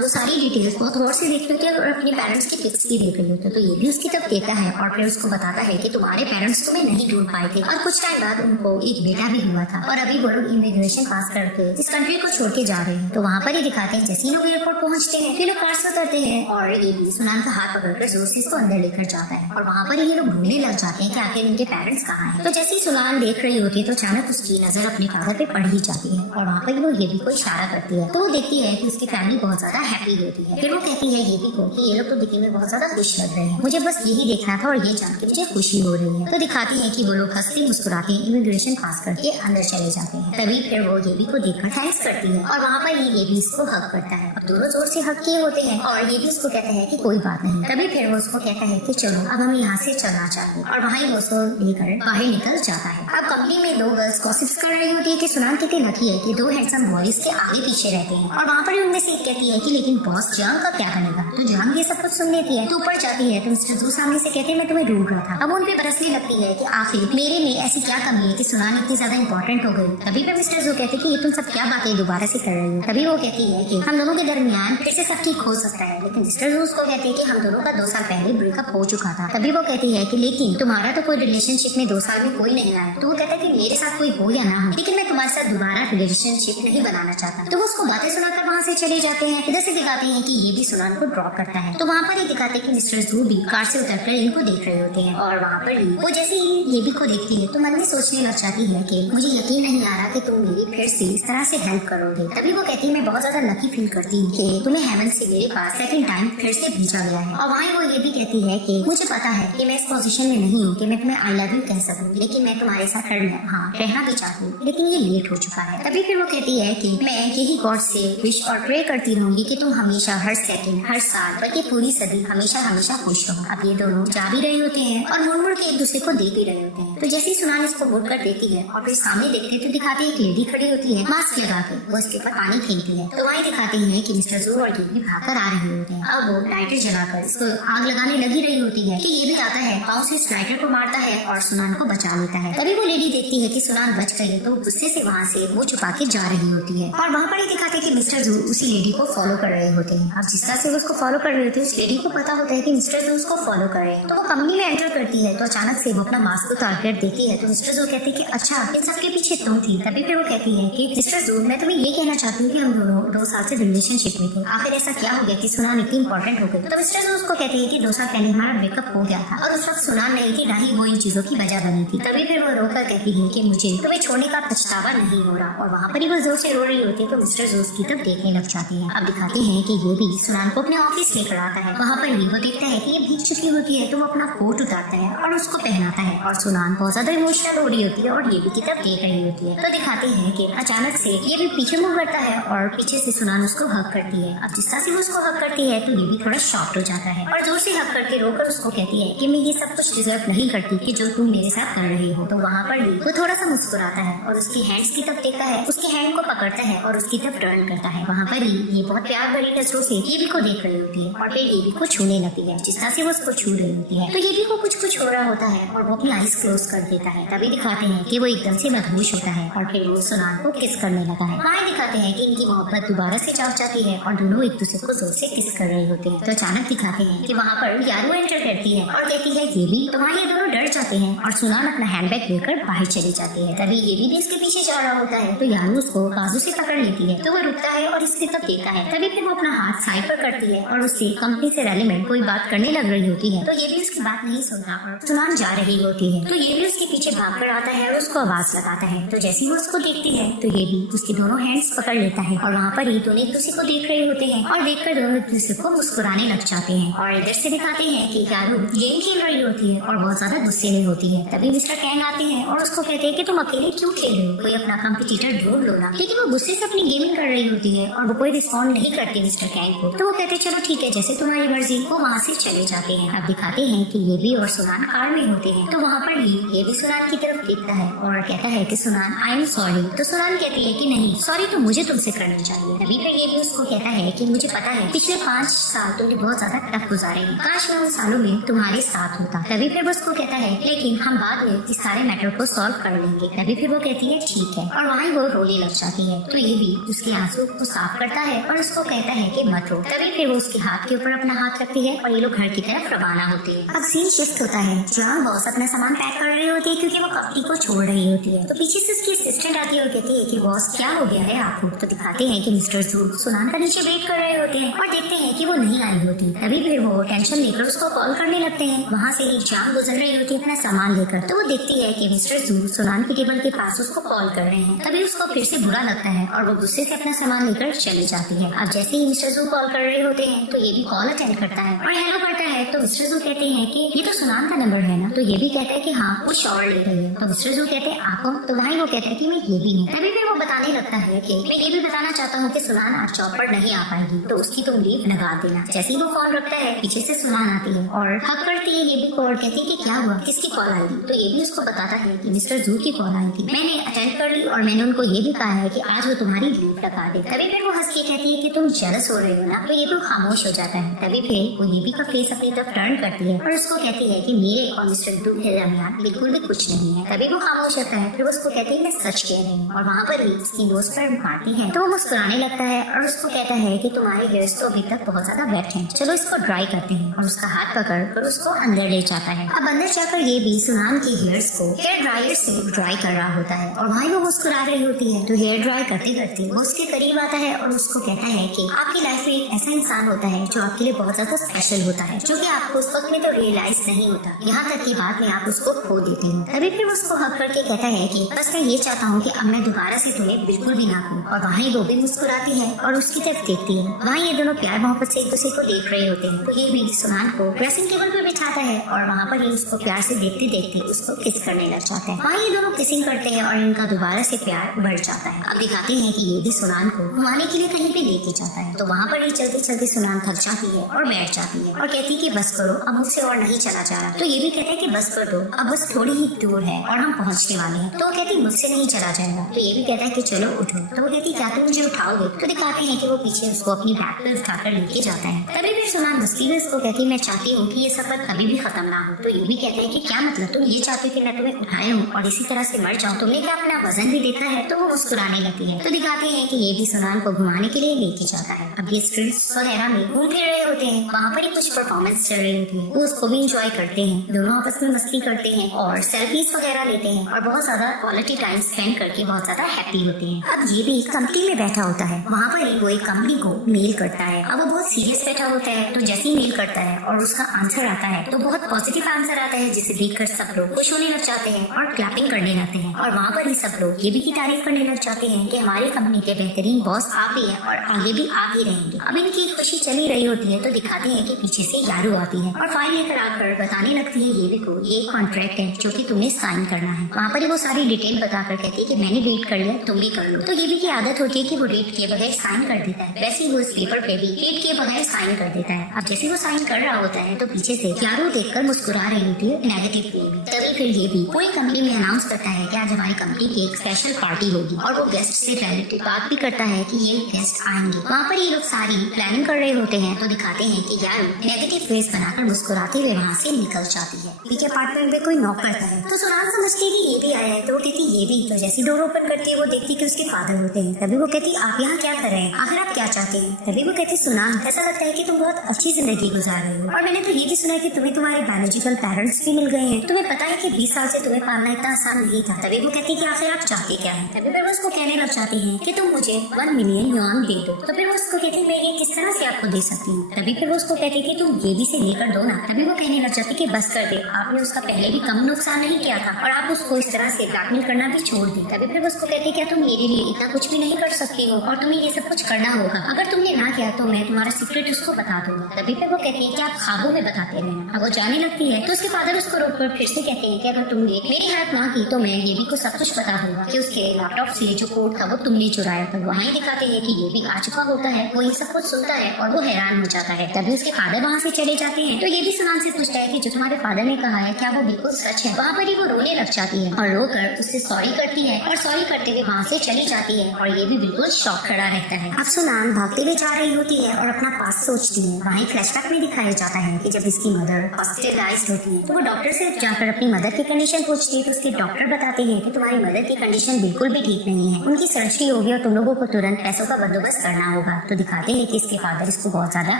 वो सारी डिटेल्स बहुत गौर से देख रही होती है और अपने पेरेंट्स की पिक्स भी देख रही होती है। तो ये भी उसकी तरफ देखता है और फिर उसको बताता है कि तुम्हारे पेरेंट्स तुम्हें नहीं ढूंढ पाए थे और कुछ टाइम बाद उनको एक बेटा भी हुआ था और अभी वो लोग इमिग्रेशन पास करके इस कंट्री को छोड़ के जा रहे हैं। तो वहाँ पर ही दिखाते हैं जैसे ही लोग एयरपोर्ट पहुँचते हैं, ये लोग कार से उतरते हैं और ये भी सुनान का हाथ पकड़कर जोर से इसको अंदर लेकर जाता है और वहाँ पर ये लोग ढूंढने लग जाते हैं कि आखिर इनके पेरेंट्स कहाँ हैं। तो जैसे ही सुनान देख रही होती है तो अचानक उसकी नजर अपने फादर पे पड़ ही जाती है और वहाँ पर वो ये भी को इशारा करती है। तो वो देखती है कि उसकी फैमिली बहुत ज्यादा हैप्पी होती है। फिर वो कहती है ये भी को कि ये लोग तो दिखने में बहुत ज्यादा खुश लग रहे हैं, मुझे बस यही देखना था और ये जान के मुझे खुशी हो रही है। तो दिखाती है कि वो लोग हंसते मुस्कुराते इमिग्रेशन पास करके अंदर चले जाते हैं। तभी फिर वो ये भी को देखकर थैंक्स करती है और वहाँ पर ये भी इसको हक करता है। अब दोनों जोर से हक किए होते हैं और ये भी उसको कहता है कि कोई बात नहीं। तभी फिर वो उसको कहता है कि चलो अब हम यहाँ से चलना चाहिए और वहाँ ही वो उसको लेकर बाहर निकल जाता है। अब कंपनी में 2 गर्ल्स गॉसिप्स कर रही होती है कि सुनान कितनी लकी है कि 2 हैंडसम बॉयज के आगे पीछे रहते हैं और वहाँ पर उनमें से एक कहती है कि लेकिन बॉस जंग का क्या करेगा। तो जंग ये सब कुछ सुन लेती है, तो ऊपर जाती है तो मिस्टर जू सामने से कहते हैं मैं तुम्हें ढूंढ रहा था। अब उन पे बरसने लगती है कि आखिर मेरे में ऐसी क्या कमी है कि सुनान इतनी ज्यादा इंपॉर्टेंट हो गई। तभी पे मिस्टर जू कहते हैं कि ये तुम सब क्या बातें दोबारा से कर रही हो। तभी वो कहती है कि हम दोनों के दरमियान फिर से सब ठीक हो सकता है, लेकिन मिस्टर जू उसको कहते हैं कि हम दोनों का 2 साल पहले ब्रेकअप हो चुका था। तभी वो कहती है कि लेकिन तुम्हारा तो कोई रिलेशनशिप में 2 साल में कोई नहीं आया। तो वो कहता है कि मेरे साथ कोई हो या ना हो, लेकिन मैं तुम्हारे साथ दोबारा रिलेशनशिप नहीं बनाना चाहता। तो वो उसको बातें सुनाकर वहाँ से चले जाते हैं। इधर से दिखाते हैं कि ये भी सुनान को ड्रॉप करता है। तो वहाँ पर ही दिखाते हैं कि मिस्टर जू भी कार से उतरकर इनको देख रहे होते हैं और वहाँ पर ही वो जैसे ही ये भी को देखती है तो मन में सोचने लग जाती है कि मुझे यकीन नहीं आ रहा कि तुम मेरी फिर से इस तरह से हेल्प करोगे। तभी वो कहती है मैं बहुत ज्यादा लकी फील करती हूँ कि तुम्हें हेवन से मेरे पास सेकंड टाइम फिर से भेजा गया है। और वहाँ वो ये भी कहती है कि मुझे पता चाहता है कि मैं इस पोजीशन में नहीं हूँ कि मैं तुम्हें आई लव यू कह सकूँ, लेकिन मैं तुम्हारे साथ रहना भी चाहती हूँ, लेकिन ये लेट हो चुका है। तभी फिर वो कहती है कि मैं यही गॉड से विश और प्रे करती रहूंगी कि तुम हमेशा, हर सेकंड, हर साल, बल्कि पूरी सदी हमेशा हमेशा खुश रहो। अब ये दोनों जा भी रहे होते हैं और मुड़ मुड़ के एक दूसरे को देख भी रहे होते हैं। तो जैसे ही सुनान इसको मुड़ कर देती है और फिर सामने देखते हैं तो दिखाती है एक लेडी खड़ी होती है मास्क लगा के, वो उसके ऊपर पानी फेंकती है। तो वहीं दिखाते हैं कि मिस्टर जू और गेबी भागकर आ रहे होते हैं। अब वो लाइटर जलाकर इसको आग लगाने लगी रही होती है कि ये भी आता है, पाँव से इस लाइटर को मारता है और सुनान को बचा लेता है। तभी वो लेडी देखती है कि सुनान बच गई है तो गुस्से से वहाँ से मुंह छुपा के जा रही होती है। और वहाँ पर ही दिखाते हैं कि मिस्टर जू उसी लेडी को फॉलो कर रहे होते हैं। अब जिस तरह से वो उसको फॉलो कर रहे होते हैं उस लेडी को पता होता है कि मिस्टर जू उसको फॉलो कर रहे हैं। तो वो कंपनी में एंटर करती है तो अचानक से वो अपना मास्क उतार कर देखती है तो मिस्टर जू कहते हैं कि अच्छा, इन सबके पीछे तुम थी। तभी फिर वो कहती है कि मिस्टर जू, मैं तुम्हें ये कहना चाहती हूँ कि हम दोनों 2 साल से रिलेशनशिप में थे, आखिर ऐसा क्या हो गया कि सुनान इतनी इंपॉर्टेंट हो गई। तो मिस्टर जू उसको कहते हैं कि 2 साल पहले हमारा ब्रेकअप हो गया था और उस वक्त सुनान नहीं थी, ना ही वो इन चीजों की वजह बनी थी। तभी फिर वो रोकर कहती है कि मुझे तुम्हें छोड़ने का पछतावा नहीं हो रहा, और वहाँ पर ही वो जोर से रो रही होती है तो मिस्टर जू उसकी तरफ देखने लग जाती है। अब दिखाते हैं कि ये भी सुनान को अपने ऑफिस लेकर आता है। वहाँ पर ही वो देखता है कि ये भीग चुकी होती है तो वो अपना कोट उतारता है और उसको पहनाता है और सुनान बहुत ज्यादा इमोशनल हो रही होती है और ये भी की तरफ देख रही होती है। तो दिखाते हैं कि अचानक से ये भी पीछे मुड़ करता है और पीछे से सुनान उसको हक करती है। अब जिस तरह से वो उसको हक करती है तो ये भी थोड़ा शॉक्ड हो जाता है और जोर से हक करके रोकर उसको कहती है कि मैं ये सब कुछ डिजर्व नहीं करती कि जो तुम मेरे साथ कर रही हो। तो वहाँ पर ही वो थोड़ा सा मुस्कुराता है और उसकी हैंड्स की तरफ देखता है, उसके हैंड को पकड़ता है और उसकी तरफ टर्न करता है। वहाँ पर ही ये बहुत प्यार भरी नजरों से ये भी को देख रही होती है और फिर ये भी को छूने लगती है। जिस तरह से वो उसको छू रही होती है तो ये भी को कुछ हो रहा होता है और वो अपनी आईज क्लोज कर देता है। तभी दिखाते हैं कि वो एकदम से मदहोश होता है और फिर वो सुनान को किस करने लगा है। वहाँ दिखाते हैं कि इनकी मोहब्बत दोबारा से जाग जाती है और दोनों एक दूसरे को जोर से किस कर रहे होते हैं। तो अचानक दिखाते हैं कि वहाँ पर यारू एंटर करती है और कहती है ये भी, तो वहाँ ये दोनों डर जाते हैं और सुनान अपना हैंडबैग लेकर बाहर चली जाती है। तभी ये भी इसके पीछे जा रहा होता है तो यारू उसको बाजू से पकड़ लेती है तो वो रुकता है और इसकी तरफ देखता है। तभी फिर वो अपना हाथ साइड पर करती है और उससे कंपनी से रेलिवेंट कोई बात करने लग रही होती है तो ये भी उसकी बात नहीं सुनता और सुनान जा रही होती है तो ये भी उसके पीछे भाग कर आता है और उसको आवाज लगाता है। तो जैसे ही वो उसको देखती है तो ये भी उसकी दोनों हैंड्स पकड़ लेता है और वहाँ पर ही दोनों एक दूसरे को देख रहे होते हैं और देखकर दोनों एक दूसरे को मुस्कुराने लग जाते हैं। और इधर से दिखाते हैं कि यारू गेम खेल रही होती है और बहुत ज्यादा गुस्से में होती है। तभी मिस्टर कैंग आते हैं और उसको कहते हैं कि तुम अकेले क्यों खेल रहे हो, कोई अपना कंपटीटर ढूंढ लो ना। लेकिन वो गुस्से से अपनी गेमिंग कर रही होती है और वो कोई रिस्पॉन्ड नहीं करती मिस्टर कैंग को। तो वो कहते हैं चलो ठीक है, जैसे तुम्हारी मर्जी। वो वहाँ से चले जाते हैं। अब दिखाते हैं कि ये भी और सुनान कार में होते हैं तो वहाँ पर ही ये भी सुनान की तरफ देखता है और कहता है कि सुनान आई एम सॉरी। तो सुनान कहती है कि नहीं, सॉरी तो मुझे तुमसे करनी चाहिए। तभी फिर ये भी उसको कहता है कि मुझे पता है पिछले 5 साल तुमने बहुत ज्यादा टफ गुजारे हैं, काश मैं उन सालों में तुम्हारे साथ होता। तभी फिर वो उसको कहता है लेकिन हम बाद में इस सारे मैटर को सॉल्व कर लेंगे। तभी फिर वो कहती है ठीक है और वहीं वो रोने लग जाती है। तो ये भी उसके आंसू को साफ करता है और उसको कहता है कि मत रो। तभी फिर वो उसके हाथ के ऊपर अपना हाथ रखती है और ये लोग घर की तरफ रवाना होते हैं। अब सीन शिफ्ट होता है जहाँ बॉस अपना सामान पैक कर रही होती है क्योंकि वो कंपनी को छोड़ रही होती है। तो पीछे से उसकी असिस्टेंट आती है और कहती है कि बॉस क्या हो गया है आपको। तो दिखाते हैं कि मिस्टर जू सुनान का नीचे वेट कर रहे होते हैं और देखते हैं कि वो नहीं आई होती। तभी फिर वो टेंशन लेकर उसको कॉल करने लगते हैं। वहाँ से एक जान गुजर रही होती है अपना सामान लेकर। तो वो देखती है कि मिस्टर जू सुनान की टेबल के पास उसको कॉल कर रहे हैं। तभी उसको फिर से बुरा लगता है और वो गुस्से से अपना सामान लेकर चली जाती है। अब जैसे ही मिस्टर जू कॉल कर रहे होते हैं तो ये भी कॉल अटेंड करता है और हेलो करता है। तो मिस्टर जू कहते हैं कि ये तो सुनान का नंबर है ना। तो ये भी कहता है कि हाँ कुछ और ले रही है। तो मिस्टर जू कहते हैं आप हो। तो वहीं वो कहता है कि मैं ये भी हूँ। तभी फिर वो बताने लगता है कि मैं ये भी बताना चाहता हूँ कि सुनान आज जॉब पर नहीं आ पाएगी तो उसकी तुम लीव लगा देना। जैसे ही वो फोन रखता है पीछे से सुनान आती है और हक करती है ये भी को और कहती है कि क्या हुआ, किसकी कॉल आई थी। तो ये भी उसको बताता है कि मिस्टर जू की कॉल आई थी, मैंने अटेंड कर ली और मैंने उनको ये भी कहा है कि आज वो तुम्हारी लीव लगा दे। तभी फिर वो हंस के कहती है कि तुम जेलस हो रहे हो ना। तो ये भी खामोश हो जाता है। तभी फिर वो ये भी का फेस अपनी तरफ टर्न करती है और उसको कहती है कि मेरे और मिस्टर जू के दरमियान बिल्कुल भी कुछ नहीं है। तभी वो खामोश होता है। फिर वो उसको कहती है मैं सच कह रही हूँ और वहाँ पर ही उसकी नोज पर मारती है तो वो मुस्कुराने लगता है और उसको कहता है कि तुम्हारे हेयर्स तो अभी तक बहुत ज्यादा वेट हैं, चलो इसको ड्राई करते हैं। और उसका हाथ पकड़ कर उसको अंदर ले जाता है। अब अंदर जाकर ये भी सुनान के हेयर्स को हेयर ड्रायर से ड्राई कर रहा होता है और वहीं वो मुस्कुरा रही होती है। तो हेयर ड्राई करते करते वो उसके करीब आता है और उसको कहता है कि आपकी लाइफ में एक ऐसा इंसान होता है जो आपके लिए बहुत ज्यादा स्पेशल होता है, जो कि आपको उस वक्त में तो रियलाइज नहीं होता, यहाँ तक कि बाद में आप उसको खो देते हो। तभी फिर उसको हक करके कहता है कि बस मैं ये चाहता हूँ कि अब मैं दोबारा से तुम्हें बिल्कुल भी ना खो। और वहाँ वो भी मुस्कुराती है और उसकी तरफ देखती है। वहाँ ये दोनों प्यार मोहब्बत से एक दूसरे को देख रहे होते हैं। तो ये भी सुनान को ड्रेसिंग टेबल पर बिठाता है और वहाँ पर ये उसको प्यार से देखते देखते उसको किस करने लग जाता है। वहाँ ये दोनों किसिंग करते हैं और इनका दोबारा से प्यार बढ़ जाता है। अब दिखाते हैं कि ये भी सुनान को घुमाने के लिए कहीं पे लेके जाता है। तो वहाँ पर ये चलते चलते सुनान थक जाती है और बैठ जाती है और कहती है कि बस करो, अब मुझसे और नहीं चला जा रहा। तो ये भी कहता है कि बस कर दो, अब बस थोड़ी ही दूर है और हम पहुँचने वाले हैं। तो वो कहती मुझसे नहीं चला जाएगा। तो ये भी कहता है कि चलो उठो। तो वो कहती क्या तुम मुझे उठाओगे? तो दिखाते हैं कि वो पीछे उसको अपनी बैग पे उठाकर लेके जाता है। तभी फिर सुनान बस्ती में उसको कहती मैं चाहती हूँ कि ये सफर कभी भी खत्म ना हो। तो ये भी कहते हैं कि क्या मतलब, तुम ये चाहते हो कि मैं तुम्हें उठाया हूँ और इसी तरह से मर जाऊँ? तुमने क्या अपना वजन भी देखा है? तो वो मुस्कुराने लगती है। तो दिखाते हैं कि ये भी सुनान को घुमाने के लिए लेके जाता है। अब ये स्ट्रीट्स वगैरह में घूम फिर रहे होते हैं। वहाँ पर ही कुछ परफॉर्मेंस चल रही होती है। वो उसको भी इंजॉय करते हैं, दोनों आपस में मस्ती करते हैं और सेल्फीज वगैरह लेते हैं और बहुत ज्यादा क्वालिटी टाइम स्पेंड करके बहुत ज्यादा हैप्पी होते हैं। अब ये भी कंपनी में बैठा होता है। वहाँ पर ही वो एक कंपनी को मेल करता है। अब वो बहुत सीरियस बैठा होता है। तो जैसे ही मेल करता है और उसका आंसर आता है तो बहुत पॉजिटिव आंसर आता है, जिसे देखकर सब लोग खुश होने लग जाते हैं और क्लैपिंग करने लगते हैं। और वहाँ पर ही सब लोग ये भी की तारीफ करने लग जाते हैं कि हमारी कंपनी के बेहतरीन बॉस आप ही हैं और आगे भी आप ही रहेंगे। अब इनकी खुशी चली रही होती है। तो दिखाते हैं कि पीछे से यारू आती है और फाइल लेकर आकर बताने लगती है ये भी को ये कॉन्ट्रैक्ट है जो कि तुम्हें साइन करना है। वहाँ पर ही वो सारी डिटेल बताकर कहती है कि मैंने रीड कर लिया, तुम भी कर लो। तो ये भी की आदत होती है कि वो रीड किए बगैर साइन कर देता है। वैसे ही वो इस पेपर पे भी रीड किए बगैर साइन कर देता है। अब जैसे वो साइन कर रहा होता है तो पीछे से यारू देखकर मुस्कुरा रही होती है नेगेटिव वे में। तभी फिर ये भी पूरी कंपनी में अनाउंस करता है कि आज हमारी कंपनी की एक स्पेशल पार्टी होगी और वो गेस्ट से रिलेटेड बात भी करता है कि ये गेस्ट आएंगे। वहाँ पर ये लोग सारी प्लानिंग कर रहे होते हैं। तो दिखाते हैं कि यारू नेगेटिव फेस बनाकर मुस्कुराते हुए वहाँ से निकल जाती है। पीछे अपार्टमेंट में कोई नॉक करता है तो सुनान समझती है कि ये भी आया है। तो वो कहती ये भी। तो जैसी डोर ओपन करती है वो देखती कि उसके फादर होते हैं। तभी वो कहती आप यहाँ क्या कर रहे हैं, आखिर आप क्या चाहते हैं? तभी वो कहती सुनान ऐसा लगता है कि तुम बहुत अच्छी जिंदगी गुजार रहे हो और मैंने तो ये भी सुना है कि तुम्हें तुम्हारे बायोलॉजिकल पेरेंट्स भी मिल गए हैं। तुम्हें पता है कि 20 साल से तुम्हें पालना इतना आसान नहीं था। तभी वो कहती कि आखिर आप चाहते क्या है? तभी फिर वो उसको कहने लग जाती है कि तुम मुझे 1 मिलियन युआन दे दो। तो फिर वो उसको कहती मैं ये किस तरह से आपको दे सकती हूँ? तभी फिर वो उसको कहती कि तुम ये भी से लेकर दो ना। तभी वो कहने लग जाती कि बस कर दे, आपने उसका पहले भी कम नुकसान नहीं किया था और आप उसको इस तरह से ब्लैकमेल करना भी छोड़ दी। तभी फिर वो उसको कहती क्या तुम मेरे लिए इतना कुछ भी नहीं कर सकती हो और तुम्हें ये सब कुछ करना होगा। अगर तुमने ना किया तो मैं तुम्हारा सीक्रेट उसको बता दूंगा। तभी फिर वो कहती है कि आप ख्वाबों में बताते रहना। अब वो जाने लगती है तो उसके फादर उसको रोककर फिर से कहते हैं कि अगर तुमने मेरी हेल्प ना की तो मैं ये भी को सब कुछ बता दूंगा कि उसके लैपटॉप से जो कोड था वो तुमने चुराया था। वहीं दिखाते हैं कि ये भी आ चुका होता है। वो ये सब कुछ सुनता है और वो हैरान हो जाता है। तभी उसके फादर वहाँ से चले जाते हैं। तो ये भी सुनान से पूछता है कि जो तुम्हारे फादर ने कहा है क्या वो बिल्कुल सच है? वहाँ पर ही वो रोने लग जाती है और रोकर उससे सॉरी करती है और सॉरी करते हुए वहाँ से चली जाती है और ये भी बिल्कुल शॉक खड़ा रहता है। अब सुनान भागते हुए जा रही होती है और अपना पास सोचती है। वहीं फ्लैशबैक में दिखाया जाता है कि जब इसकी मदर हॉस्पिटलाइज्ड होती है तो वो डॉक्टर से जाकर अपनी मदर की कंडीशन पूछती है। तो उसके डॉक्टर बताते हैं कि तुम्हारी मदर की कंडीशन बिल्कुल भी ठीक नहीं है, उनकी सर्जरी होगी और तुम लोगों को तुरंत पैसों का बंदोबस्त करना होगा। तो दिखाते हैं कि इसके फादर इसको बहुत ज्यादा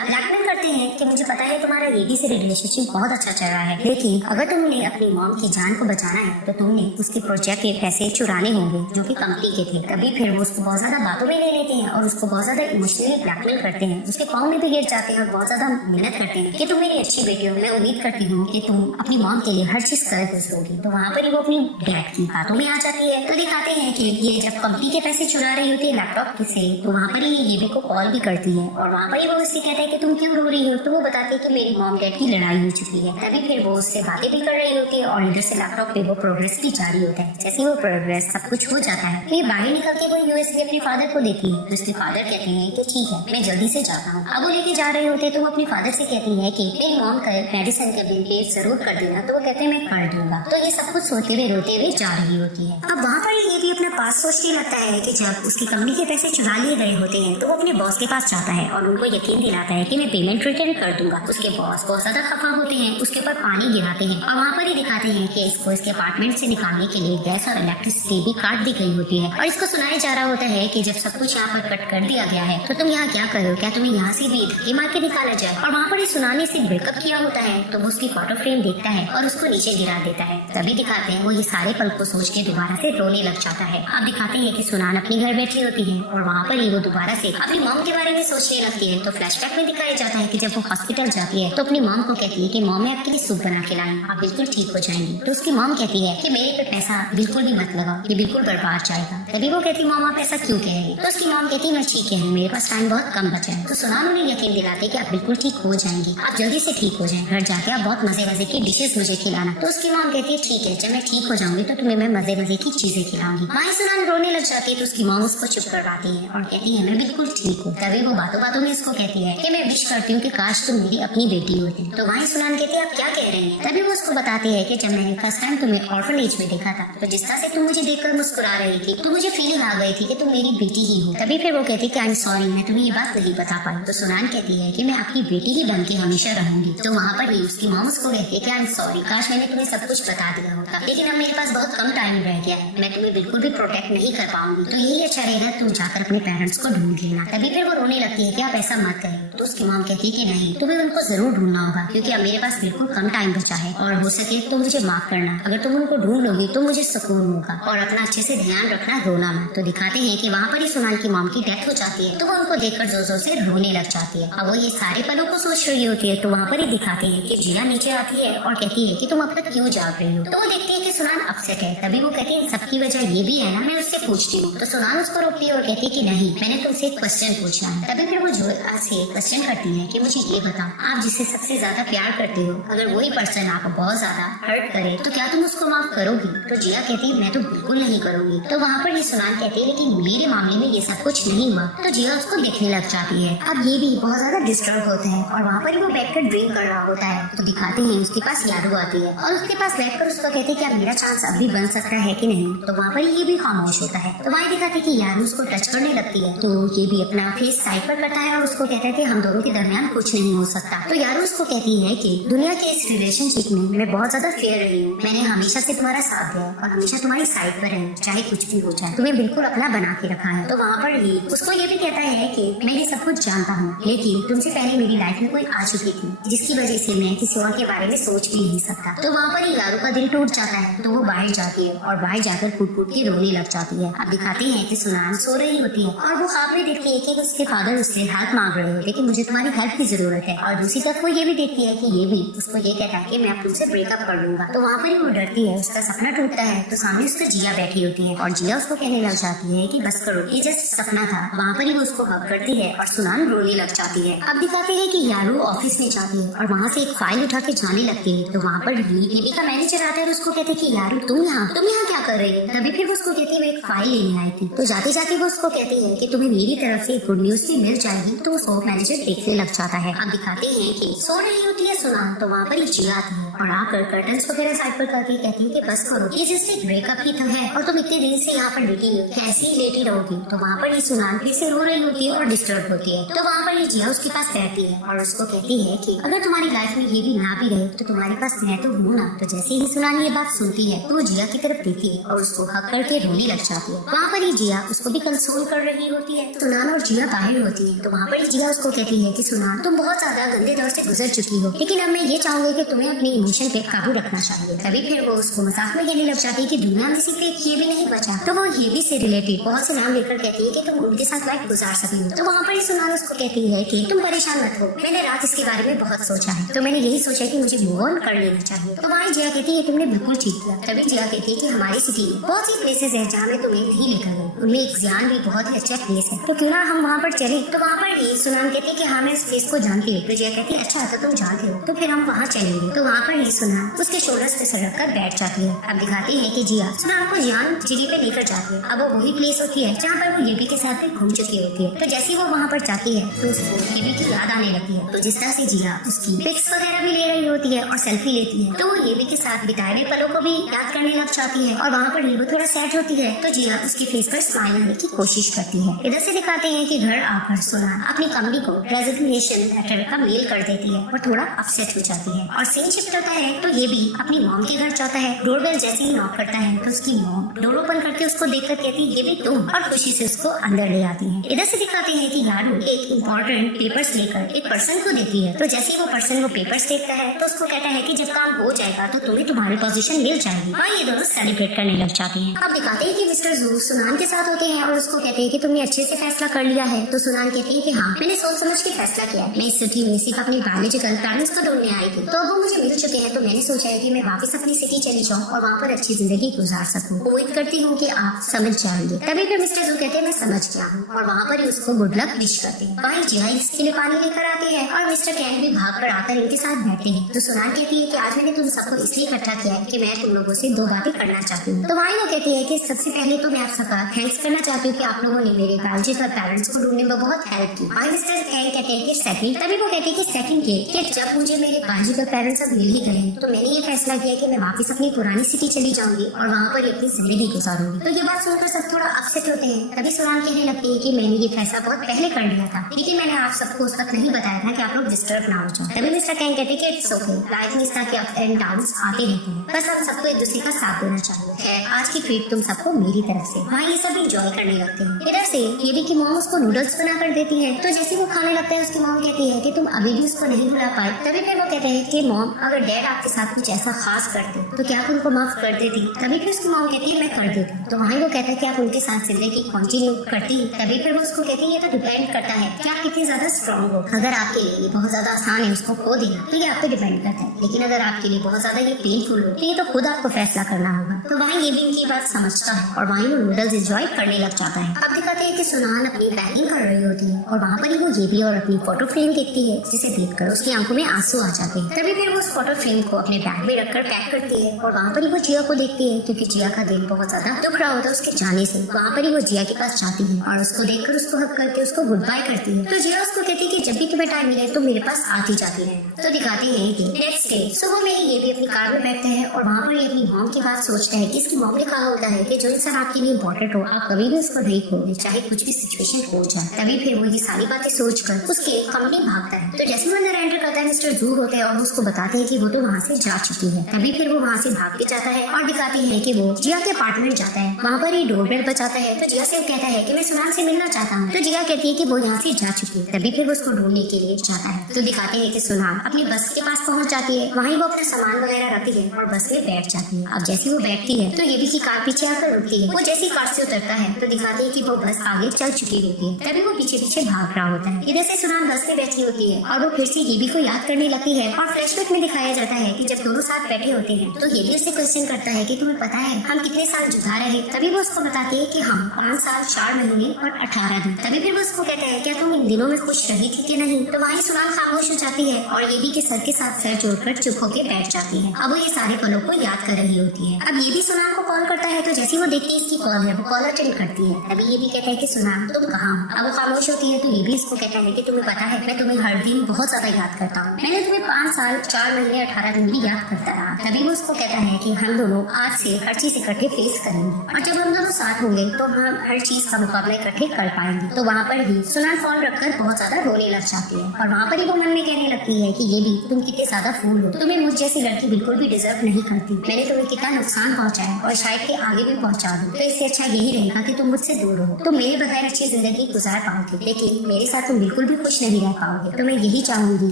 ब्लैकमेल करते हैं कि मुझे पता है तुम्हारा ये भी से रिलेशनशिप बहुत अच्छा चल रहा है, लेकिन अगर तुमने अपनी मॉम की जान को बचाना है तो तुमने उसके प्रोजेक्ट के पैसे चुराने होंगे जो कि कंपनी के थे। तभी फिर वो उसको बहुत ज्यादा बातों में ले लेते हैं और उसको बहुत ज्यादा इमोशनली ब्लैकमेल करते हैं। उसके पाँव में भी गिर जाते हैं और बहुत ज्यादा मेहनत करते हैं कि तुम मेरी अच्छी बेटी हो, मैं उम्मीद करती हूँ कि तुम अपनी मॉम के लिए हर चीज कर खुश होगी। तो वहाँ पर ही वो अपनी डैड की बातों में आ जाती है। तो दिखाते हैं कि ये जब कंपनी के पैसे चुरा रही होती है लैपटॉप से तो वहाँ पर ही ये भी को कॉल भी करती है और वहाँ पर ही वो उससे कहता है कि तुम क्यों रो रही हो? तो वो बताती है कि मेरी मॉम डैड की लड़ाई हो चुकी है। तभी फिर वो उससे बातें भी कर रही होती है और इधर से लैपटॉप पे वो प्रोग्रेस भी जारी होता है। जैसे वो प्रोग्रेस सब कुछ हो जाता है तो ये बाहर निकल के वो यूएसए अपने फादर को देती है। तो उसके फादर कहते हैं कि ठीक है मैं जल्दी से जाता हूँ। अब वो लेके जा रहे होते तो वो अपने फादर से कहती है कि मेरी मॉम का मेडिसिन का बिल पे जरूर कर देना। तो वो कहते हैं मैं कर दूंगा। तो ये सब कुछ सोते हुए रोते हुए जा रही होती है। अब वहाँ पर ये भी अपना पास सोचने लगता है कि जब उसकी कंपनी के पैसे चुरा लिए गए होते हैं तो वो अपने बॉस के पास जाता है और उनको यकीन दिलाता है कि मैं पेमेंट रिटर्न कर दूंगा। उसके बॉस बहुत ज्यादा खफा होते हैं, उसके ऊपर पानी गिराते हैं और वहाँ पर ही दिखाते हैं कि इसको इसके अपार्टमेंट से निकालने के लिए गैस और इलेक्ट्रिसिटी भी काट दी गई होती है और इसको सुनाया जा रहा होता है कि जब सब कुछ यहाँ पर कट कर दिया गया है तो तुम यहाँ क्या करो, क्या तुम्हें यहाँ से भी धक्के मार के निकाला जाए? और वहाँ पर सुनाने से ब्रेकअप किया होता है तो वो उसकी फोटो फ्रेम देखता है और उसको नीचे गिरा देता है। तभी दिखाते हैं वो ये सारे पल को सोच के दोबारा से रोने लग जाता है। अब दिखाते हैं कि सुनान अपने घर बैठी होती है और वहाँ पर ही वो दोबारा से अपनी मॉम के बारे में सोचने लगती है। तो फ्लैशबैक में दिखाया जाता है कि जब वो हॉस्पिटल जाती है तो अपनी मॉम को कहती है कि मॉम मैं आपके लिए सूप बना के लाई, आप बिल्कुल ठीक हो जाएंगी। तो उसकी मॉम कहती है कि मेरे पे पैसा बिल्कुल भी मत लगाओ, ये बिल्कुल बर्बाद जाएगा। तभी वो कहती है मॉम आप ऐसा क्यों कह रही है? तो उसकी मॉम कहती है मैं ठीक है, मेरे पास टाइम बहुत कम बचा है। तो सुनान उन्हें यकीन दिलाते है कि आप बिल्कुल ठीक हो जाएंगे, आप जल्दी से ठीक हो जाए, घर जाके आप बहुत मजे मजे की डिशेस मुझे खिलाना। तो उसकी मॉम कहती है ठीक है, जब मैं ठीक हो जाऊंगी तो तुम्हें मैं मजे मजे की चीजें खिलाऊंगी। माई सुनान रोने लग जाती है तो उसकी मॉम उसको चुप करवाती है और कहती है मैं बिल्कुल ठीक हूँ। तभी वो बातों बातों में उसको कहती है कि मैं विश करती हूँ कि काश तुम मेरी अपनी बेटी होती। तो माई सुनान कहती है आप क्या कह रही हैं? तभी वो उसको बताती है कि जब मैंने फर्स्ट टाइम तुम्हें ऑर्फनेज में देखा था तो जिस तरह से तुम मुझे देखकर मुस्कुरा रही थी तो मुझे फीलिंग आ गई थी कि तुम मेरी बेटी ही हो। तभी फिर वो कहती है कि आई एम सॉरी, मैं तुम्हें ये बात नहीं बता पाई। तो सुनान कहती है कि मैं आपकी बेटी ही बन के हमेशा रहूंगी। तो वहाँ पर ही उसकी मॉम उसको कहती है कि आई एम सॉरी, काश मैंने तुम्हें सब कुछ बता दिया होता, लेकिन अब मेरे पास बहुत कम टाइम रह गया है, मैं तुम्हें बिल्कुल भी प्रोटेक्ट नहीं कर पाऊंगी। तो यही अच्छा रहेगा तुम जाकर अपने पेरेंट्स को ढूंढ लेना। तभी फिर वो रोने लगती है कि आप ऐसा मत करें। तो उसकी मॉम कहती है कि नहीं, तुम्हें उनको जरूर ढूंढना होगा क्योंकि अब मेरे पास बिल्कुल कम टाइम बचा है और हो सके तो मुझे माफ करना, अगर तुम उनको ढूंढ लोगी तो मुझे सुकून होगा और अपना अच्छे से ध्यान रखना, रोना मत। तो दिखाते हैं कि वहाँ पर ही सुनान की मॉम की डेथ हो जाती है तो वो उनको देखकर जोर जोर से रोने लग जाती है। अब वो ये सारे पलों को सोच रही होती है तो वहाँ पर ही दिखाते हैं कि जिया नीचे आती है और कहती है कि तुम अब तक क्यों जाग रही हो। तो वो देखती है कि सुनान अपसेट है। तभी वो कहती है सबकी वजह ये भी है ना, मैं उससे पूछती हूँ। तो सुनान उसको रोकती है और कहती है कि नहीं, मैंने तुमसे एक क्वेश्चन पूछना है। तभी फिर वो जोया से क्वेश्चन करती है कि मुझे ये बताओ, आप जिससे सबसे ज्यादा प्यार करते हो अगर वही पर्सन आपको बहुत ज्यादा हर्ट करे तो क्या तुम उसको माफ करोगी? तो जिया कहती है मैं तो बिल्कुल नहीं करूंगी। तो वहाँ पर ये सुनान कहती है लेकिन मेरे मामले में ये सब कुछ नहीं हुआ। तो जिया उसको देखने लग जाती है। अब ये भी बहुत ज्यादा डिस्टर्ब होता है और वहाँ पर वो बैठकर ड्रिंक कर रहा होता है। तो दिखाते हैं उसके पास यारू आती है और उसके पास बैठकर उसको कहते हैं कि अब मेरा चांस अब भी बन सकता है कि नहीं। तो वहाँ पर ये भी खामोश होता है। तो वहाँ दिखाते कि यारू उसको टच करने लगती है तो ये भी अपना फेस साइड पर करता है और उसको कहता है कि हम दोनों के दरमियान कुछ नहीं हो सकता। तो यारू उसको कहती है कि दुनिया के इस रिलेशनशिप में मैं बहुत ज्यादा फेयर रही हूँ, मैंने हमेशा से तुम्हारा साथ दिया और हमेशा तुम्हारी साइड पर रही, चाहे कुछ भी हो जाए, तुम्हें बिल्कुल अपना बना के रखा है। तो वहाँ पर ही उसको ये भी कहता है कि मैं ये सब कुछ जानता हूँ लेकिन तुमसे पहले मेरी लाइफ में कोई आ चुकी थी जिसकी वजह से मैं किसी और के बारे में सोच भी नहीं सकता। तो वहाँ पर ही यारू का दिल टूट जाता है तो वो बाहर जाती है और बाहर जाकर फूट फूट के रोने लग जाती है। अब दिखाते हैं कि सुनान सो रही होती है और वो ख्वाब में देखती है कि उसके फादर उससे हेल्प मांग रहे हो लेकिन मुझे तुम्हारी हेल्प की जरूरत है। और दूसरी तरफ वो ये भी देखती है कि ये भी उसको ये कहता है कि मैं तुमसे ब्रेकअप कर लूंगा। तो वहाँ पर ही वो डरती है, उसका सपना टूटता है तो सामने उसका जिया बैठी होती है और जिया उसको कहने लग जाती है कि बस करो, ये जस्ट सपना था। वहाँ पर ही वो उसको हग करती है और सुनान रोने लग जाती है। अब दिखाते हैं कि यारू ऑफिस में जाती है और वहाँ से एक फाइल उठा के जाने लगती है। तो वहाँ पर लिली का मैनेजर आता है और उसको कहते हैं कि यारू तुम यहाँ क्या कर रही हो? तभी फिर वो उसको कहती है मैं एक फाइल लेने आई थी। तो जाते जाते वो उसको कहती है कि तुम्हें मेरी तरफ से गुड न्यूज भी मिल जाएगी। तो उसको मैनेजर देखने लग जाता है। अब दिखाते हैं कि सो रही होती है सुनान तो वहाँ पर जिया आती है और आकर कर्टन्स वगैरह साइड पर करके कहती है कि बस करो, ये जस्ट एक ब्रेकअप ही तो है और तुम इतने दिन से यहाँ पर लेटी हो, कैसे ही लेटी रहोगी? तो वहाँ पर ही सुनान फिर से रो रही होती है और डिस्टर्ब होती है। तो वहाँ पर जिया उसके पास बैठती है और उसको कहती है कि अगर तुम्हारी लाइफ में ये भी ना भी रहे तो तुम्हारे पास मैं तो हूँ ना। तो जैसे ही सुनान ये बात सुनती है तो वो जिया की तरफ देखती है और उसको हक करके रोने लग जाती है। वहाँ पर ही जिया उसको भी कंसोल कर रही होती है। सुनान और जिया बाहर होती है तो वहाँ पर ही जिया उसको कहती है कि सुनान तुम बहुत ज्यादा गंदे दौर से गुजर चुकी हो लेकिन अब मैं ये चाहूंगी कि तुम्हें अपने इमोशन पे काबू रखना चाहिए। तभी फिर वो उसको मजाक में कहने लग जाती है कि दुनिया में सिर्फ एक ये भी नहीं बचा। तो वो ये भी से रिलेटेड बहुत से नाम लेकर कहती है कि तुम उनके साथ लाइफ गुजार सकी हो। तो वहाँ पर ही सुनान उसको कहती है कि तुम परेशान मत हो, मैंने रात इसके बारे में बहुत सोचा है तो मैंने यही सोचा कि मुझे मूव ऑन कर लेना चाहिए। तो वहाँ जिया कहती है तुमने बिल्कुल ठीक किया। तभी जिया कहती है कि हमारी सिटी में बहुत सी प्लेसेस है जहाँ मैं तुम्हें भी लेकर गई, उनमें एक जियान भी बहुत ही अच्छा प्लेस है तो क्यों ना हम वहाँ पर चले। तो वहाँ पर ही सुनान कहती है कि हाँ मैं इस प्लेस को जानती हूँ। तो जिया कहती है अच्छा तो तुम जानते हो तो फिर हम वहाँ चलेंगे। तो वहाँ पर ही सुनान उसके शोल्डर्स पे सर रखकर बैठ जाती है। अब दिखाते हैं कि जिया सुनान को जियान जिले पे लेकर जाती है। अब वो वही प्लेस होती है जहाँ पर वो येबी के साथ भी घूम चुकी होती है। तो जैसे वो वहाँ पर जाती है तो उसको येबी की याद आने लगती है। तो जिस तरह से जिया उसकी पिक्स वगैरह भी ले रही होती है और सेल्फी लेती है तो वो येबी के साथ बिताए हुए पलों को भी याद करने लग जाती है और वहाँ पर वो थोड़ा सैड होती है तो जिया उसके फेस पर स्माइल आने की कोशिश करती है। इधर से दिखाते हैं कि घर आकर सुनान अपनी कंपनी को रेजिग्नेशन लेटर का मेल कर देती है और थोड़ा अपसेट हो जाती है और सीन शिफ्ट होता जाता है तो ये भी अपनी मॉम के घर जाता है। डोरबेल जैसे ही नॉक करता है तो उसकी मॉम डोर ओपन करके उसको देखकर कहती है ये भी तुम, और खुशी से उसको अंदर ले आती है। इधर से दिखाते हैं कि यारू एक इम्पोर्टेंट पेपर्स लेकर एक पर्सन को देती है। तो जैसे ही वो पर्सन वो पेपर्स देखता है तो उसको कहता है कि जब काम हो जाएगा तो तुम्हें तुम्हारी पोजीशन मिल जाएगी। और ये दोनों सेलिब्रेट करने लग जाते हैं। अब दिखाते हैं कि मिस्टर जू सुनान के साथ होते हैं और उसको कहते हैं कि तुमने अच्छे से फैसला कर लिया है। तो सुनान कहती है कि हाँ, मैंने सोच समझ के फैसला किया है। मैं इस सिटी में सिर्फ अपने बायोलॉजिकल पेरेंट्स को ढूंढने आई थी, तो अब वो मुझे मिल चुके हैं। तो मैंने सोचा है कि मैं वापस अपनी सिटी चली जाऊँ और वहाँ पर अच्छी जिंदगी गुजार सकूँ। उम्मीद करती हूँ कि आप समझ जाएंगे। तभी फिर मिस्टर जू कहते हैं मैं समझ गया हूँ, और वहाँ पर ही उसको गुड लक विश करते हैं। भाई जिया इसके लिए पानी लेकर आते हैं और मिस्टर कैन भी भाग कर आकर इनके साथ बैठते हैं। तो सुनान कहती है कि आज मैंने तुम सबको इसलिए इकट्ठा किया है कि मैं तुम लोगों से दो बातें करना चाहती हूँ। तो भाई वो कहती है कि सबसे पहले तो मैं आप सबका थैंक्स करना चाहती हूँ कि आप लोगों ने मेरे बायोलॉजिकल पेरेंट्स को ढूंढने में बहुत हेल्प की। भाई मिस्टर कैन कहते हैं कि सेकंड, तभी वो कहते हैं कि सेकंड ये कि जब मुझे मेरे बायोलॉजिकल पेरेंट्स अब मिल ही गए तो मैंने ये फैसला किया कि मैं वापस अपनी पुरानी सिटी चली जाऊंगी और वहाँ पर अपनी जिंदगी गुजारूंगी। तो ये बात सुनकर सब थोड़ा अपसेट होते हैं। तभी सुनान कहने लगती है कि मैंने ये फैसला बहुत पहले कर लिया था, लेकिन मैंने आप सबको उस वक्त नहीं बताया था कि आप लोग डिस्टर्ब ना हो जाओ। तभी मिस्टर कैन कहते हैं कि इट्स ओके, लाइफ में इस तरह के अप्स एंड डाउन्स आते रहते हैं, बस हम सबको एक दूसरे का साथ देना चाहिए। है आज की ट्रीट तुम सबको मेरी तरफ से। वहाँ ये सब एंजॉय करने लगते हैं। इधर से येडी की मॉम उसको नूडल्स बना कर देती है। तो जैसे वो खाने लगता है उसकी मॉम कहती है कि तुम अभी भी उसको नहीं भुला पाए। तभी फिर वो कहते हैं कि मॉम अगर डैड आपके साथ कुछ ऐसा खास करते तो क्या आप उनको माफ कर देती। तभी फिर उसकी मॉम कहती है मैं कर देती। तो वहीं वो कहता है कि आप उनके साथ जिंदगी कंटिन्यू करती। तभी फिर वो उसको कहती है ये तो डिपेंड करता है कि आप कितनी ज्यादा स्ट्रॉन्ग हो। अगर आपके लिए ये बहुत ज्यादा आसान है उसको खो देना तो ये आप पे डिपेंड करता है, लेकिन अगर आपके लिए बहुत ज्यादा ये पेनफुल हो तो ये तो खुद आपको फैसला करना होगा। तो वहीं ये भी इनकी बात समझता है और वहीं वो नूडल्स एंजॉय करने लग जाता है। अब दिखाते हैं कि सुनान अपनी पैकिंग कर रही होती है और वहाँ पर ही वो ये भी और अपनी फोटो फ्रेम देखती है, जिसे देखकर उसकी आंखों में आंसू आ जाते हैं। तभी फिर वो उस फोटो फ्रेम को अपने बैग में रखकर पैक करती है और वहाँ पर ही वो जिया को देखती है, क्योंकि जिया का दिल बहुत ज्यादा दुख रहा होता है उसके जाने से। वहाँ पर ही वो जिया के पास जाती है और उसको देखकर उसको हक करके उसको गुड बाय करती है। तो जिया उसको कहती है कि जब भी तुम्हें टाइम मिले तो मेरे पास आती जाती है। तो दिखाते हैं कि नेक्स्ट डे सुबह में ये भी अपनी कार में बैठते हैं और वहाँ पर ये अपनी मॉम की बात सोचते हैं कि इसकी मॉम ने कहा होता है कि जो इंसान आपके लिए इम्पोर्टेंट हो आप कभी भी उसको नहीं खोगे, चाहे कुछ भी सिचुएशन हो जाए। तभी फिर वो ये सारी बातें सोचकर उसके कंपनी भागता है। तो जैसे वो अंदर एंटर करता है मिस्टर जू होते हैं और उसको बताते हैं कि वो तो वहाँ से जा चुकी है। तभी फिर वो वहाँ से भाग के जाता है और दिखाते हैं कि वो जिया के अपार्टमेंट जाता है। वहाँ पर ही डोरबेल बजाता है। तो जिया से वो कहता है कि मैं सुनान से मिलना चाहता हूँ। तो जिया कहती है कि वो यहाँ से जा चुकी है। तभी फिर वो उसको ढूंढने के लिए जाता है। तो दिखाते हैं कि सुनान अपनी बस के पास पहुँच जाती है। वहीं वो अपना सामान वगैरह रखती है और बस में बैठ जाती है। अब जैसे वो बैठती है तो ये भी की कार पीछे आकर रुकती है। वो जैसी कार से उतरता है तो दिखाते हैं कि वो बस आगे चल चुकी होती है। तभी वो पीछे पीछे भाग रहा होता है। इधर से सुनान बस में बैठी होती है और वो फिर से ये भी को याद करने लगती है और फ्लैशबैक में दिखाया जाता है कि जब दोनों साथ बैठे होते हैं तो ये भी उससे क्वेश्चन करता है कि तुम्हें पता है हम कितने साल जुदा रहे। तभी वो उसको बताती है कि हम 5 साल 4 महीने और 18 दिन। तभी फिर वो उसको कहता है क्या तुम इन दिनों में खुश रही थी कि नहीं। तो वहीं सुनान खामोश हो जाती है और ये भी के सर के साथ सर जोड़कर चुप होकर बैठ जाती है। अब वो ये सारे पलों को याद कर रही होती है। अब ये भी सुनान को कॉल करता है। तो जैसे वो देखती है इसकी कॉल है वो कॉल अटेंड करती है। तभी ये भी कहता है कि सुनान तुम कहाँ हो। अब वो खामोश होती है तो ये भी इसको कहता है कि तुम्हें पता है मैं तुम्हें हर दिन बहुत ज्यादा याद करता हूँ। मैंने तुम्हें 5 साल 4 महीने 18 दिन भी याद करता रहा। तभी वो उसको कहता है कि हम दोनों आज से हर चीज इकट्ठे फेस करेंगे और जब हम दोनों साथ होंगे तो हम हर चीज का मुकाबला इकट्ठे कर पाएंगे। तो वहाँ पर ही सुनान फोन रखकर बहुत ज्यादा रोने लग जाती है और वहाँ पर ही वो मन में कहने लगती है कि ये भी तुम कितने ज्यादा फूल हो। तुम्हें मुझ जैसी लड़की बिल्कुल भी डिजर्व नहीं करती। मैंने तुम्हें कितना नुकसान पहुँचाया और शायद के आगे भी पहुँचा दूं। तो इससे अच्छा यही रहेगा कि तुम मुझसे दूर हो। तुम मेरे बगैर अच्छी जिंदगी गुजार पाओगे, लेकिन मेरे साथ तुम बिल्कुल भी खुश नहीं रह पाओगे। तो मैं यही चाहूंगी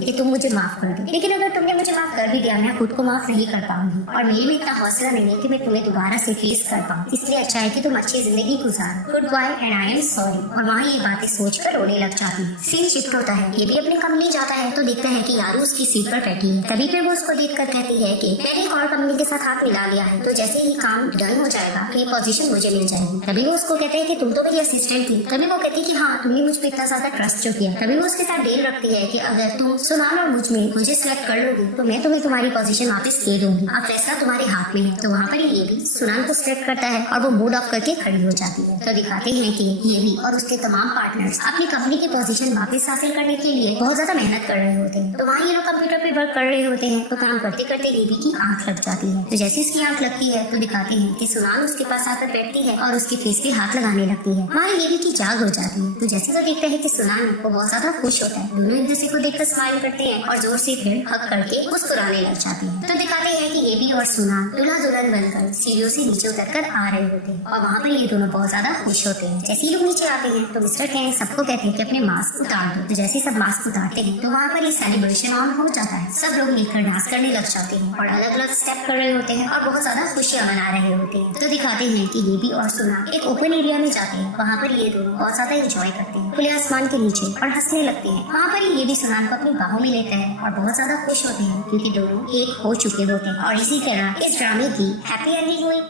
कि तुम मुझे माफ कर दो, लेकिन अगर तुमने मुझे माफ कर भी दिया मैं खुद को माफ नहीं कर पाऊंगी और मेरे में इतना हौसला नहीं है कि मैं तुम्हें दोबारा से फेस कर पाऊँ। इसलिए अच्छा है कि तुम अच्छी जिंदगी गुजारो। Good bye and I am sorry. और वहाँ ये बातें सोचकर रोने लग जाती है। सीन शिफ्ट होता है। ये भी अपने कंपनी जाता है तो देखता है कि यारू उसकी सीट पर बैठी है। तभी फिर वो उसको देखकर कहती है कि मैंने एक और कंपनी के साथ हाथ मिला लिया है, तो जैसे ही काम डन हो जाएगा तो ये पोजीशन मुझे मिल जाएगी। तभी वो उसको कहते हैं कि तुम तो मेरी असिस्टेंट थी। तभी वो कहती है कि हाँ तुमने मुझ पर इतना ज्यादा ट्रस्ट जो किया। तभी वो उसके साथ डील रखती है कि अगर तुम सुनान और मुझे सिलेक्ट कर लोगी तो मैं तुम्हें तुम्हारी पोजीशन वापस दे दूंगी। अब फैसला तुम्हारे हाथ में है। तो वहाँ पर ये भी सुनान को सिलेक्ट करता है और वो मूड ऑफ करके खड़ी हो जाती है। तो दिखाते हैं कि ये भी और उसके तमाम पार्टनर्स अपनी कंपनी की पोजीशन वापस हासिल करने के लिए बहुत ज्यादा मेहनत कर रहे होते हैं। तो वहाँ ये लोग कंप्यूटर पे वर्क कर रहे होते हैं। तो काम करते करते ये भी की आंख लग जाती है। तो जैसे इसकी आंख लगती है तो दिखाते हैं कि सुनान उसके पास आकर बैठती है और उसके फेस पे हाथ लगाने लगती है। वहाँ ये भी की जाग हो जाती है। तो जैसे वो देखते हैं कि सुनान को बहुत ज्यादा खुश होता है। दोनों एक दूसरे को देखकर स्माइल करते हैं और जोर से फिर हक करके उसको मुस्कुराने लग जाते हैं। तो दिखाते हैं कि गेबी और सुना दूल्हा दुल्हन बनकर सीढ़ियों से नीचे उतरकर आ रहे होते हैं और वहाँ पर ये दोनों बहुत ज्यादा खुश होते हैं। जैसे ही लोग नीचे आते हैं तो मिस्टर टैंग सबको कहते हैं कि अपने मास्क उतार दो। तो जैसे सब मास्क उतारते हैं तो वहाँ पर ये सेलिब्रेशन ऑन हो जाता है। सब लोग मिलकर डांस करने लग जाते हैं और अलग अलग स्टेप कर रहे होते हैं और बहुत ज्यादा खुशियां मना रहे होते हैं। तो दिखाते हैं कि गेबी और सुना एक ओपन एरिया में जाते हैं। वहाँ पर ये दोनों बहुत ज्यादा एंजॉय करते हैं खुले आसमान के नीचे और हंसने लगते हैं। वहाँ पर ये भी सुनान को अपनी बाहों में लेता है और बहुत ज्यादा खुश होते हैं क्योंकि दोनों एक हो चुके होते हैं। और इसी तरह इस ड्रामे की हैप्पी एंडिंग हुई।